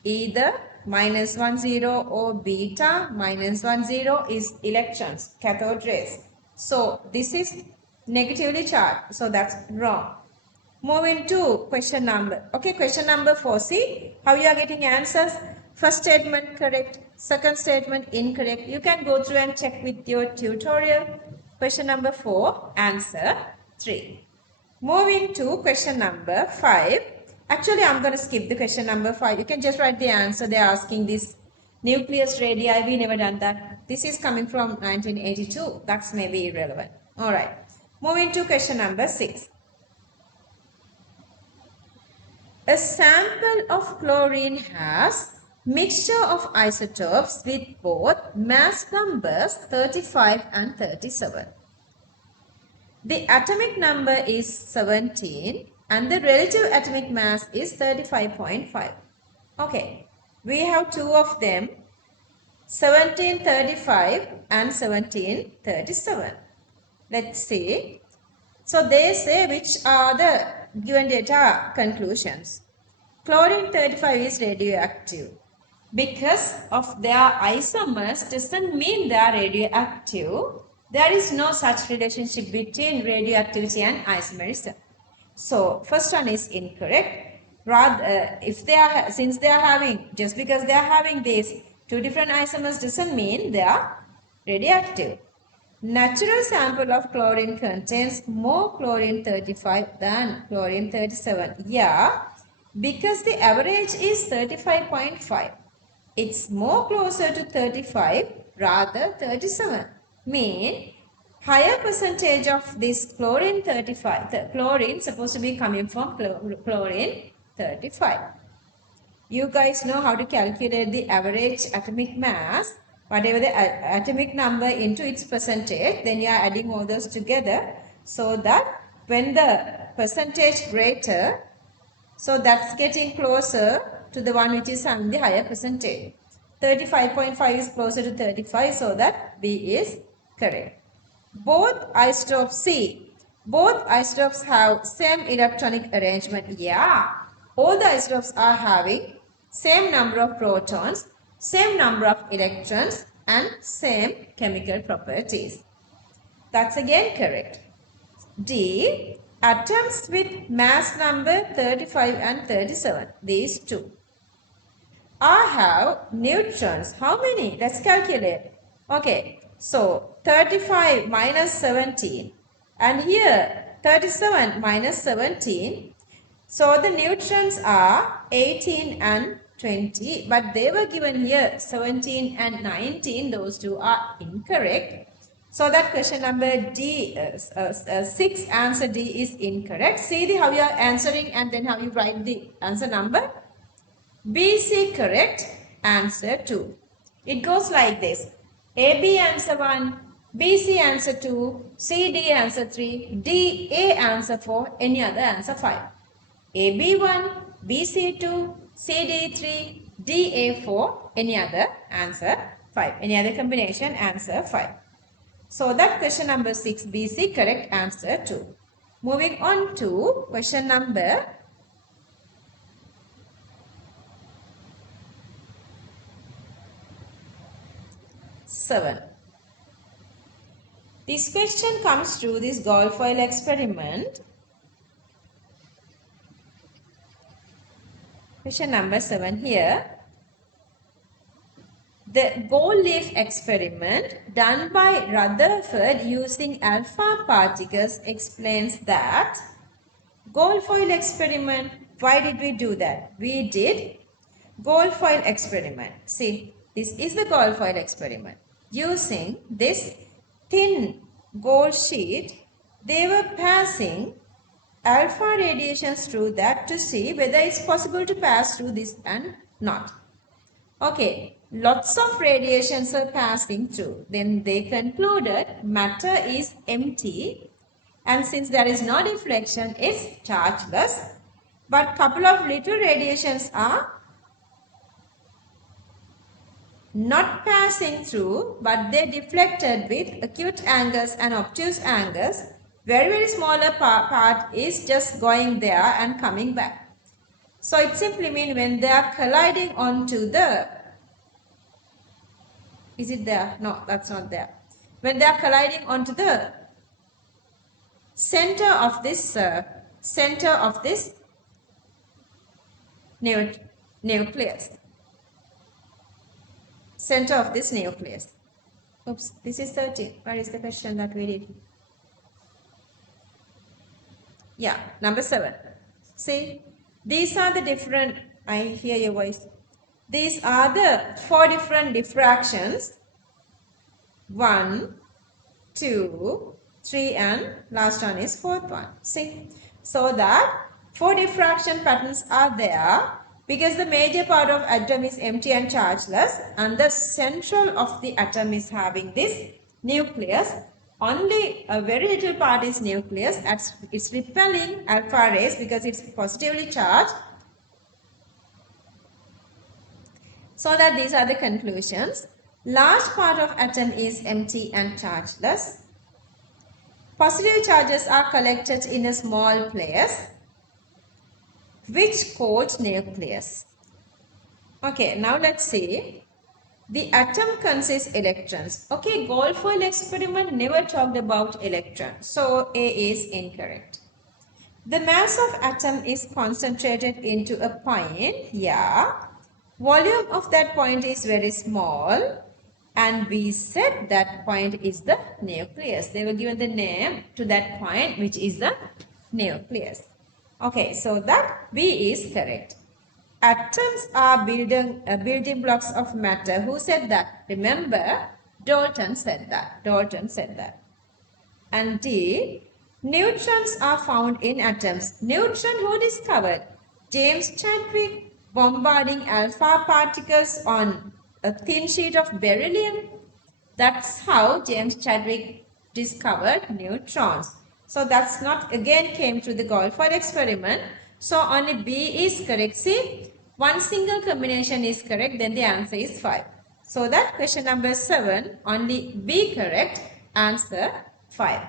either minus 1 0 or beta minus 1 0 is electrons, cathode rays. So this is negatively charged. So that's wrong. Moving to question number. Okay, question number 4. See how you are getting answers. First statement correct, second statement incorrect. You can go through and check with your tutorial. Question number 4, answer 3. Moving to question number 5. Actually, I'm going to skip the question number 5. You can just write the answer. They're asking this nucleus radii. We never done that. This is coming from 1982. That's maybe irrelevant. All right. Moving to question number 6. A sample of chlorine has mixture of isotopes with both mass numbers 35 and 37. The atomic number is 17 and the relative atomic mass is 35.5. Okay, we have two of them, 1735 and 1737. Let's see. So they say which are the given data conclusions. Chlorine 35 is radioactive. Because of their isomers doesn't mean they are radioactive. There is no such relationship between radioactivity and isomerism. So first one is incorrect. Rather, since they are having, just because they are having these two different isomers doesn't mean they are radioactive. Natural sample of chlorine contains more chlorine 35 than chlorine 37. Yeah, because the average is 35.5. It's more closer to 35 rather 37. Mean higher percentage of this chlorine 35, the chlorine supposed to be coming from chlorine 35. You guys know how to calculate the average atomic mass, whatever the atomic number into its percentage, then you are adding all those together so that when the percentage greater, so that's getting closer to the one which is having the higher percentage. 35.5 is closer to 35, so that B is correct. Both isotopes, both isotopes have same electronic arrangement. Yeah, all the isotopes are having same number of protons, same number of electrons and same chemical properties. That's again correct. D, atoms with mass number 35 and 37, these two. I have neutrons. How many? Let's calculate. Okay, so 35 minus 17 and here 37 minus 17. So the neutrons are 18 and 20, but they were given here 17 and 19. Those two are incorrect. So that question number D, 6, answer D is incorrect. See how you are answering and then how you write the answer number. BC correct, answer 2. It goes like this. AB answer 1, BC answer 2, CD answer 3, DA answer 4, any other answer 5. AB 1, BC 2, CD 3, DA 4, any other answer 5. Any other combination, answer 5. So that question number 6, BC correct, answer 2. Moving on to question number 7. This question comes through this gold foil experiment. Question number 7 here. The gold leaf experiment done by Rutherford using alpha particles explains that gold foil experiment. Why did we do that? We did gold foil experiment. See, this is the gold foil experiment. Using this thin gold sheet, they were passing alpha radiations through that to see whether it's possible to pass through this and not. Okay, lots of radiations are passing through. Then they concluded matter is empty, and since there is no deflection, it's chargeless. But couple of little radiations are not passing through, but they deflected with acute angles and obtuse angles. Very smaller part is just going there and coming back. So it simply means when they are colliding onto the, is it there? No, that's not there. When they are colliding onto the center of this nucleus. center of this nucleus. Oops, this is 13. Where is the question that we did? Yeah, number 7. See, these are the different, I hear your voice. These are the 4 different diffractions. 1, 2, 3 and last one is 4th one. See, so that 4 diffraction patterns are there because the major part of atom is empty and chargeless and the central of the atom is having this nucleus. Only a very little part is nucleus. It's repelling alpha rays because it's positively charged. So that these are the conclusions. Large part of atom is empty and chargeless. Positive charges are collected in a small place which called nucleus. Okay, now let's see. The atom consists electrons. Okay, Goldfield experiment never talked about electrons. So A is incorrect. The mass of atom is concentrated into a point. Yeah. Volume of that point is very small. And we said that point is the nucleus. They were given the name to that point which is the nucleus. Okay, so that B is correct. Atoms are building blocks of matter. Who said that? Remember, Dalton said that. Dalton said that. And D, neutrons are found in atoms. Neutron who discovered? James Chadwick bombarding alpha particles on a thin sheet of beryllium. That's how James Chadwick discovered neutrons. So that's not again came through the Goldfield experiment. So only B is correct. See, one single combination is correct, then the answer is 5. So that question number 7, only B correct, answer 5.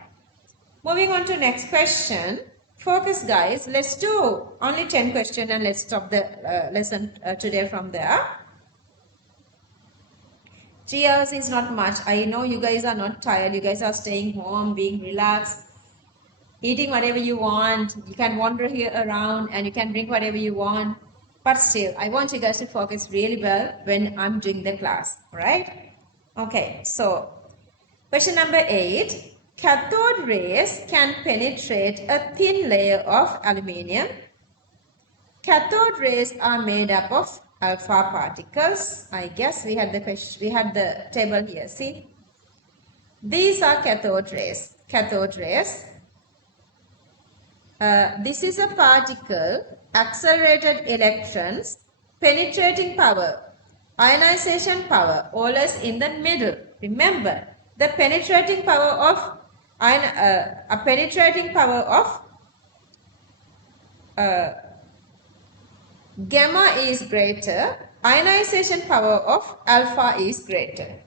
Moving on to next question. Focus guys, let's do only 10 questions and let's stop the lesson today from there. 3 hours is not much. I know you guys are not tired. You guys are staying home, being relaxed, eating whatever you want. You can wander here around and you can drink whatever you want. But still, I want you guys to focus really well when I'm doing the class. Right? Okay, so question number 8. Cathode rays can penetrate a thin layer of aluminium. Cathode rays are made up of alpha particles. I guess we had the question, we had the table here. See, these are cathode rays. Cathode rays. This is a particle, accelerated electrons, penetrating power, ionization power, always in the middle. Remember, the penetrating power of gamma is greater, ionization power of alpha is greater.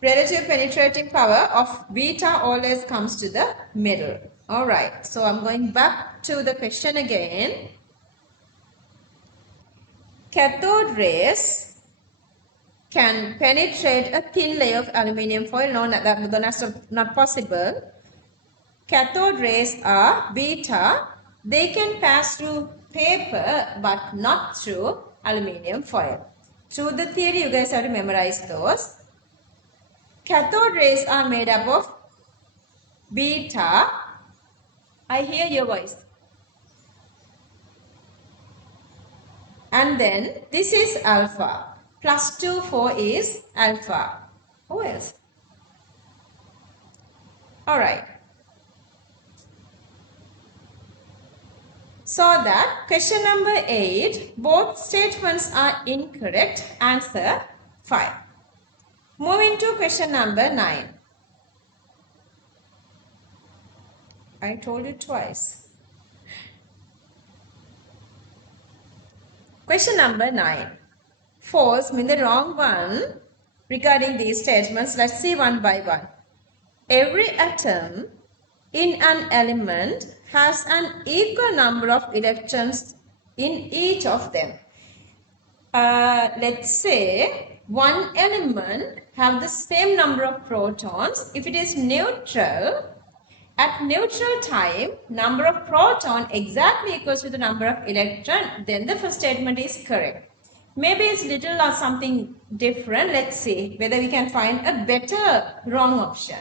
Relative penetrating power of beta always comes to the middle. Alright, so I'm going back to the question again. Cathode rays can penetrate a thin layer of aluminium foil. No, that's not possible. Cathode rays are beta. They can pass through paper but not through aluminium foil. Through the theory, you guys have to memorize those. Cathode rays are made up of beta. I hear your voice. And then this is alpha. Plus 2, 4 is alpha. Who else? Alright. So that question number 8, both statements are incorrect. Answer 5. Moving to question number 9. I told you twice. Question number 9. False means the wrong one regarding these statements. Let's see one by one. Every atom in an element has an equal number of electrons in each of them. Let's say one element have the same number of protons. If it is neutral, at neutral time, number of proton exactly equals to the number of electron, then the first statement is correct. Maybe it's little or something different. Let's see whether we can find a better wrong option.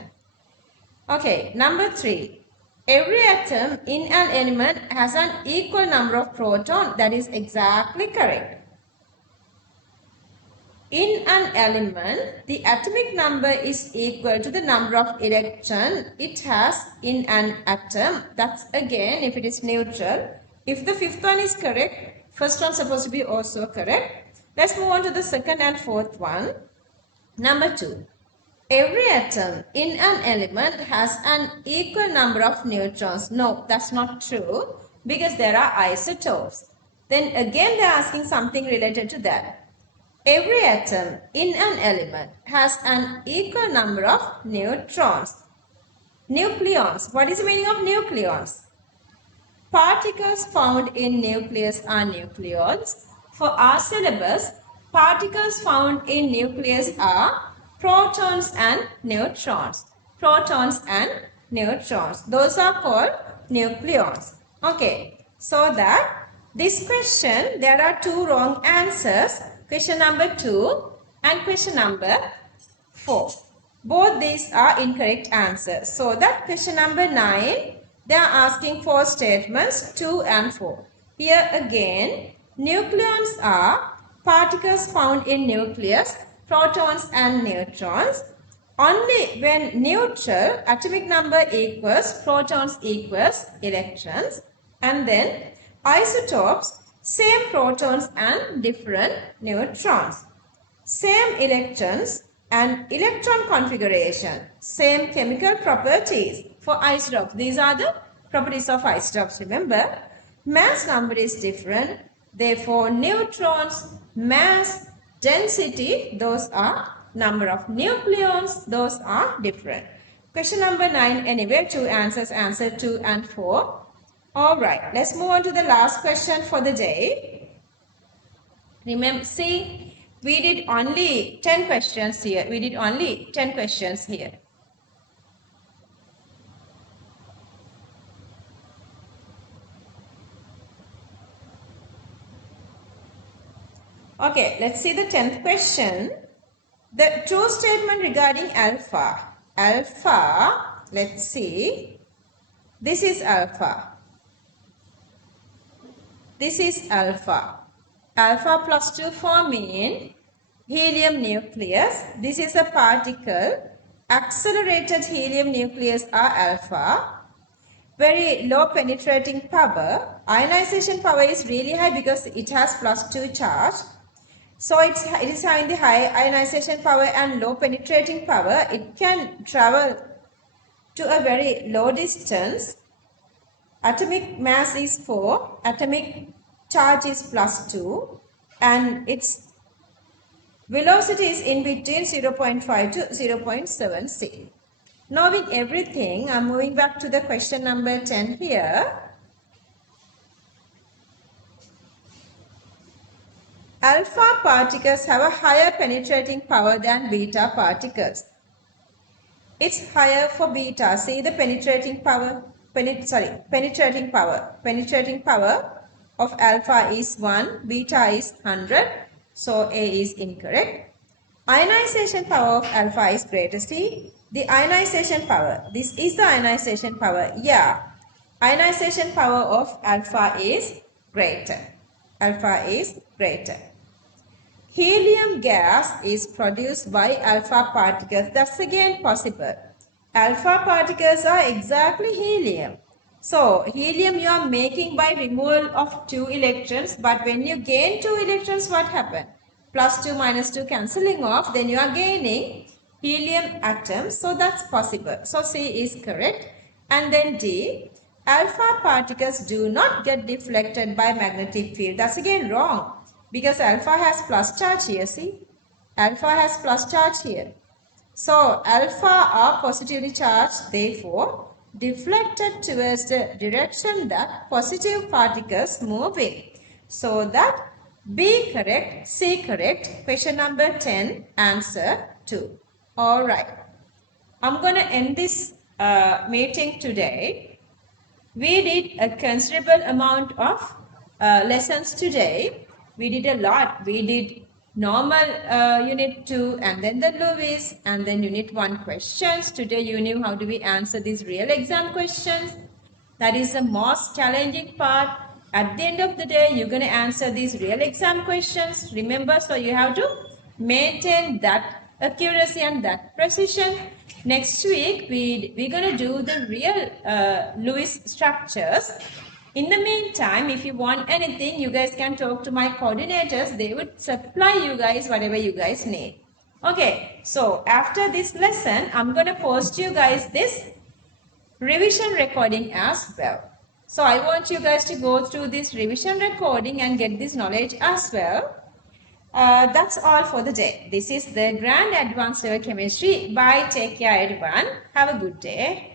Okay, number 3. Every atom in an element has an equal number of protons. That is exactly correct. In an element, the atomic number is equal to the number of electrons it has in an atom. That's again if it is neutral. If the fifth one is correct, first one is supposed to be also correct. Let's move on to the second and fourth one. Number 2. Every atom in an element has an equal number of neutrons. No, that's not true because there are isotopes. Then again they are asking something related to that. Every atom in an element has an equal number of neutrons. Nucleons. What is the meaning of nucleons? Particles found in nucleus are nucleons. For our syllabus, particles found in nucleus are protons and neutrons. Protons and neutrons. Those are called nucleons. Okay. So that this question, there are 2 wrong answers. Question number 2 and question number 4. Both these are incorrect answers. So that question number 9, they are asking 4 statements, 2 and 4. Here again, nucleons are particles found in nucleus, protons and neutrons. Only when neutral, atomic number equals protons equals electrons. And then isotopes, same protons and different neutrons. Same electrons and electron configuration. Same chemical properties for isotopes. These are the properties of isotopes. Remember, mass number is different. Therefore, neutrons, mass, density, those are number of nucleons. Those are different. Question number 9 anyway, 2 answers, answer 2 and 4. Alright, let's move on to the last question for the day. Remember, see, we did only 10 questions here. We did only 10 questions here. Okay, let's see the 10th question. The true statement regarding alpha. Alpha, let's see. This is alpha. This is alpha. Alpha plus 2 4 mean helium nucleus. This is a particle. Accelerated helium nucleus are alpha. Very low penetrating power. Ionization power is really high because it has plus 2 charge. So it is having the high ionization power and low penetrating power. It can travel to a very low distance. Atomic mass is 4, atomic charge is plus 2, and its velocity is in between 0.5 to 0.7 c. Knowing everything, I'm moving back to the question number 10 here. Alpha particles have a higher penetrating power than beta particles. It's higher for beta. See the penetrating power. Penetrating power of alpha is 1, beta is 100. So A is incorrect. Ionization power of alpha is greater. See the ionization power. This is the ionization power. Yeah. Ionization power of alpha is greater. Alpha is greater. Helium gas is produced by alpha particles. That's again possible. Alpha particles are exactly helium. So, helium you are making by removal of 2 electrons. But when you gain 2 electrons, what happens? Plus 2 minus 2 cancelling off. Then you are gaining helium atoms. So, that's possible. So, C is correct. And then D. Alpha particles do not get deflected by magnetic field. That's again wrong. Because alpha has plus charge here. See? Alpha has plus charge here. So, alpha are positively charged, therefore, deflected towards the direction that positive particles move in. So, that B correct, C correct. Question number 10, answer 2. Alright. I'm going to end this meeting today. We did a considerable amount of lessons today. We did a lot. We did normal unit 2 and then the Lewis and then unit 1 questions. Today you knew how do we answer these real exam questions. That is the most challenging part. At the end of the day, you're going to answer these real exam questions. Remember, so you have to maintain that accuracy and that precision. Next week, we're going to do the real Lewis structures. In the meantime, if you want anything, you guys can talk to my coordinators. They would supply you guys whatever you guys need. Okay, so after this lesson, I'm going to post you guys this revision recording as well. So I want you guys to go through this revision recording and get this knowledge as well. That's all for the day. This is the Grand Advanced Level Chemistry. Bye. Take care everyone. Have a good day.